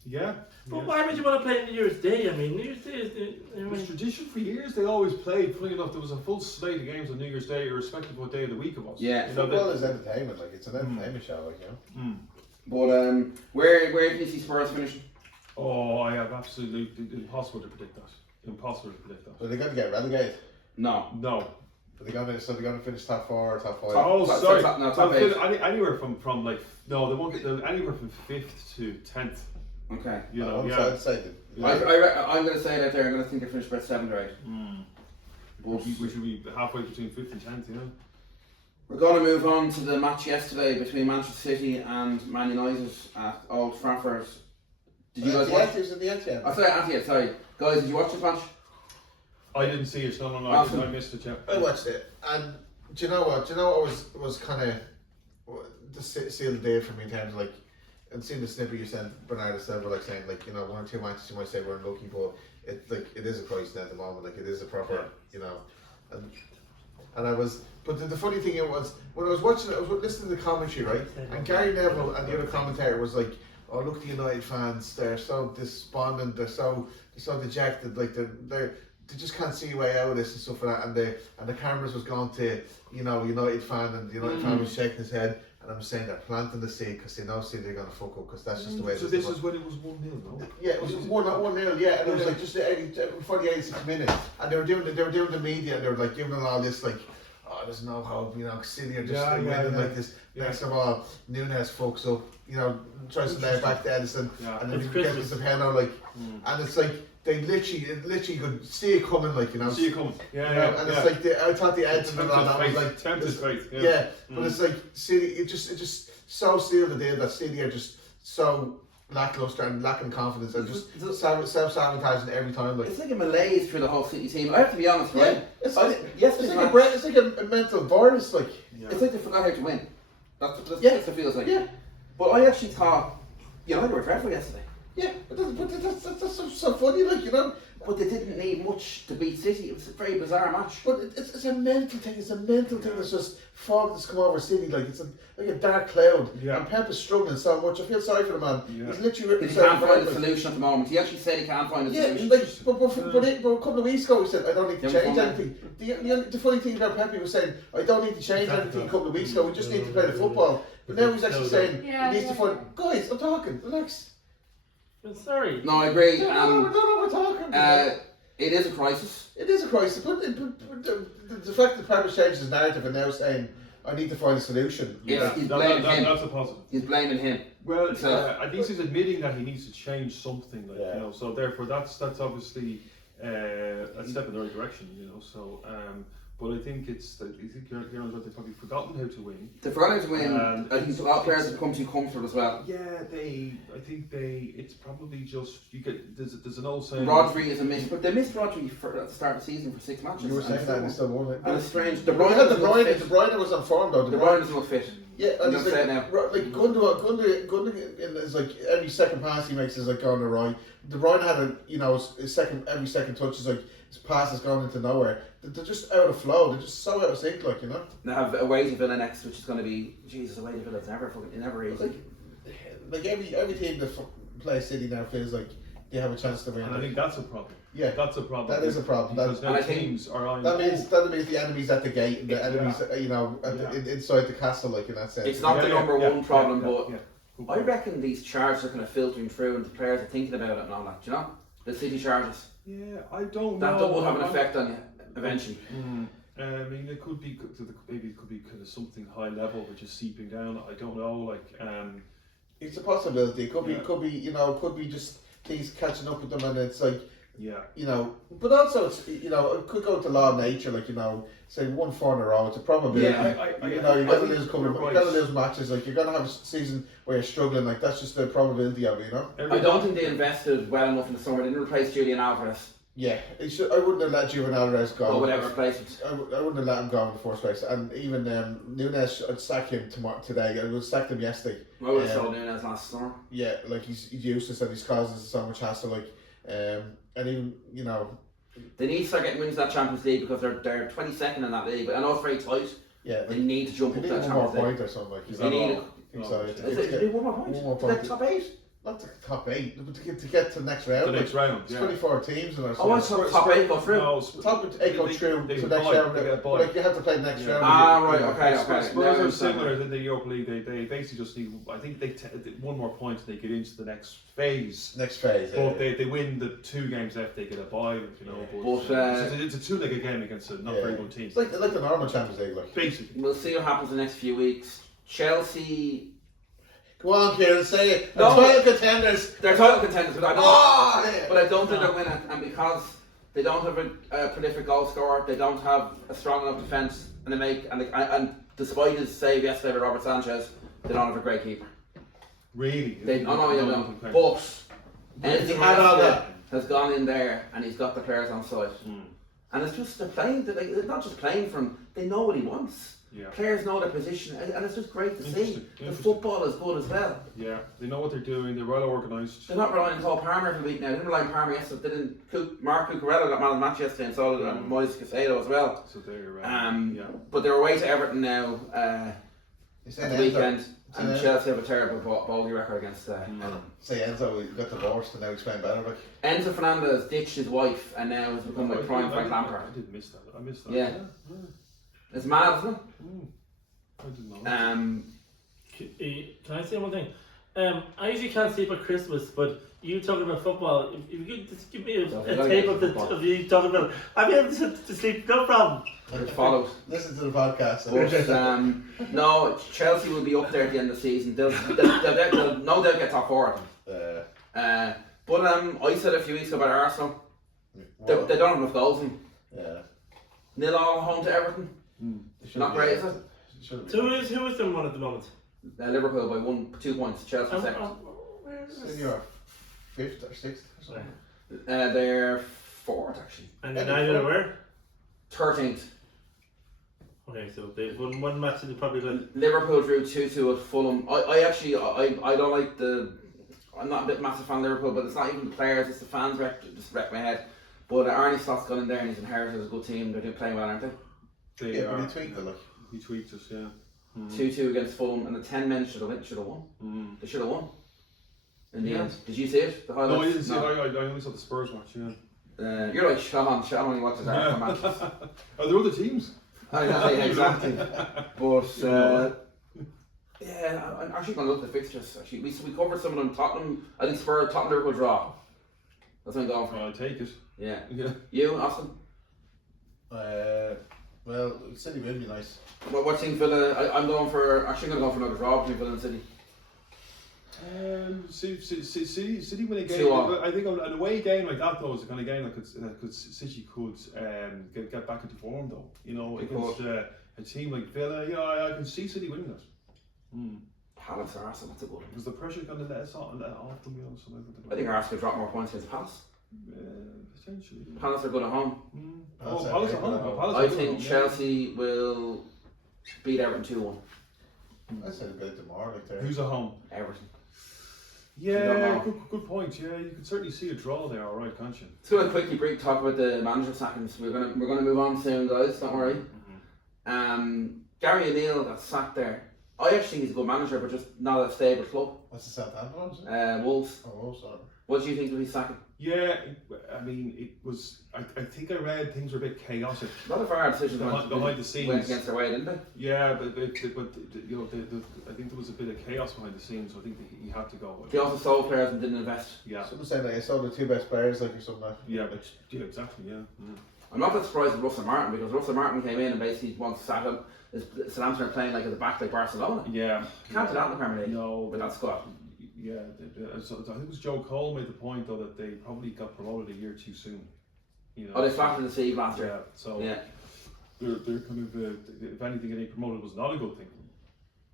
Yeah. But yeah. why would you want to play New Year's Day? I mean, New Year's Day is. It was tradition for years. They always played. Funny enough, there was a full slate of games on New Year's Day, irrespective of what day of the week it was. Yeah. You know, Football is entertainment, like it's an entertainment show, like, you know. But where do you see Spurs finishing? Oh, I have absolutely impossible to predict that. Impossible to predict that. So they're going to get relegated. No. No. But they're going to finish top 4 or top 5. Oh, top- sorry. top- no, top eight. Anywhere from like no, they won't get anywhere from 5th to 10th. Okay. You know, I'm yeah. I'm going to say that there. I'm going to think they finish about 7th or 8th. We should be halfway between 5th and 10th. Yeah. We're going to move on to the match yesterday between Manchester City and Man United at Old Trafford. Did you guys watch? It was in the end. Oh, sorry, Anthony, sorry. Guys, did you watch this match? I didn't see it. No, Awesome. I missed it. Yeah. I watched it, and do you know what? Was kind of the seal of the day for me in terms of like, and seeing the snippet you sent Bernardo Silva, like saying like, you know, 1 or 2 matches you might say we're unlucky, but it is a crisis at the moment. Like it is a proper, you know, and I was. But the funny thing was when I was watching it, I was listening to the commentary, right? And Gary Neville and the other commentator was like, "Oh, look, the United fans, they're so despondent, they're so dejected, like they just can't see a way out of this and stuff like that." And the cameras was gone to, you know, United fan, and the United fan was shaking his head, and I'm saying they're planting the seed because they know they're gonna fuck up because that's just the way. So this is when it was 1-0, no? Yeah, it was 1-0, yeah, and it was like just before the 86th minute, and they were doing the media, and they were like giving them all this like, oh, there's no hope, you know, City are just winning like this. Next of all, Nunes fucks up, you know, tries to lay it back to Edison, and then he gets the penalty, like, and it's like they literally could see it coming, like, you know. See it coming. Yeah, you know, and it's like I thought the end of it all that was like tempted fate. Yeah, but it's like City. It just so sealed the deal that City are just so lackluster and lacking confidence and just self-sabotaging every time. Like It's like a malaise through the whole City team. I have to be honest, right? yeah, it's Yesterday's like a mental virus. Like It's like they forgot how to win. That's what it feels like. yeah, But I actually thought United were dreadful yesterday. yeah. But that's so funny, like, you know. But they didn't need much to beat City. It was a very bizarre match. But it's a mental thing. It's a mental thing. That's just fog that's come over City. Like it's like a dark cloud. Yeah. And Pep is struggling so much. I feel sorry for the man. Yeah. He's literally ripping He himself can't find apart, a like. solution at the moment. He actually said he can't find a Yeah, solution. like, but a couple of weeks ago he said, I don't need to Yeah, change well, anything. The funny thing about Pep, he was saying, I don't need to change anything a couple of weeks ago, we just need to play the football. But now he's actually saying, he needs to find, guys, I'm talking, relax. I'm sorry. No, I agree. Don't know we're talking. It is a crisis. It is a crisis, but the fact that Pep has changed his narrative and now saying, I need to find a solution. Yeah. He's blaming him. That's a positive. He's blaming him. Well, So- at least he's admitting that he needs to change something, like, Yeah. you know. So therefore, that's obviously a step in the right direction, you know. So, but I think you're right. They've probably forgotten how to win. They've forgotten to win. And I think a lot of players have become too comfortable as well. Yeah, it's probably just there's an old saying. Rodri is a miss, but they missed Rodri at the start of the season for 6 matches. You were saying that and he still won it. And it's strange. De Bruyne was on form though. De Bruyne was not fit. Yeah, and You it's don't say it now. like Gundogan is like every second pass he makes is like going to right. De Bruyne had every second touch is like his pass is going into nowhere. They're just out of flow. They're just so out of sync, like, you know. They have away to Villa next, which is going to be away to Villa. It's never easy. Like every team that plays City now feels like they have a chance to win. And I think that's a problem. Yeah, That's a problem. that is a problem. Because now And I think teams are on. That means the enemy's at the gate and the enemy's inside the castle, like, in that sense. It's not the number one problem, but Good I point. reckon these charges are kind of filtering through and the players are thinking about it and all that. Do you know? The City charges. Yeah, I don't That know. will have an effect on you eventually. I mean, it could be maybe it could be kind of something high level which is seeping down. I don't know. Like, It's a possibility. It could be just things catching up with them, and it's like, yeah. But also it's, it could go to law of nature, like, say 1-4 in a row. It's a probability. Yeah, you're gonna lose a couple. You're gonna lose matches. Like, you're gonna have a season where you're struggling. Like, that's just the probability of it. I don't think they invested well enough in the summer. They didn't replace Julian Alvarez. Yeah, I wouldn't have let Juvenal Alvarez go. Or whatever replacement. I wouldn't have let him go in the first place. And even Nunes, I'd sack him today. I would have sacked him yesterday. I would have sold Nunes last summer. Yeah, like he's useless and he's causing so much hassle. Like, and even they need to start getting wins in that Champions League because they're 22nd in that league. But I know it's very tight. Yeah, they need to jump up they that need one more Champions League. point or something. Like, They need it. They need one more point. One more To point. get top 8. Not the top 8, but to get to the next round. The next round, It's yeah. 24 teams and Oh, I thought top 8 go through. No, top 8 go through they to the next buy, round. they get a buy. Like you have to play the next round. Right, okay. Spurs are similar in the Europa League. They basically just need, I think they one more point and they get into the next phase. Next phase. But they win the 2 games left, they get a bye. But it's a 2-legged game against a not very good team. It's like the normal Champions League, like. Basically. We'll see what happens in the next few weeks. Chelsea. Go on, Kieran, say it. No. Title contenders. They're title contenders, but I don't think No. they're winning. And because they don't have a prolific goal scorer, they don't have a strong enough defence, and despite his save yesterday with Robert Sanchez, they don't have a great keeper. Really? They don't. But anything has gone in there, and he's got the players on side. And it's just they're playing. They're not just playing from. They know what he wants. Yeah. Players know their position, and it's just great to see. The football is good as well. Yeah, they know what they're doing. They're well organised. They're not relying on Cole Palmer every week now. They didn't rely on Palmer yesterday. They didn't. Mark Cucurella got man of the match yesterday, and so did Moise Caicedo as well. So they're But they're away to Everton now at the weekend, and Chelsea have a terrible bogey record against Say Enzo got divorced and now he's playing better. Like. Enzo Fernandez ditched his wife and now has become like prime Frank Lampard. I did miss that. I missed that. Yeah. It's mad, isn't it? I didn't know. Can I say one thing? I usually can't sleep at Christmas, but you talking about football, if you could just give me a tape of you talking about it, I'll be able to sleep, no problem. It follows. Listen to the podcast. But, no, Chelsea will be up there at the end of the season. They'll no doubt get top 4. But I said a few weeks ago about Arsenal, they don't have enough goals in. Yeah. 0-0 home to Everton. Not great, is it? So who is number 1 at the moment? Liverpool by 2 points. Chelsea second. You're 5th or 6th or something. They're 4th actually. And United are where? 13th. Okay, so they've won one match and they probably got... Liverpool drew 2-2 at Fulham. I don't like I'm not a bit massive fan of Liverpool, but it's not even the players, it's the fans just wreck my head. But Arnie Slott's gone in there and he's inherited a good team. They're playing well, aren't they? They but he tweaked it, like. He tweaked us, yeah. 2-2 against Fulham, and the 10 men should have won. They should have won. In the end. Did you see it? The highlights? No, I didn't see it. I only saw the Spurs match, yeah. You're like Sean only watches Arsenal matches. Are there other teams? Yeah, exactly. But yeah, I'm actually going to look at the fixtures. Actually, we covered some of them. Tottenham, I think Spurs, Tottenham, Liverpool draw. That's what I'm going for. I'll take it. Yeah. Yeah. You, Austin? Well, City would be nice. What team Villa? I'm going for. Actually, I'm going to go for another draw between Villa and City. City win a game. 2-1. I think an away game like that though is the kind of game that City could get back into form though. You know, against a team like Villa. Yeah, I can see City winning that. Palace or Arsenal, that's a good one. Was the pressure going to let off them? You know, so I think Arsenal could drop more points against Palace. Potentially. Palace are good at home. Palace at home. I think Chelsea will beat Everton 2-1. I said a bit tomorrow, like there. Who's at home? Everton. Yeah, good point. Yeah, you can certainly see a draw there. All right, can't you? Let's go quickly brief talk about the manager sackings. We're gonna move on soon, guys. Don't worry. Gary O'Neill got sacked there. I actually think he's a good manager, but just not a stable club. What's the Southampton one? Is it? Wolves. Oh, Wolves. Sorry. What do you think of his sacking? Yeah, I mean, it was. I think I read things were a bit chaotic. A lot of our decisions behind the scenes went against their way, didn't they? Yeah, but you know, I think there was a bit of chaos behind the scenes. So I think he had to go. They also sold players and didn't invest. Yeah. Someone said like I saw the 2 best players, like or something. Like. Yeah, exactly. Yeah. I'm not that surprised with Russell Martin because Russell Martin came in and basically once sat up. Southampton are playing like at the back like Barcelona. Yeah. You can't do that in the Premier League. No, with that squad. Yeah, so I think it was Joe Cole made the point though that they probably got promoted a year too soon. You know. Oh, they flattened the seed last year. Yeah. So yeah. They're kind of if anything, getting promoted was not a good thing.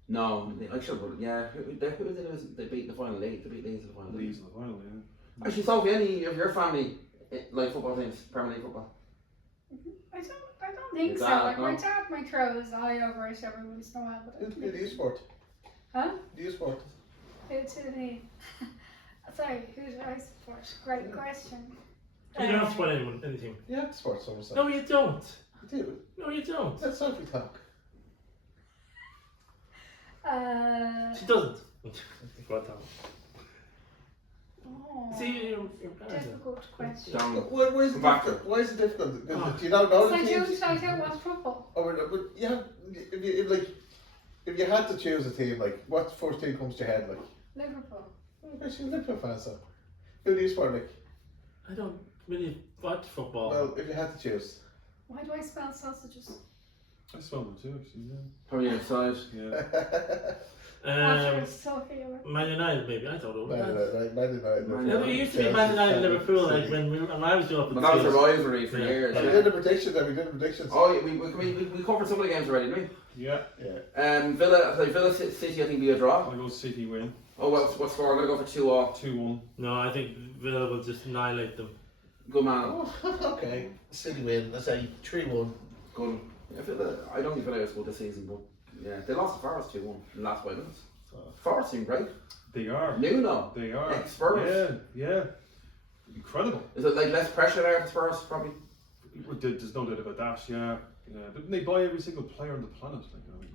No, they actually would. Yeah. Who did it? They beat the final league. They beat Leeds in the final. Leeds in the final. Yeah. Actually, Sophie, any of your family Like football teams, Premier League football. I don't think Your so. dad, Like my no? dad might throw his eye over it every once in a while, but Who do you sport? huh? Do you sport? Who to me? Sorry, who do I support? Great question. You don't have to support anyone, anything. You have to sport someone. No, you don't. You do. No, you don't. That's how we talk. She doesn't. Go on, Tom. Oh, See, you're difficult question. Why is it Back difficult? Why is it difficult? Oh. Do you not know I the teams? don't watch football. Oh, but yeah, if you had to choose a team, like what first team comes to your head? Like, Liverpool. well, I bet you're a Liverpool fan, so who do you support? Like, I don't really watch football. well, if you had to choose, Why do I smell sausages? I smell them too, actually. Probably inside. Yeah. After it's talking about. Man United, maybe. I don't know. Man United. Yeah, we used to be Man United and Liverpool, like when I was growing up. in But that was a the States. rivalry for Yeah. years. We Yeah. did the predictions. We did the predictions. Oh, yeah, we covered some of the games already, didn't Yeah. Yeah. we? Villa City, I think, be a draw. I'll go City win. Oh, what score? I'm gonna go for 2-2. 2-1. No, I think Villa will just annihilate them. Good man. Oh, okay. City win. Let's say 3-1. Good. Yeah, I don't think Villa was good this season, but yeah, they lost to Forest 2-1 in the last 5 minutes. Forest seem great. They are. Nuno. They are. Ex-Spurs. Yeah. Incredible. Is it like less pressure there at Spurs? Probably. There's no doubt about that. Yeah. Didn't they buy every single player on the planet?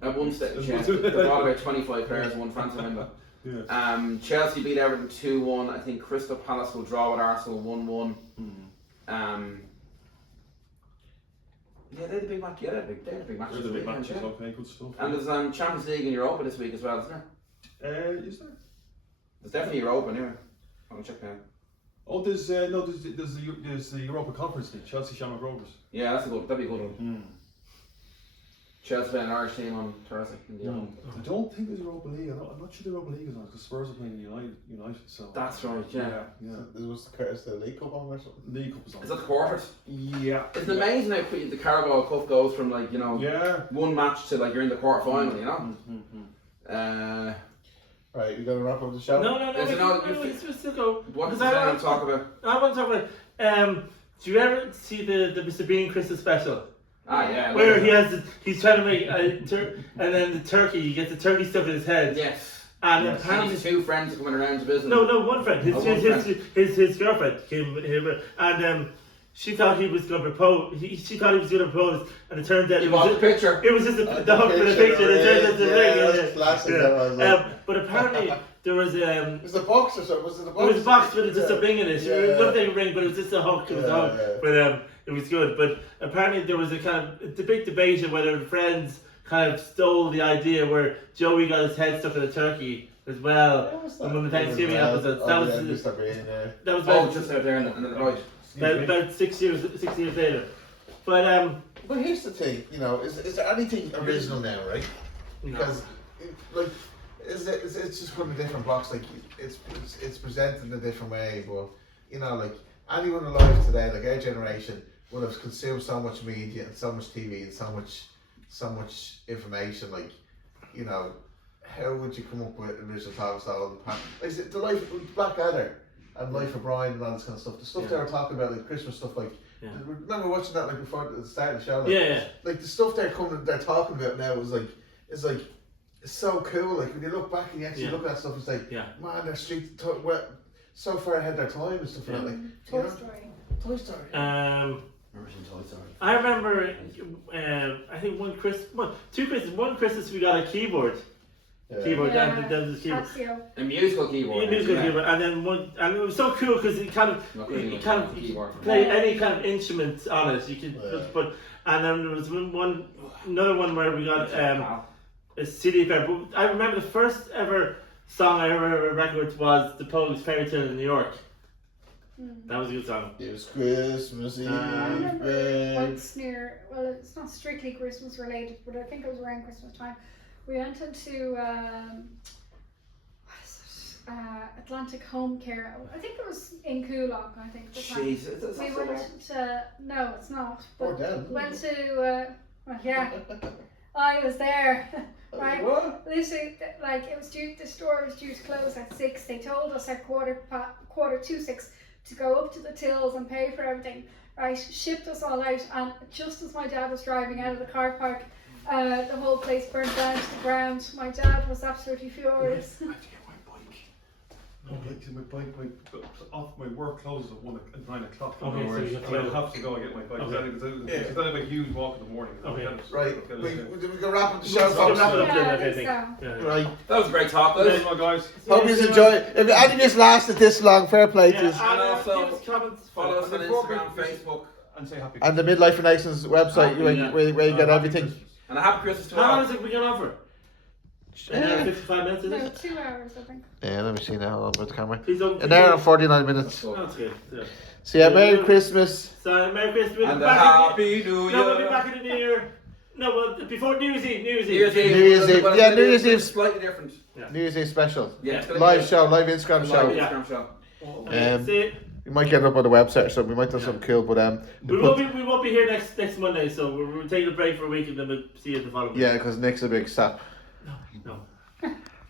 Like, At one stage, yeah. They bought about 25 players in one transfer window. Yeah. Chelsea beat Everton 2-1. I think Crystal Palace will draw with Arsenal 1-1. Yeah, they had a big match. Yeah, they had a big match. They're the big matches. Okay, good stuff. And there's Champions League in Europa this week as well, isn't there? Is there? There's definitely Europa anyway. I'm gonna check now. Oh, there's the Europa Conference League, Chelsea Shamrock Rovers. Yeah, that'd be a good one. Chelsea playing an Irish team on Thursday. In the I don't think there's Europa League. I'm not sure the Europa League is on because Spurs are playing United. So That's right. Yeah. Was the League Cup on or something? League Cup is on. Is that the quarters? Yeah. It's amazing how quick the Carabao Cup goes from like one match to like you're in the quarter final. You know. Right, you gonna wrap up the show? No, we still go. What does anyone talk about? I want to talk about. Do you ever see the Mr. Bean Christmas special? Ah, yeah. Where he's trying to make and then the turkey, he gets the turkey stuck in his head. Yes. And And apparently his 2 friends coming around to visit. No, one friend. His girlfriend came here, and she thought he was going to propose. She thought he was going to propose, and it turned out You bought the picture. it was just the hook for the picture. It turned out the ring. Classic. But apparently there was Was the box or something? Was it the box? It was a box with just a ring in it. Yeah. It looked like a ring, but it was just a hook. It was a hook. Yeah. But it was good. But apparently there was a big debate of whether the friends kind of stole the idea where Joey got his head stuck in a turkey as well. What was on one of the Thanksgiving episodes. That was About, just out there and the right. about 6 years later. But But here's the thing, is there anything original now, right? Because it's just from the different blocks. Like it's presented in a different way, but like anyone alive today, like our generation, would have consumed so much media and so much TV and so much information. Like, how would you come up with original talk style? Like the life of Blackadder and Life of Brian and all this kind of stuff. The stuff they were talking about, like Christmas stuff, like. Yeah. Remember watching that like before the start of the show? Like the stuff they're talking about now is it's so cool. Like when you look back and you actually look at that stuff, it's like, man, they're so far ahead of their time and stuff like that. Toy Story. Toy Story. I remember, I think one Christmas we got a keyboard. Keyboard, down the keyboard. Casio. A musical keyboard. Yeah, musical keyboard, and then and it was so cool because you can play any kind of instrument on it. You can just put, and then there was another one where we got a CD player. But I remember the first ever song I ever recorded was the Pogues' Fairy Tale in New York. That was a good song. It was Christmas Eve, I remember babe. once it's not strictly Christmas related, but I think it was around Christmas time. We went into Atlantic Home Care. I think it was in Coolock. I think. Jeez, We went to no, it's not. But went to I was there. Right. What? Literally, like it was the store was due to close at 6. They told us at quarter to 6 to go up to the tills and pay for everything. Right, shipped us all out, and just as my dad was driving out of the car park, the whole place burned down to the ground. My dad was absolutely furious. I have to get my bike. My bike, my work closes at 9 o'clock. Okay, so you have to I'll go. have to go and get my bike. Okay. Because then I have a huge walk in the morning. Okay. Right. Okay. We can wrap up the show, So folks. wrap it up then, Yeah, I I think think. so. Yeah. Right. That was a great talk, Thanks, Liz. my guys. Hope you enjoy it. If any of this lasted this long, fair play to you. And also, give us comments. follow us on And before Instagram, we- Facebook. And say happy And the Midlife Renaissance website, where you get everything. And a happy Christmas to How long all. has it been going on for? An hour and 55 minutes, is No, it? 2 hours, I think. Yeah, let me see now. Hold on with the camera. Please don't. An hour and 49 minutes. Oh, that's good. Yeah. So yeah, Merry Christmas. So, Merry Christmas. And a Back happy New in, no, we'll be Year. back in the new year. No, well, before New Year's Eve. New Year's New Year's Eve. Eve. New Year's Eve. But Yeah, it's New Year's gonna be Eve. slightly different. New Year's Eve special. Yeah, it's gonna Live be show, live Instagram live show. Instagram show. See, We might get it up on the website or something. We might do something cool, but we won't be here next Monday, so we're taking a break for a week and then we'll see you the following week. yeah, because Nick's a big sap. No.